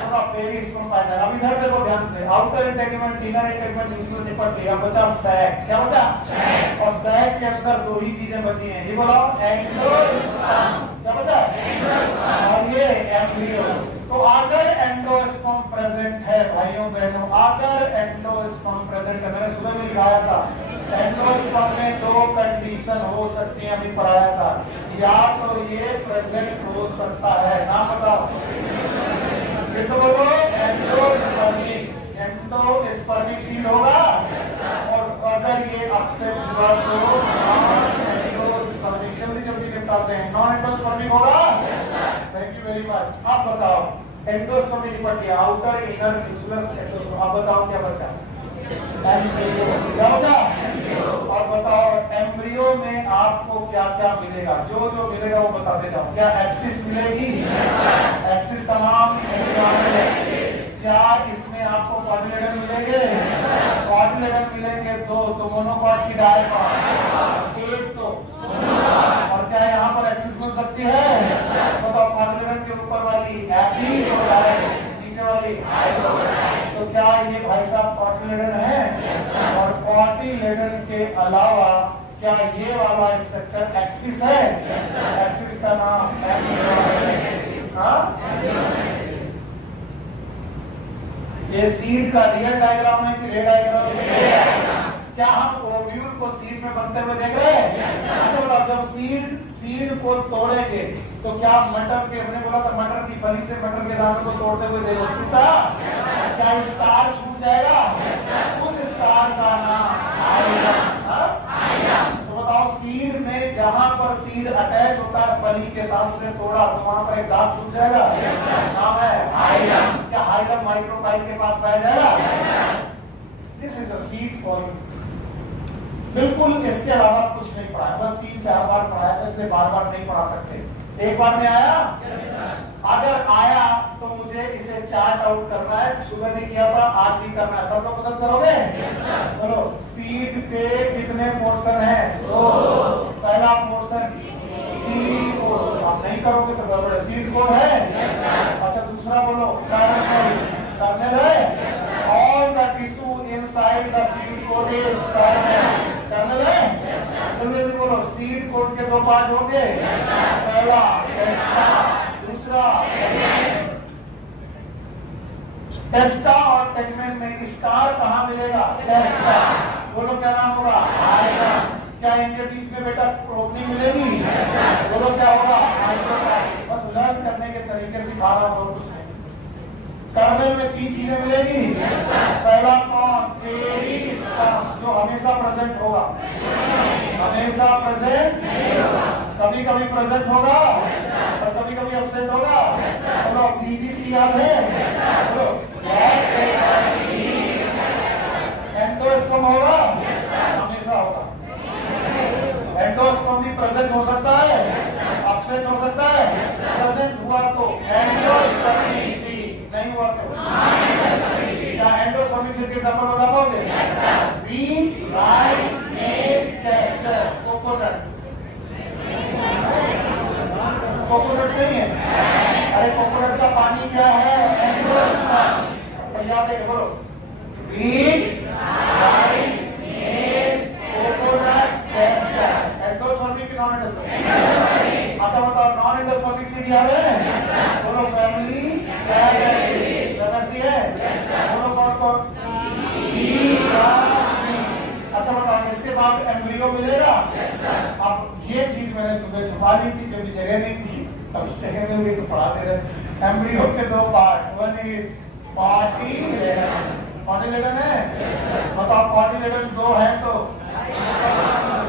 थोड़ा पेरिस्पर्म पाया जाएगा। अब इधर देखो ध्यान से, आउटर इंटेगमेंट, इनर इंटेगमेंट, न्यूसिलस निपट गया, बचा सैक। क्या बचा? और सैक के अंदर दो ही चीजें बची हैं, ये बोलो एंडोस्पर्म। क्या बचा? और ये एम्ब्रियो। तो अगर एंडोस्पर्म प्रेजेंट है भाइयों बहनों, अगर एंडोस्पर्म प्रेजेंट है, मैंने सुबह में लिखाया था, एंडोस्पर्म में दो कंडीशन हो सकती है, अभी पढ़ाया था। या तो ये प्रेजेंट हो सकता है, नाम बताओ। किसको बोलो? एंडोस्पर्मिक, एंडोस्पर्मिक सीड होगा, और अगर ये अपसेट हुआ तो एंडोस्पर्मिक। जल्दी जल्दी निपटाते हैं। नॉन एंडोस्पर्मिक होगा? Thank you very much. आप बताओ, एंडोस्पर्मिक निपट गया, आउटर इनर न्यूसिलस एंडोस्पर्म। आप बताओ क्या बचा? एम्ब्रियो। क्या बचा? और बताओ एम्ब्रियो में आपको क्या क्या मिलेगा? जो जो मिलेगा वो बताते जाओ। क्या एक्सिस मिलेगी? एक्सिस का नाम क्या इसमें आपको क्वाड्रिलेटरल मिलेंगे? क्वाड्रिलेटरल मिलेंगे दो, तो मोनोकॉट की डायकॉट एक तो, और क्या यहाँ पर एक्सिस मिल सकती है? बताओ, क्वाड्रिलेटरल के ऊपर वाली एपी, नीचे वाली, तो क्या ये भाई साहब क्वाड्रिलेटरल है? और क्वाड्रिलेटरल के अलावा क्या ये वाला स्ट्रक्चर एक्सिस है? एक्सिस का नाम ये सीड का रियल डायग्राम है कि रे डायग्राम? क्या हम ओव्यूल को सीड में बनते हुए देख रहे हैं? अच्छा बताओ, जब सीड को तोड़ेंगे तो क्या मटर के, हमने बोला था मटर की फली से मटर के दाने को तोड़ते हुए देखो, क्या स्टार छूट जाएगा? उस स्टार का नाम आइलम। तो बताओ, सीड में जहां पर सीड अटैच होता है फली के साथ से तोड़ा, तो वहां पर एक दाग छूट जाएगा, नाम है आइलम। क्या आइलम माइक्रोकाइल के पास पाया जाएगा? This is a seed for you. बिल्कुल इसके अलावा कुछ नहीं पढ़ाया, बस 3-4 बार पढ़ाया था, इसलिए बार बार नहीं पढ़ा सकते। एक बार में आया? अगर आया तो मुझे इसे चार्ट आउट करना है। सुबह भी किया था, आज भी करना है। सब लोग मदद करोगे? चलो, सीड के कितने पोर्शन है? 2। पहला पोर्शन सीड कोड, आप नहीं करोगे तो गड़बड़ है। सीड कोड है? अच्छा, दूसरा बोलो कर्नेल है? All the tissue inside the seed code is kernel है? जल्दी बोलो, सीड कोड के 2 पार्ट होंगे। पहला दूसरा टेस्टा, और टेगमेन में स्कार कहाँ मिलेगा? टेस्टा। बोलो क्या नाम होगा? आइलम। क्या इनके बीच में बेटा ओपनिंग मिलेगी? बोलो क्या होगा? माइक्रोकाइल। बस लर्न करने के तरीके सिखा रहा हूं, कुछ नहीं। कर्नेल में 3 चीजें मिलेगी। पहला कौन? जो हमेशा प्रेजेंट होगा, हमेशा प्रेजेंट, कभी कभी प्रेजेंट होगा और कभी कभी एब्सेंट होगा। बोलो बीबीसी याद है? बोलो एंडोस्पर्म होगा, हमेशा होगा। एंडोस्पर्म भी प्रेजेंट हो सकता है, एब्सेंट हो सकता है। प्रेजेंट हुआ तो एंडोस्पर्म, नहीं हुआ तो क्या? एंडोस्पर्मिक सीड के एग्जांपल बता पाओगे? व्हीट, राइस, मेज, कैस्टर, कोकोनट। कोकोनट नहीं है? अरे कोकोनट का पानी क्या है? एंडोस्पर्म। याद है? बोलो व्हीट, राइस, मेज, कोकोनट, कैस्टर। एंडोस्पर्मिक की नॉन एंडोस्पर्मिक? अच्छा बताओ, नॉन एंडोस्पर्मिक सीड याद है? बोलो फैमिली है? बोलो कौन? अच्छा बताओ, इसके बाद एम्ब्रियो मिलेगा। अब ये चीज मैंने सुबह छुपा ली थी क्योंकि जगह नहीं थी, अब जगह मिल गई तो पढ़ाते रहे। एम्ब्रियो के 2 पार्ट, वन इज कॉर्टिलेडन है। बताओ कॉर्टिलेडन 2 है तो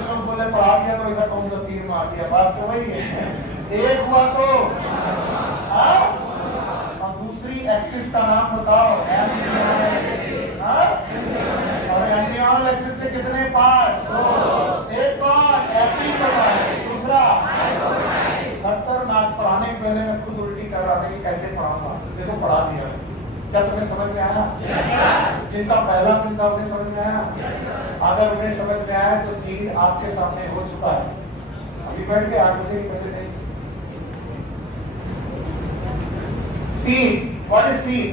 लोग बोले पढ़ा दिया तो ऐसा कौन सा तीर मार दिया, बात तो वही है। एक हुआ तो दूसरी एक्सिस का नाम बताओ? और एम्ब्रियोनल एक्सिस से कितने पार्ट? 2। एक पार्ट एपी पता है, दूसरा खतरनाक। पढ़ाने के पहले मैं खुद उल्टी कर रहा था कि कैसे पढ़ाऊंगा, देखो पढ़ा दिया। क्या तुम्हें समझ में आया? जिनका पहला मिलता उन्हें समझ में आया? अगर उन्हें समझ में आया तो सीड आपके सामने हो चुका है। अभी बैठ के 8 बजे की बजे नहीं। Seed, what is seed?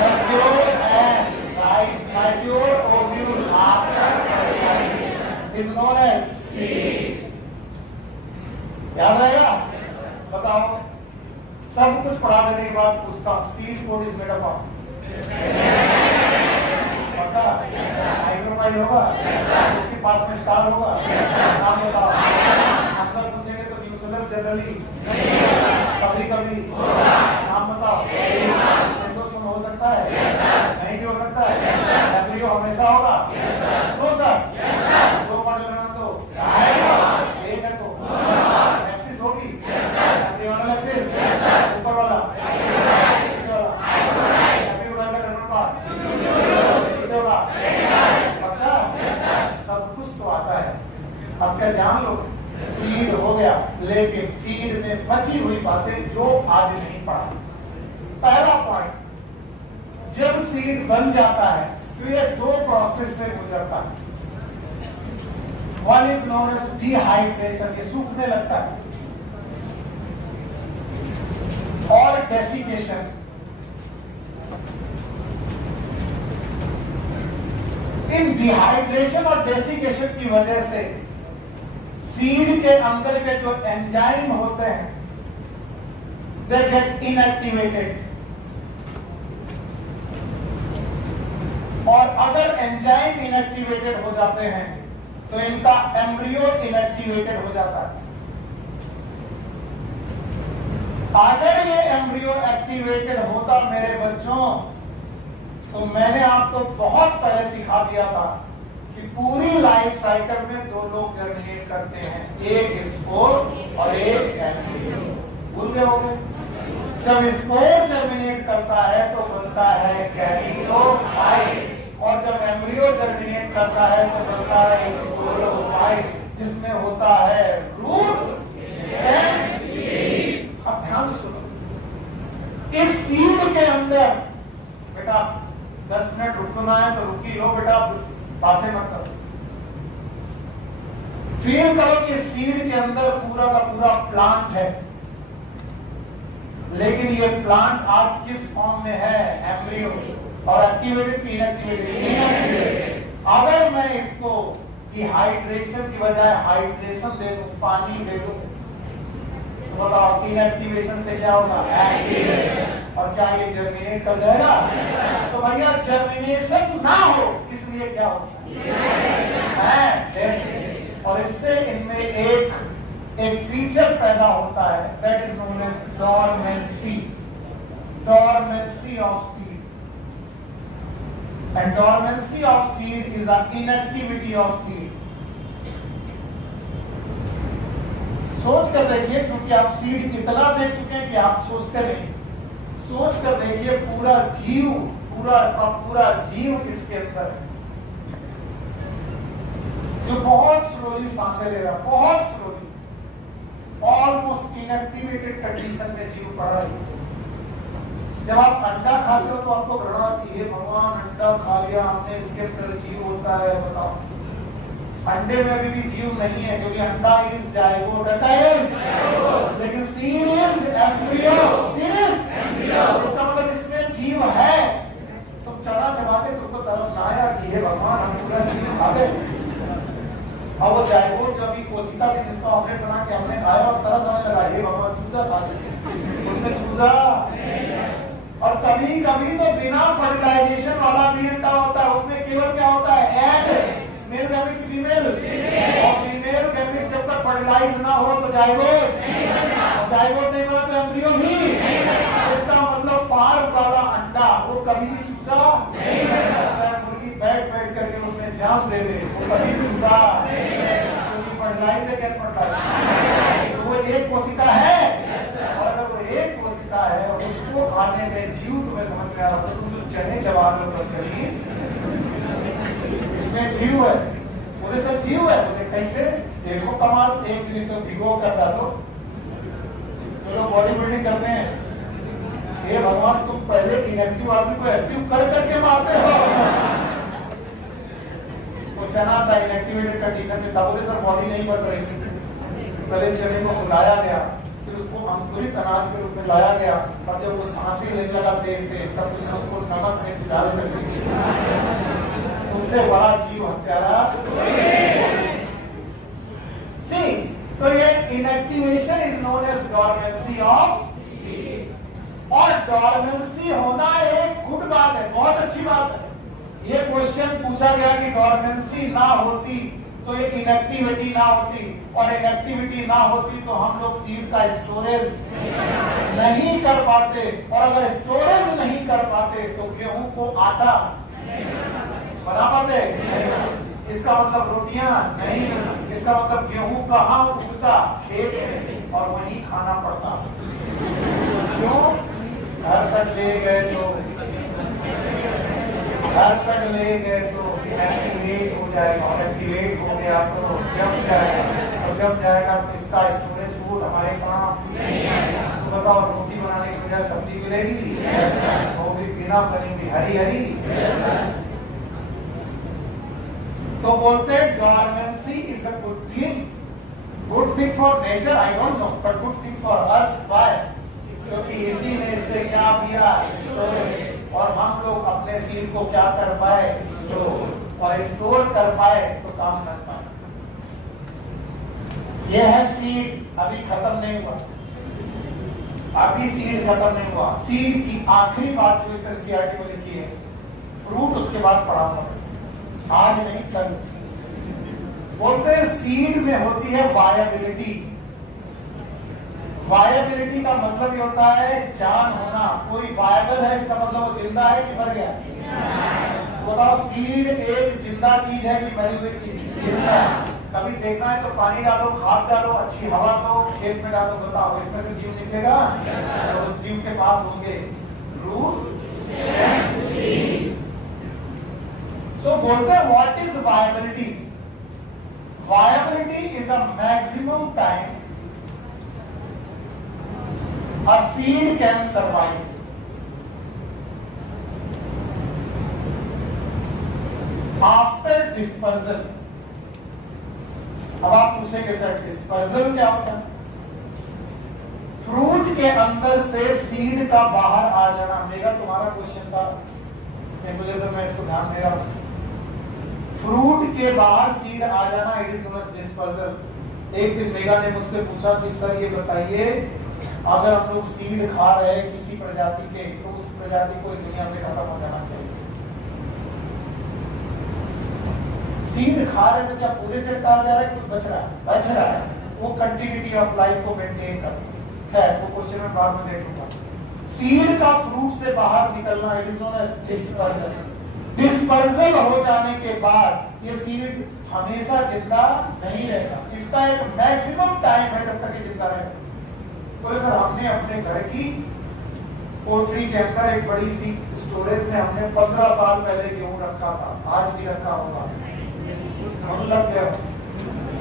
Mature and mature ovule after fertilization is known as seed. याद रहेगा? बताओ, सब कुछ पढ़ा देने के बाद पूछता हूँ, seed code is made up of पता? माइक्रोकाइल होगा, उसके पास में स्टार होगा, नाम बताओ। अंदर पूछेंगे तो न्यूक्लियस जनरली कभी कभी, नाम बताओ। एंडोस्पर्म हो सकता है? नहीं भी हो सकता है। एम्ब्रियो हमेशा होगा? तो सर 2 मॉडल तो एक है तो एक्सिस होगी, एम्ब्रियोनल एक्सिस, ऊपर वाला नीचे वाला, एम्ब्रियोनल का जनरल पार्ट नीचे वाला, पक्का? सब कुछ तो आता है। अब क्या जान लो, सीड हो गया, लेकिन सीड में बची हुई बात बातें जो आज नहीं पढ़ा। पहला पॉइंट, जब सीड बन जाता है तो ये दो प्रोसेस से गुजरता है। One is known as dehydration, ये सूखने लगता है, और डेसिकेशन। इन डिहाइड्रेशन और डेसिकेशन की वजह से सीड के अंदर के जो एंजाइम होते हैं दे गेट इनएक्टिवेटेड, और अगर एंजाइम इनएक्टिवेटेड हो जाते हैं तो इनका एम्ब्रियो इनएक्टिवेटेड हो जाता है। अगर ये एम्ब्रियो एक्टिवेटेड होता मेरे बच्चों, तो मैंने आपको बहुत पहले सिखा दिया था कि पूरी लाइफ साइकिल में दो लोग जर्मिनेट करते हैं, एक स्पोर और एक एम्ब्रियो। भूल गए होंगे? जब स्पोर जर्मिनेट करता है तो बनता है गैमेटोफाइट, और जब एम्ब्रियो जर्मिनेट करता है तो बनता है स्पोरोफाइट, जिसमें होता है रूट स्टेम लीफ। अब ध्यान सुनो, इस सीड के अंदर बेटा 10 मिनट रुकना है तो रुकी लो बेटा, बातें मत करो। फील करो कि सीड के अंदर पूरा का पूरा प्लांट है, लेकिन ये प्लांट आज किस फॉर्म में है? एम्ब्रियो। और एक्टिवेटेड की इनएक्टिवेटेड। अगर मैं इसको डिहाइड्रेशन की बजाय हाइड्रेशन दे दूं, पानी दे दूं, तो बताओ इनएक्टिवेशन से क्या होगा? एक्टिवेशन। और क्या ये जर्मिनेट कर जाएगा? तो भैया जर्मिनेशन ना हो इसलिए क्या होता है? और इससे इनमें एक फीचर पैदा होता है, that is known as dormancy. Dormancy of seed, and dormancy of seed is the inactivity of seed. सोच कर देखिए, क्योंकि आप सीड इतना देख चुके हैं कि आप सोचते नहीं। सोच कर देखिए, पूरा जीव, पूरा जीव इसके अंदर है, जो बहुत स्लोली सांसें ले रहा, बहुत स्लोली, ऑलमोस्ट इनएक्टिवेटेड कंडीशन में जीव पड़ रहा है। जब आप अंडा खाते हो तो आपको घृणा आती है, भगवान अंडा खा लिया हमने, इसके अंदर जीव होता है। बताओ, अंडे में अभी भी जीव नहीं है, क्योंकि अंडा इज जायगोट, लेकिन seed is embryo. Seed is embryo, इसका मतलब इसमें जीव है। तुम चना चबाते तुमको तरस ना आया कि हे भगवान हम पूरा जीव खाते, और वो जायगोट जो अभी कोशिका थी जिसका ऑमलेट बना के हमने खाया और तरस आने लगा, हे भगवान चूजा खाते, उसमें चूजा। और कभी कभी तो बिना फर्टिलाइजेशन वाला भी अंडा होता है, उसमें केवल क्या होता है? एग, मेल गैमेट फीमेल, और फीमेल गैमेट जब तक फर्टिलाइज ना हो तो जायगोट, जायगोट नहीं बना तो एम्ब्रियो भी। इसका मतलब फार्म वाला अंडा वो कभी भी चूजा नहीं, मुर्गी बैठ करके उसमें जाम दे दे, वो कभी चूजा, क्योंकि फर्टिलाइज है। क्या फर्टिलाइज? तो वो एक कोशिका है, और अगर वो एक कोशिका है और उसको खाने में जीव तुम्हें समझ में आ रहा, तो तुम जो चने चबा लो इसमें जीव है, पूरे सब जीव है। तो कैसे? देखो कमाल, एक दिन से भिगो कर डालो, जो लोग बॉडी बिल्डिंग करते हैं, हे भगवान तुम पहले इनएक्टिव आदमी को एक्टिव कर करके मारते हो। वो चना था इनएक्टिवेटेड कंडीशन में था, बोले सर बॉडी नहीं बढ़ रही थी, पहले चने को सुलाया गया, फिर उसको अंकुरित अनाज के रूप में लाया गया, और जब वो सांसें लेने लगा तेज तब तुमने उसको नमक मिर्च डाल कर तुमसे बड़ा जीव हत्यारा। सी, तो ये inactivation is known as dormancy of seed. और डॉर्मेंसी होना एक गुड बात है, बहुत अच्छी बात है। ये क्वेश्चन पूछा गया कि डॉर्मेंसी ना होती तो एक इनएक्टिविटी ना होती, और इनएक्टिविटी ना होती तो हम लोग सीड का स्टोरेज नहीं कर पाते, और अगर स्टोरेज नहीं कर पाते तो गेहूं को आटा बना पाते। इसका मतलब रोटियां नहीं, इसका मतलब गेहूं कहाँ उगता? खेत में, और वहीं खाना पड़ता। क्यों? घर तक ले गए तो एक्टिवेट हो जाएगा, और एक्टिवेट हो गया तो जम जाएगा, और जम जाएगा तो इसका स्टोरेज फूड हमारे काम नहीं आएगा। तो बताओ रोटी बनाने की बजाय सब्जी मिलेगी? वो भी बिना बनेगी, हरी हरी। तो बोलते हैं dormancy is a good thing, good thing for nature, I don't know, but good thing for us. Why? क्योंकि इसी ने इससे क्या दिया? स्टोरेज। और हम लोग अपने सीड को क्या कर पाए? स्टोर। और स्टोर कर पाए तो काम कर पाए। यह है सीड, अभी खत्म नहीं हुआ, अभी सीड खत्म नहीं हुआ। सीड की आखिरी बात जो इस एनसीईआरटी में लिखी है, फ्रूट उसके बाद पढ़ाऊंगा, आज नहीं कल। बोलते हैं सीड में होती है वायबिलिटी। वायबिलिटी का मतलब ये होता है जान होना। कोई वायबल है इसका मतलब वो जिंदा है कि मर गया? बताओ, सीड एक जिंदा चीज है कि मरी हुई चीज? जिंदा। कभी देखना है तो पानी डालो, खाद डालो, अच्छी हवा दो, खेत में डालो, बताओ इसमें से जीव निकलेगा? तो उस जीव के पास होंगे रूट। सो बोलते हैं what is viability? Viability is a maximum time a seed can survive after dispersal। अब आप पूछेंगे सर डिस्पर्सल क्या होता है? फ्रूट के अंदर से सीड का बाहर आ जाना। मेरा तुम्हारा क्वेश्चन था, इस वजह से मैं इसको ध्यान दे रहा हूं। फ्रूट के बाहर सीड आ जाना, it is known as dispersal. एक दिन मेगा ने मुझसे पूछा कि सर ये बताइए, अगर हम लोग सीड खा रहे हैं किसी प्रजाति के, तो उस प्रजाति को इस दुनिया से खत्म हो जाना चाहिए। सीड खा रहे तो क्या पूरे जड़ डाल जा रहा है? कुछ बच रहा है? बच रहा है। वो कंटिन्यूटी ऑफ लाइफ को मेंटेन करता है। वो क्वेश्चन में बाद में देखूंगा। सीड का फ्रूट से बाहर निकलना, it is known as dispersal. Dispersal हो जाने के बाद ये सीड हमेशा जिंदा नहीं रहेगा। इसका एक मैक्सिमम टाइम है जब तक ये जिंदा रहेगा। तो सर हमने अपने घर की कोठरी के अंदर एक बड़ी सी स्टोरेज में हमने 15 साल पहले गेहूं रखा था, आज भी रखा होगा, लग गया,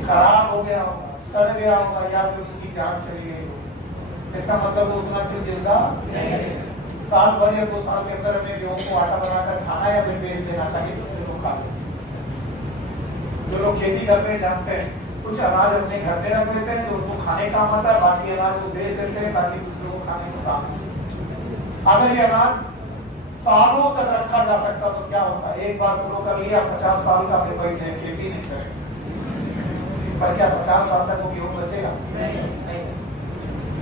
खराब हो गया होगा, सड़ गया होगा, या फिर उसकी जान चली गई होगी। इसका मतलब वो उतना फिर जिंदा नहीं है। साल भर या 2 साल के अंदर हमें गेहूं को आटा बनाकर खाना या फिर बेच देना ताकि दूसरे लोग खा लें। जो लोग खेती करते हैं जानते हैं, कुछ अनाज अपने घर में रख लेते हैं तो उनको खाने काम आता है, बाकी अनाज वो बेच देते हैं ताकि दूसरों को खाने को काम। अगर ये अनाज सालों तक रखा जा सकता तो क्या होता? एक बार ग्रो कर लिया, 50 साल का फिर कोई खेती नहीं करेगा। पर क्या 50 साल तक वो गेहूं बचेगा? नहीं।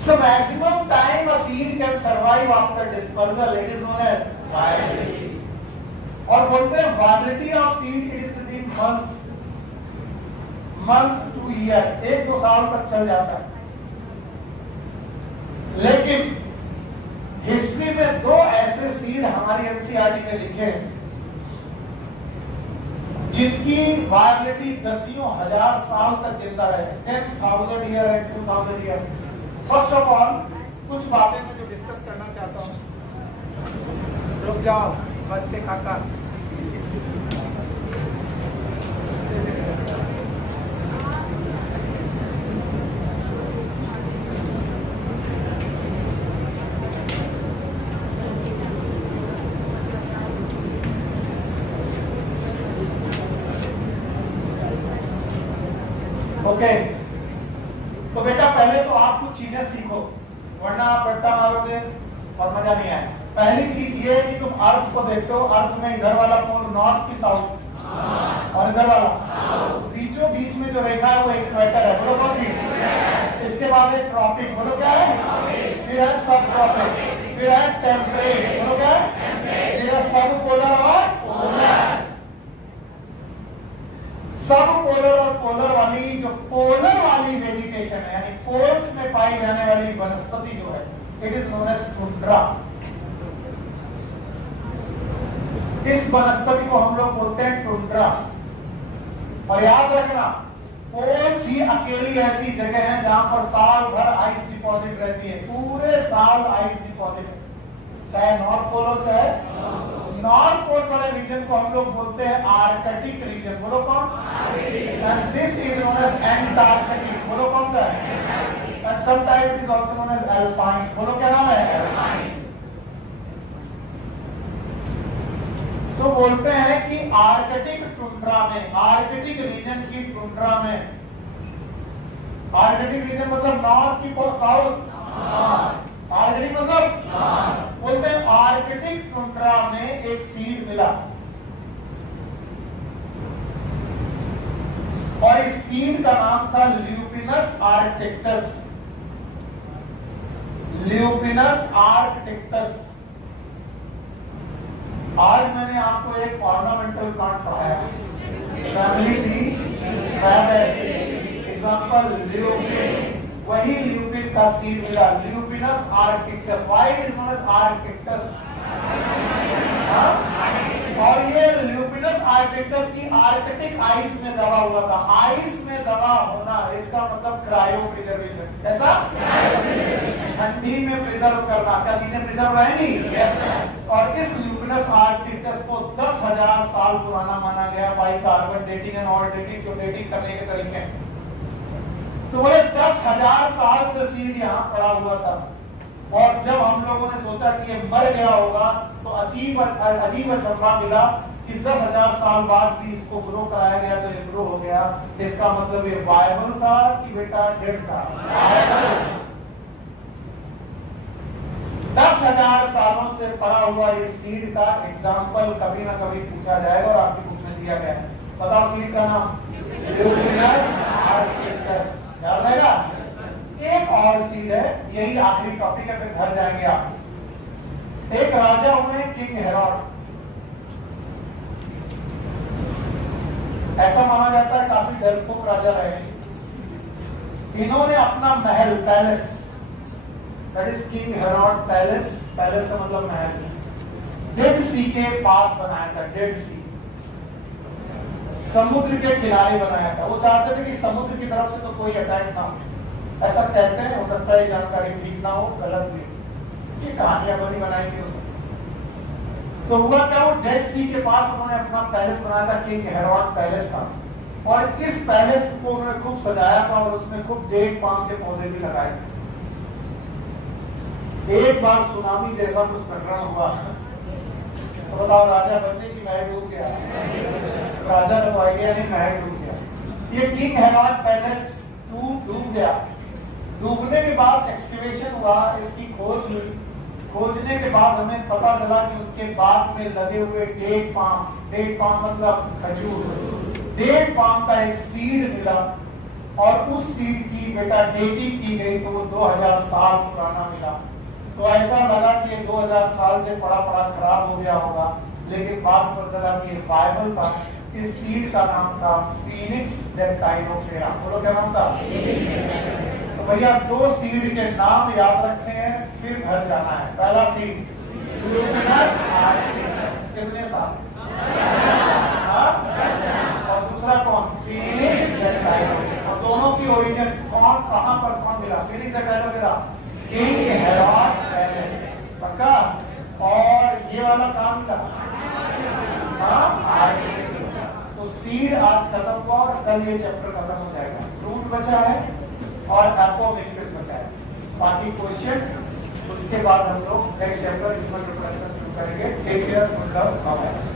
So maximum time a seed can survive after dispersal, it is known as viability। और बोलते हैं viability of seed it is between months to year, 1-2 साल तक चल जाता है। लेकिन हिस्ट्री में 2 ऐसे सीड हमारी एनसीईआरटी में लिखे जिनकी वायबिलिटी दसियों हजार साल तक जिंदा रहे, 10,000 year and 2,000 year. First of all कुछ बातें मैं जो डिस्कस करना चाहता हूं। रुक जाओ, बस के खाता। ओके, तो बेटा पहले तो आप कुछ चीजें सीखो, वरना आप रट्टा मारोगे और मजा नहीं आएगा। पहली चीज ये है कि तुम अर्थ को देखते हो, अर्थ में इधर वाला पोल नॉर्थ की साउथ और इधर वाला बीचों बीच में जो रेखा है वो इक्वेटर है। बोलो कौन सी? इसके बाद है ट्रॉपिक, बोलो क्या है? फिर है सब ट्रॉपिक, फिर है टेम्परेट, बोलो क्या है? फिर है सब पोलर और पोलर। सब पोलर और पोलर वाली, जो पोलर वाली वेजिटेशन है यानी पोल्स में पाई जाने वाली वनस्पति जो है, it is known as tundra. इस वनस्पति को हम लोग बोलते हैं टुंड्रा। और याद रखना, पोल्स ही अकेली ऐसी जगह है जहां पर साल भर आइस डिपॉजिट रहती है, पूरे साल आइस डिपॉजिट, चाहे नॉर्थ पोल हो चाहे नॉर्थ पोल वाले रीजन को हम लोग बोलते हैं आर्कटिक रीजन। बोलो कौन? And this is known as Antarctic. बोलो कौन सा है? and some type it is also known as alpine. बोलो क्या नाम है? alpine. So बोलते हैं कि आर्कटिक टुंड्रा में, आर्कटिक रीजन की टुंड्रा में, आर्कटिक रीजन मतलब नॉर्थ की साउथ, आर्कटिक मतलब बोलते हैं आर्कटिक टुंड्रा में एक सीड मिला और इस सीड का नाम था ल्यूपिनस आर्कटिक्टस, ल्यूपिनस आर्कटिक्टस। आज मैंने आपको एक ऑर्नामेंटल प्लांट पढ़ाया, फैमिली थी फैबेसी, एग्जांपल ल्यूपिन, वही ल्यूपिन का सीड मिला, Lupinus arcticus. Why it is known as arcticus? और ये ल्यूपिनस आर्कटिक्टस की आर्कटिक आइस में दबा हुआ था। आइस में दबा होना इसका मतलब क्रायो प्रिजर्वेशन। कैसा? ठंडी में प्रिजर्व करना। क्या चीजें प्रिजर्व रहेंगी? यस। और इस ल्यूपिनस आर्कटिक्टस को 10,000 साल पुराना माना गया by carbon dating and all dating, जो डेटिंग करने के तरीके हैं। तो बोले 10,000 साल से सीड यहाँ पड़ा हुआ था और जब हम लोगों ने सोचा कि ये मर गया होगा तो अजीब अचंभा मिला कि 10,000 साल बाद भी इसको ग्रो कराया गया तो ये ग्रो हो गया। इसका मतलब ये वायबल था कि बेटा डेड था? 10,000 सालों से पड़ा हुआ इस सीड का एग्जाम्पल कभी ना कभी पूछा जाएगा और आपकी बुक में दिया गया है। बताओ सीड का नाम? ल्यूपिनस आर्कटिक्टस। याद रहेगा? एक और सीड है, यही आखिरी टॉपिक है, फिर घर जाएंगे आप। एक राजा हुए किंग हेरोड। ऐसा माना जाता है काफी डरपोक राजा रहे। इन्होंने अपना महल, palace, that is king Herod palace, palace का मतलब महल, डेड सी के पास बनाया था। डेड सी, समुद्र के किनारे बनाया था। वो चाहते थे कि समुद्र की तरफ से तो कोई अटैक ना हो। ऐसा कहते हैं, हो सकता है ये जानकारी ठीक ना हो, गलत भी, ये कहानियां बनी बनाई थी उसने। तो हुआ क्या, वो डेड सी के पास उन्होंने अपना पैलेस बनाया था, किंग हेरोड पैलेस था। और इस पैलेस को उन्होंने खूब सजाया था और उसमें खूब डेट पाम के पौधे भी लगाए थे। एक बार सुनामी जैसा कुछ प्रकरण हुआ तो बताओ राजा बचे कि महल डूब गया? राजा तो आइडिया नहीं, महल डूब गया। ये किंग हेरोड पैलेस डूब गया। डूबने के बाद एक्सकेवेशन हुआ, इसकी खोज हुई। खोजने के बाद हमें पता चला कि उनके बाग में लगे हुए डेट पाम मतलब खजूर, डेट पाम का एक सीड मिला और उस सीड की बेटा डेटिंग की गई तो वो 2,000 साल पुराना मिला। तो ऐसा लगा कि ये 2,000 साल से पड़ा खराब हो गया होगा, लेकिन बाद में पता चला कि ये बाइबल था। इस सीड का नाम था फीनिक्स डेक्टाइनोफेरा। बोलो क्या नाम था? तो भैया 2 सीड के नाम याद रखने हैं, फिर घर जाना है। पहला सीड ल्यूपिनस आर्कटिक्टस, कितने साल? और दूसरा कौन? फीनिक्स डेक्टाइनोफेरा। और दोनों की ओरिजिन कौन, कहां पर कौन मिला? फीनिक्स डेक्टाइनोफेरा किंग हेरोड पैलेस, पक्का। और ये वाला काम था तो सीड आज खत्म हुआ और कल ये चैप्टर खत्म हो जाएगा। फ्रूट बचा है और एपोमिक्सिस बचा है, बाकी क्वेश्चन उसके बाद हम लोग नेक्स्ट चैप्टर ह्यूमन रिप्रोडक्शन शुरू करेंगे। Take care, good luck, bye.